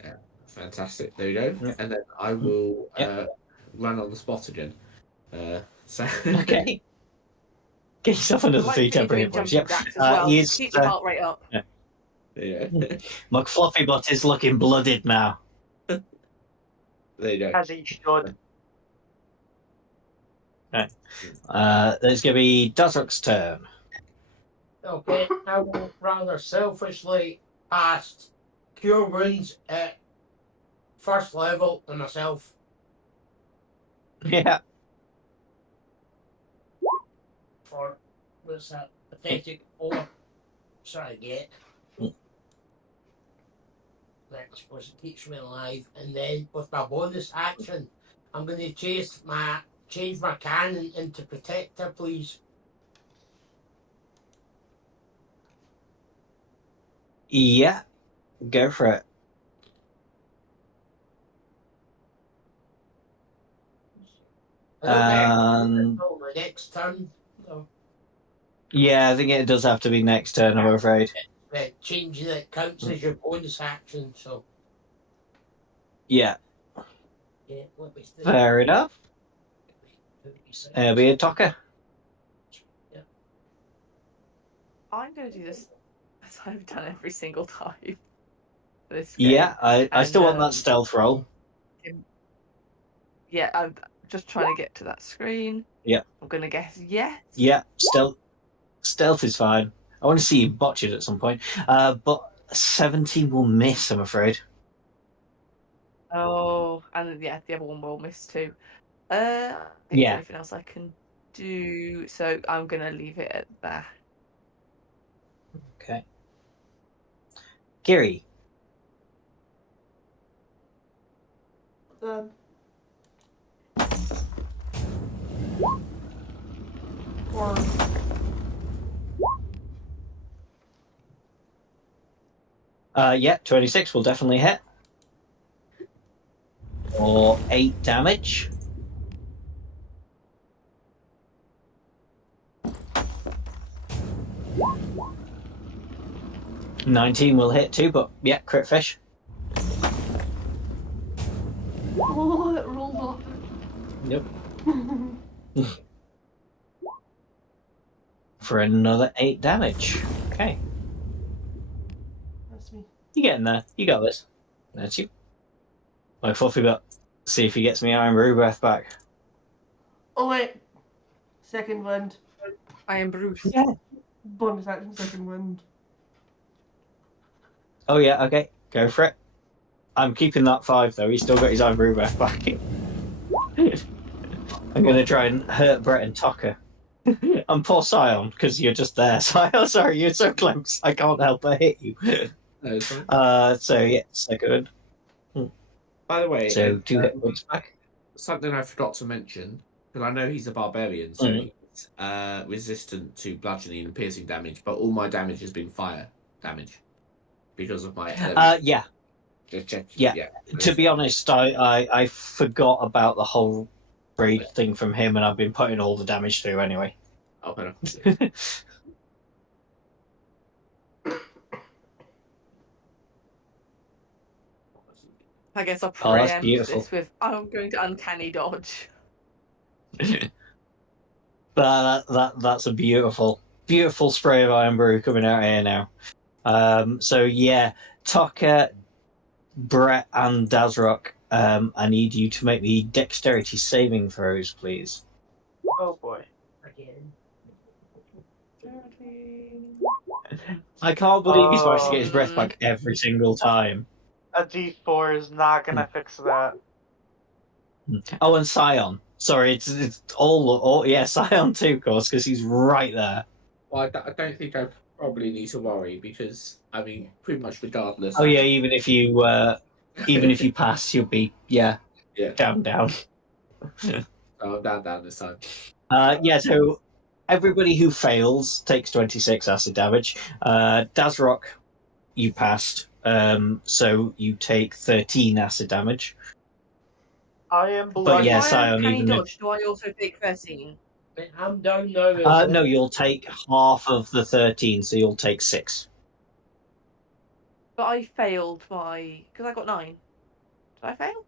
Yeah, fantastic. There you go. Yeah. And then I will run on the spot again. Okay. Get yourself another 3 temporary hit points. Yep. Keep the heart rate up. Yeah. McFluffy Butt is looking blooded now. There you go. As he should. Right. There's going to be Dazrock's turn. Okay, I will rather selfishly cast Cure Wounds at first level on myself. Yeah. For, what's that, pathetic 4. Try to get. That I suppose it keeps me alive. And then with my bonus action, I'm going to change my cannon into Protector, please. Yeah. Go for it. My next turn. No. Yeah, I think it does have to be next turn, I'm afraid. Changing it counts as your bonus action, so. Yeah. Yeah, fair enough. It'll be a Tocker. Yeah. I'm going to do this as I've done every single time. This game. Yeah, I still want that stealth roll. Yeah, I'm just trying to get to that screen. Yeah. I'm going to guess yes. Yeah, stealth is fine. I want to see you botch it at some point. But 17 will miss, I'm afraid. Oh, and yeah, the other one will miss too. Yeah. Anything else I can do? So I'm going to leave it at that. Kiri. Or Yeah, 26 will definitely hit. Or 8 damage. $19 will hit too, but yeah, crit fish. oh, it rolled off. Yep. For another 8 damage. Okay. That's me. You getting there. You got this. That's you. Like Fluffy, but see if he gets me Iron Brew breath back. Oh wait, second wind. I am Bruce. Yeah. Bonus action, second wind. Oh yeah, okay. Go for it. I'm keeping that 5 though. He's still got his Iron Brew breath back. I'm going to try and hurt Brett and Tucker. And poor Scion, because you're just there. Scion, sorry, you're so close. I can't help but hit you. No, it's fine. So yeah, second. By the way, So 2 hit points back. something I forgot to mention, because I know he's a barbarian, so Mhm. he's resistant to bludgeoning and piercing damage, but all my damage has been fire damage because of my Yeah. Just check. Yeah. To be honest, I forgot about the whole raid thing from him, and I've been putting all the damage through anyway. Oh, better. I guess I'll Oh, that's preempt beautiful. this with I'm going to uncanny dodge. That's a beautiful spray of Iron Brew coming out here now. So yeah, Tucker, Brett, and Dazrock, I need you to make me dexterity saving throws, please. Oh boy. Again. I can't believe he's managed to get his breath back every single time. A D4 is not gonna fix that. Oh, and Scion. Sorry, it's all yeah, Scion too, of course, because he's right there. Well, I don't think I probably need to worry because I mean, pretty much regardless. Oh yeah, even if you pass, you'll be yeah down. I'm down this time. Yeah, so everybody who fails takes 26 acid damage. Dazrock, you passed, so you take 13 acid damage. I am blood. But yeah, If I Scion, uncanny even if dodge, do I also take 13? I'm down now. as well. no, you'll take half of the 13, so you'll take 6. But I failed my because I got 9. Did I fail?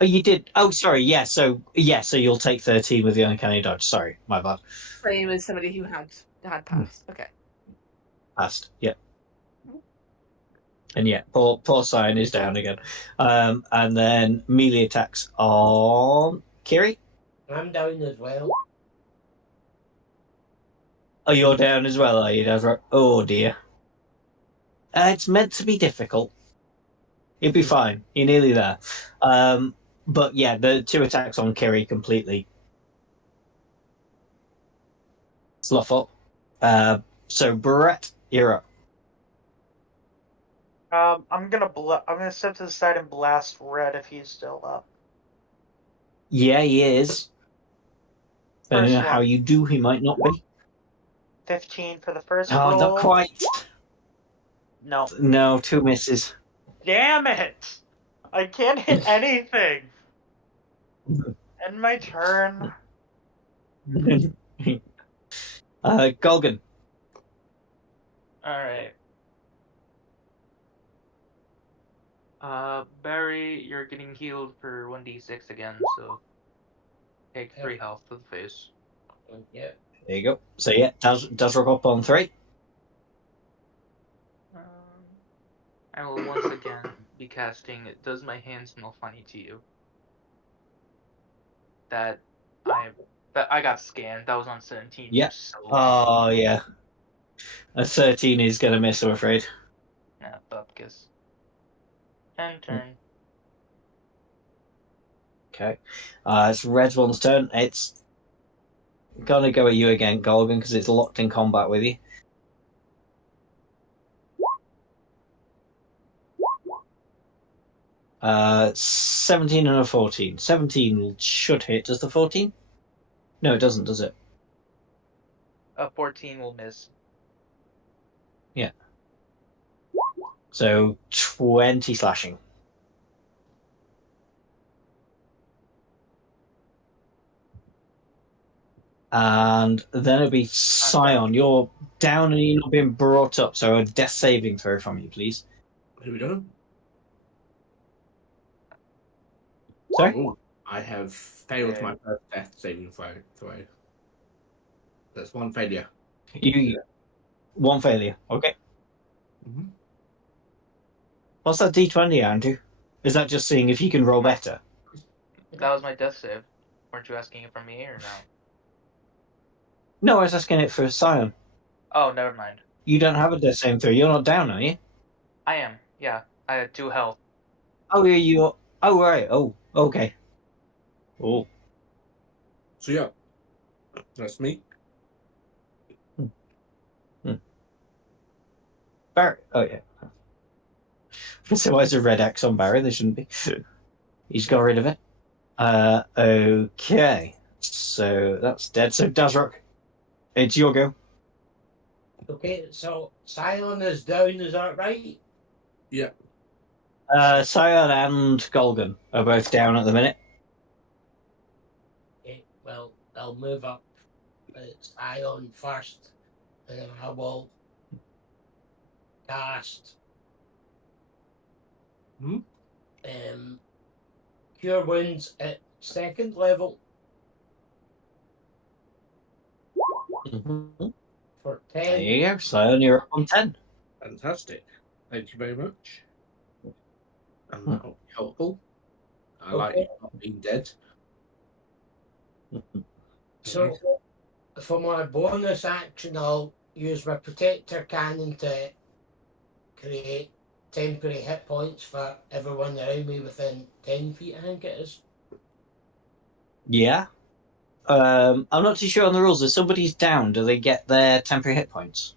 Oh, you did. Oh, sorry. Yeah. So you'll take 13 with the uncanny dodge. Sorry, my bad. Same as somebody who had passed. Okay. Passed. Yeah. And yeah, poor Scion is down again. And then melee attacks on Kiri. I'm down as well. Oh, you're down as well, are you, Dazrock? Oh dear. It's meant to be difficult. You'll be fine. You're nearly there. But yeah, the 2 attacks on Kiri completely slough up. So Brett, you're up. I'm gonna step to the side and blast Red if he's still up. Yeah, he is. Depending on First how one. you do, he might not be. 15 for the first Oh, roll. not quite. No. No, 2 misses. Damn it! I can't hit anything. End my turn. Golgan. Alright. Barry, you're getting healed for 1d6 again, so take 3 health to the face. Yeah. There you go. So yeah, does rock up on 3. I will once again be casting Does My Hand Smell Funny to You? That I got scanned. That was on 17. Yeah. So Oh yeah. A 13 is gonna miss, I'm afraid. yeah, bupkis. End turn. Okay. It's Red One's turn. It's gonna go at you again, Golgan, because it's locked in combat with you. 17 and a 14. 17 should hit. Does the 14? No, it doesn't, does it? A 14 will miss. So 20 slashing. And then it'll be Scion. You're down and you're not being brought up, so a death saving throw from you, please. Here we go. Sorry? Ooh, I have failed Okay. my first death saving throw. That's one failure. You one failure. Okay. Mm-hmm. What's that D20, Andrew? Is that just seeing if you can roll better? That was my death save. Weren't you asking it from me or no? No, I was asking it for Scion. Oh, never mind. You don't have a death saving throw. You're not down, are you? I am. Yeah, I had 2 health. Oh, yeah, you. Oh, right. Oh, okay. Oh. So yeah, that's me. Barry. Oh, yeah. So why is a red X on Barry? There shouldn't be. He's got rid of it. Okay. So that's dead. So Dazrock, it's your go. Okay, so Scion is down, is that right? Yeah. Scion and Golgan are both down at the minute. Okay, well, I'll move up Scion first, and then I will cast Cure Wounds at 2nd level Mm-hmm. for There 10. you go. Scion, you're up on 10. Fantastic. Thank you very much. And that will be helpful. I like not being dead. So, for my bonus action, I'll use my Protector Cannon to create temporary hit points for everyone around me within 10 feet, I think it is. Yeah. I'm not too sure on the rules. If somebody's down, do they get their temporary hit points?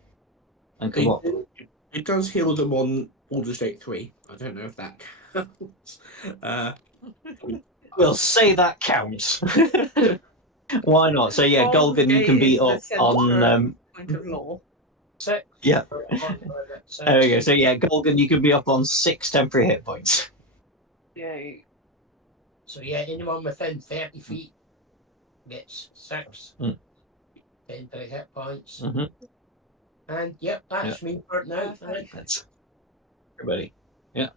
And come up? It does heal them on Baldur's Gate 3. I don't know if that counts. We'll say that counts. Why not? So yeah, Golgan, you can be up on. Point of law. 6. Yeah. There we go. So yeah, Golgan, you can be up on 6 temporary hit points. Yay. So yeah, anyone within 30 feet gets 6 temporary hit points. Mm-hmm. And yep, that's me for now. That's everybody. Yeah.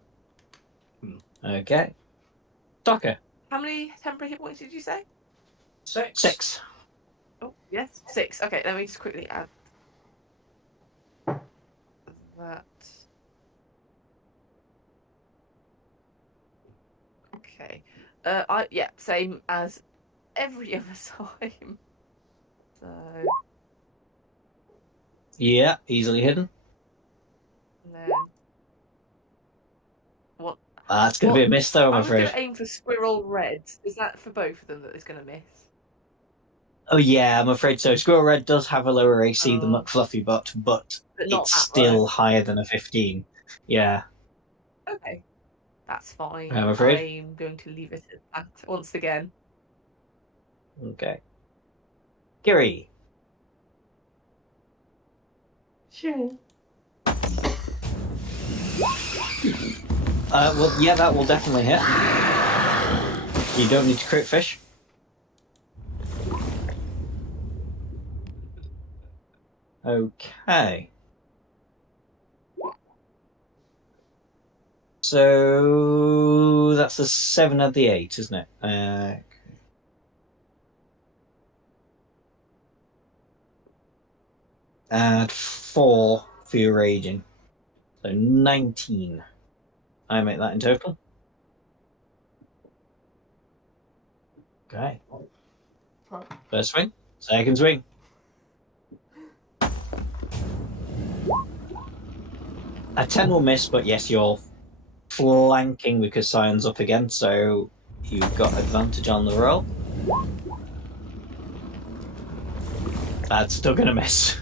Okay. Docker. How many temporary hit points did you say? 6. 6. Oh, yes. 6. Okay, let me just quickly add that. Okay. Same as every other time. So. Yeah, easily hidden. And then. What? That's going to be a miss, though, I'm I was going afraid. to aim for Squirrel Red. Is that for both of them that it's going to miss? Oh, yeah, I'm afraid so. Squirrel Red does have a lower AC than McFluffy but not it's that still low. higher than a 15. Yeah. Okay. That's fine. I'm afraid. I'm going to leave it at that once again. Okay. Gary. Sure. Well, yeah, that will definitely hit. You don't need to crit fish. Okay. So that's the 7 of the 8, isn't it? Add 4 for your raging. So 19. I make that in total. Okay. First swing. Second swing. A 10 will miss, but yes, you're flanking because Sion's up again, so you've got advantage on the roll. That's still going to miss.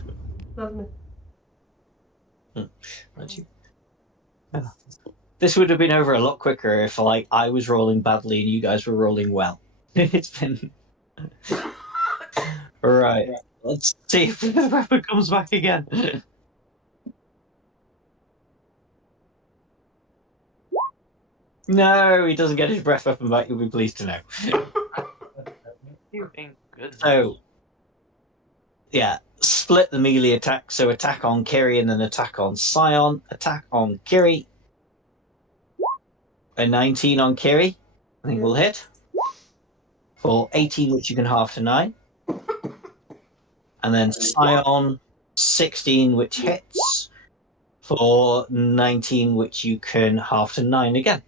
Doesn't it? This This would have been over a lot quicker if, like, I was rolling badly and you guys were rolling well. It's been right. Let's see if the weapon comes back again. No, he doesn't get his breath weapon back. You'll be pleased to know. Thank goodness. So, yeah, split the melee attack. So attack on Kiri and then attack on Scion. Attack on Kiri. A 19 on Kiri, I think will hit. For 18, which you can half to 9. And then Scion, 16, which hits. For 19, which you can half to 9 again.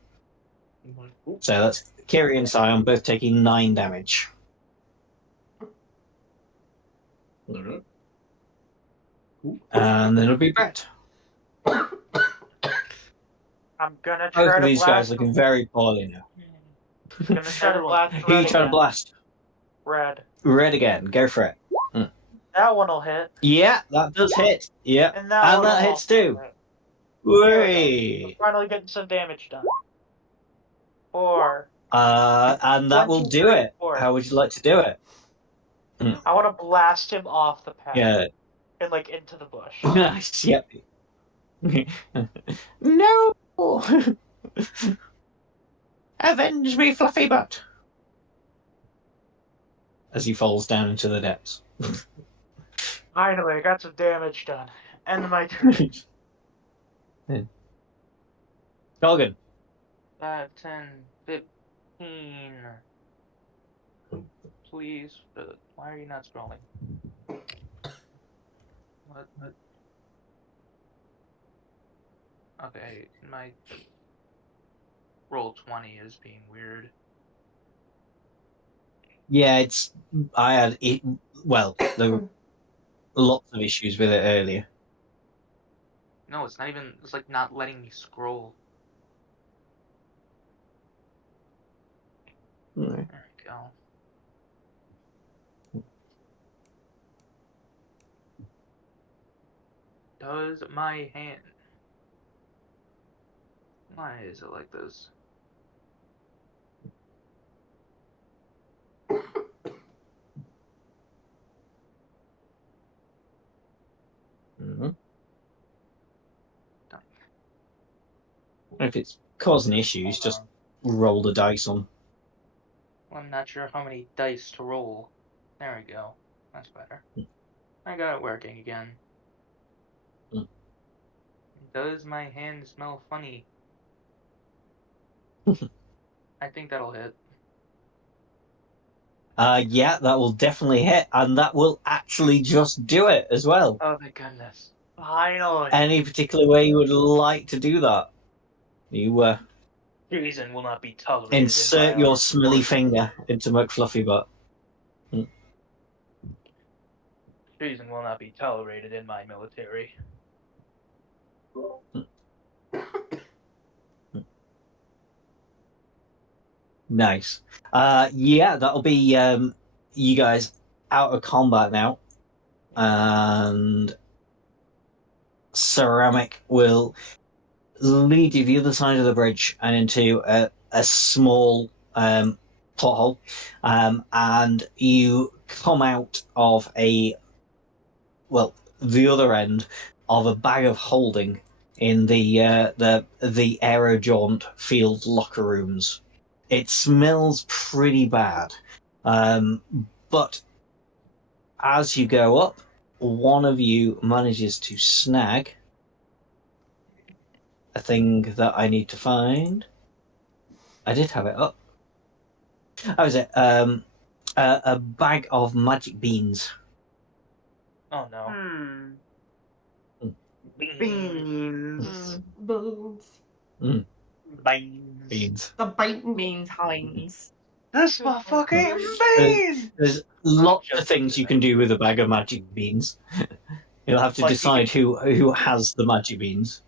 So that's Kiri and Scion both taking 9 damage. And then it'll be Brett. I'm gonna Both try of to these blast guys looking very poorly now. I'm gonna try to blast Who are you red trying to again. blast? Red. Red again. Go for it. That one'll hit. Yeah, that does hit. Yeah. And that And one that will hits also too. hit. There we Whee! go. Finally getting some damage done. 4. And that will do it. 4. How would you like to do it? I want to blast him off the path. Yeah. And like into the bush. Nice. Yep. No. Avenge me, fluffy butt. As he falls down into the depths. Finally, I got some damage done. End my turn. Dolgan. 5, 10, 15. Please. Why are you not scrolling? What? Okay, my roll 20 is being weird. Yeah, it's. I had it. Well, there were lots of issues with it earlier. No, it's not even. It's like not letting me scroll. Right. There we go. Does my hand. Why is it like this? Mm-hmm. If it's causing issues, just roll the dice on. I'm not sure how many dice to roll. There we go. That's better. I got it working again. Does my hand smell funny? I think that'll hit. Yeah, that will definitely hit, and that will actually just do it as well. Oh my goodness. Finally. Any particular way you would like to do that? You Treason will not be tolerated. insert your smelly finger into McFluffy butt. Treason will not be tolerated in my military. Nice. Yeah, that'll be you guys out of combat now, and Ceramic will lead you the other side of the bridge and into a small pothole, and you come out of the other end of a bag of holding in the Aerojaunt field locker rooms. It smells pretty bad, but as you go up, one of you manages to snag a thing that I need to find. I did have it up. How is it? A bag of magic beans. Oh no. Beans. Bones. Beans. Beans. The biting. Means Heinz. This motherfucking bean! There's lots of things you can do with a bag of magic beans. You'll have to Like, decide who has the magic beans.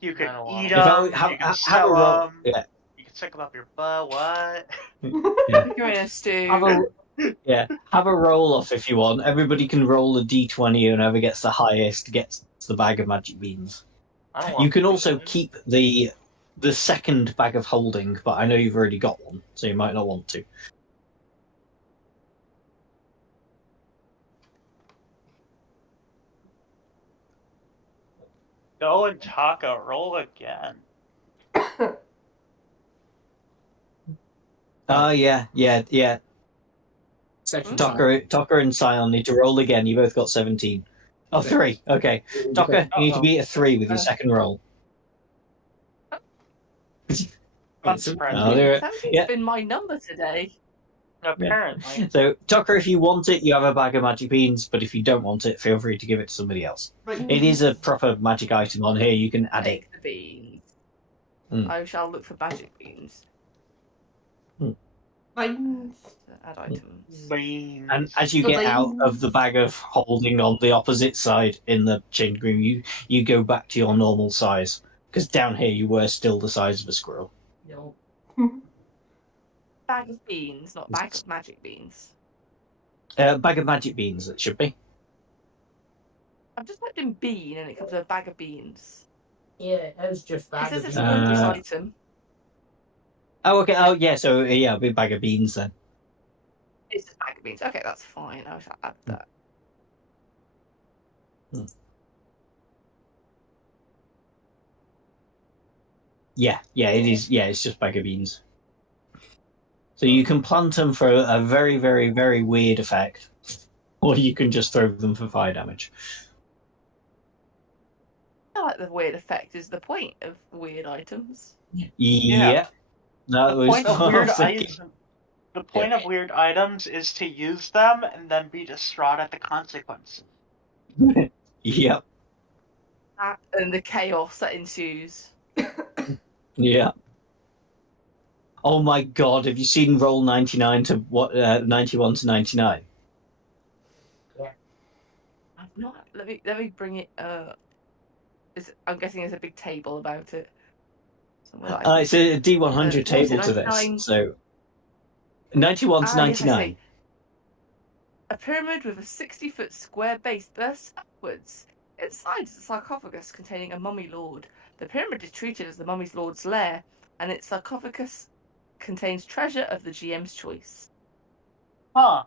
You can I don't want eat it. them, If I- you can have a sell roll. them, Yeah. you can stick them up your butt, what? You're in a stew. Have a roll off if you want. Everybody can roll a d20, and whoever gets the highest gets the bag of magic beans. I don't want You can also beans. keep the the second bag of holding, but I know you've already got one, so you might not want to. Go and Taco, roll again. Oh, yeah. Section Tucker and Scion need to roll again. You both got 17. Oh, 3. Okay. Tucker, you need to be at 3 with your second roll. That's Oh, surprising. there- 17's yeah. been my number today. Apparently. So, Tucker, if you want it, you have a bag of magic beans, but if you don't want it, feel free to give it to somebody else. Right. It is a proper magic item on here. You can add it. Take the beans. Mm. I shall look for magic beans. Beans. To add items. Beans. And as you get out of the bag of holding on the opposite side in the change room, you go back to your normal size. Because down here you were still the size of a squirrel. Yo. Bag of beans, not bag of magic beans. Bag of magic beans, it should be. I've just typed in bean and it comes with a bag of beans. Yeah, it was just It bad. says it's of a you. bonus item. Oh, okay. Oh, yeah. So, yeah, a big bag of beans then. It's just a bag of beans. Okay, that's fine. I shall add that. Yeah, it is. Yeah, it's just bag of beans. So you can plant them for a very, very, very weird effect, or you can just throw them for fire damage. I like the weird effect is the point of weird items. Yeah. That The was point of what I weird was thinking. items. The point of weird items is to use them and then be distraught at the consequences. Yep. And the chaos that ensues. Yeah. Oh my god, have you seen Roll 99 to 91 to 99? I've not. Let me bring it. I'm guessing there's a big table about it. Somewhere that I can It's a D100 what was it, table to this. 99? So 91 to Yes, I 99. see. A pyramid with a 60-foot square base bursts upwards. Inside is a sarcophagus containing a mummy lord. The pyramid is treated as the mummy lord's lair, and its sarcophagus contains treasure of the GM's choice. Huh.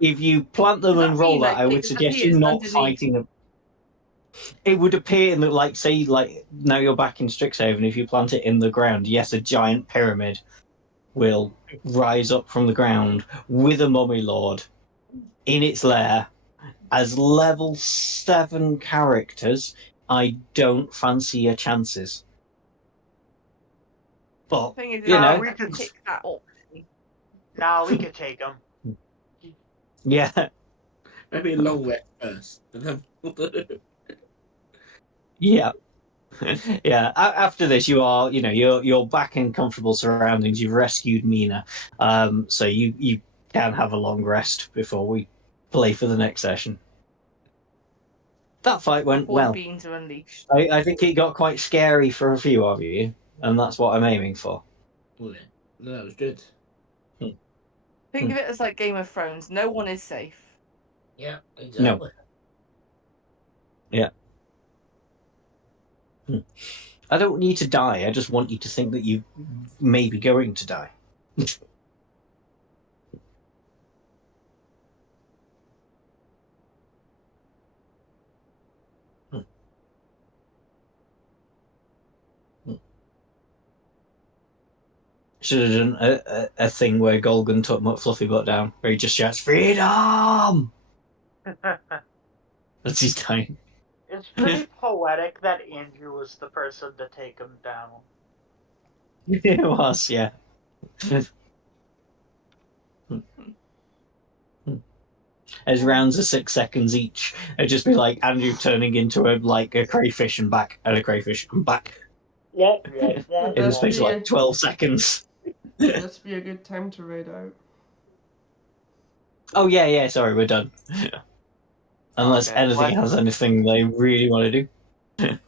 If you plant them Does that and roll mean, that, like, I it would suggest appears you not underneath? fighting them. It would appear in the, like, say, like, now you're back in Strixhaven, if you plant it in the ground, yes, a giant pyramid will rise up from the ground with a mummy lord in its lair. As level 7 characters, I don't fancy your chances. But, The thing is, you know, we I could- pick that option. Nah, we could take them. yeah, Maybe a long rest first. And then yeah. Yeah, after this, you are, you're back in comfortable surroundings. You've rescued Mina, so you can have a long rest before we play for the next session. That fight went Before well. beans are unleashed. I think it got quite scary for a few of you, and that's what I'm aiming for. no, that was good. Think of it as like Game of Thrones. No one is safe. Yeah, exactly. I don't need to die. I just want you to think that you may be going to die. Should have done a thing where Golgan took Fluffy Butt down, where he just shouts, "Freedom!" That's his time. It's pretty poetic that Andrew was the person to take him down. It was, yeah. As rounds of 6 seconds each, it'd just be like Andrew turning into a crayfish and back, and a crayfish and back Yep. in the space of like 12 seconds. This be a good time to raid out. Oh yeah, sorry, we're done. Unless Okay, anything what? has anything they really want to do.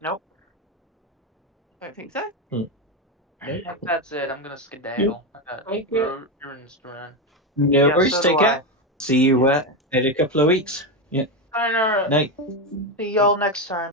Nope. I don't think so. That's it. I'm gonna skedaddle. I got Thank you. errands to run. No Yeah, worries, so take do care. See you in a couple of weeks. Yeah. I know. Night. See y'all next time.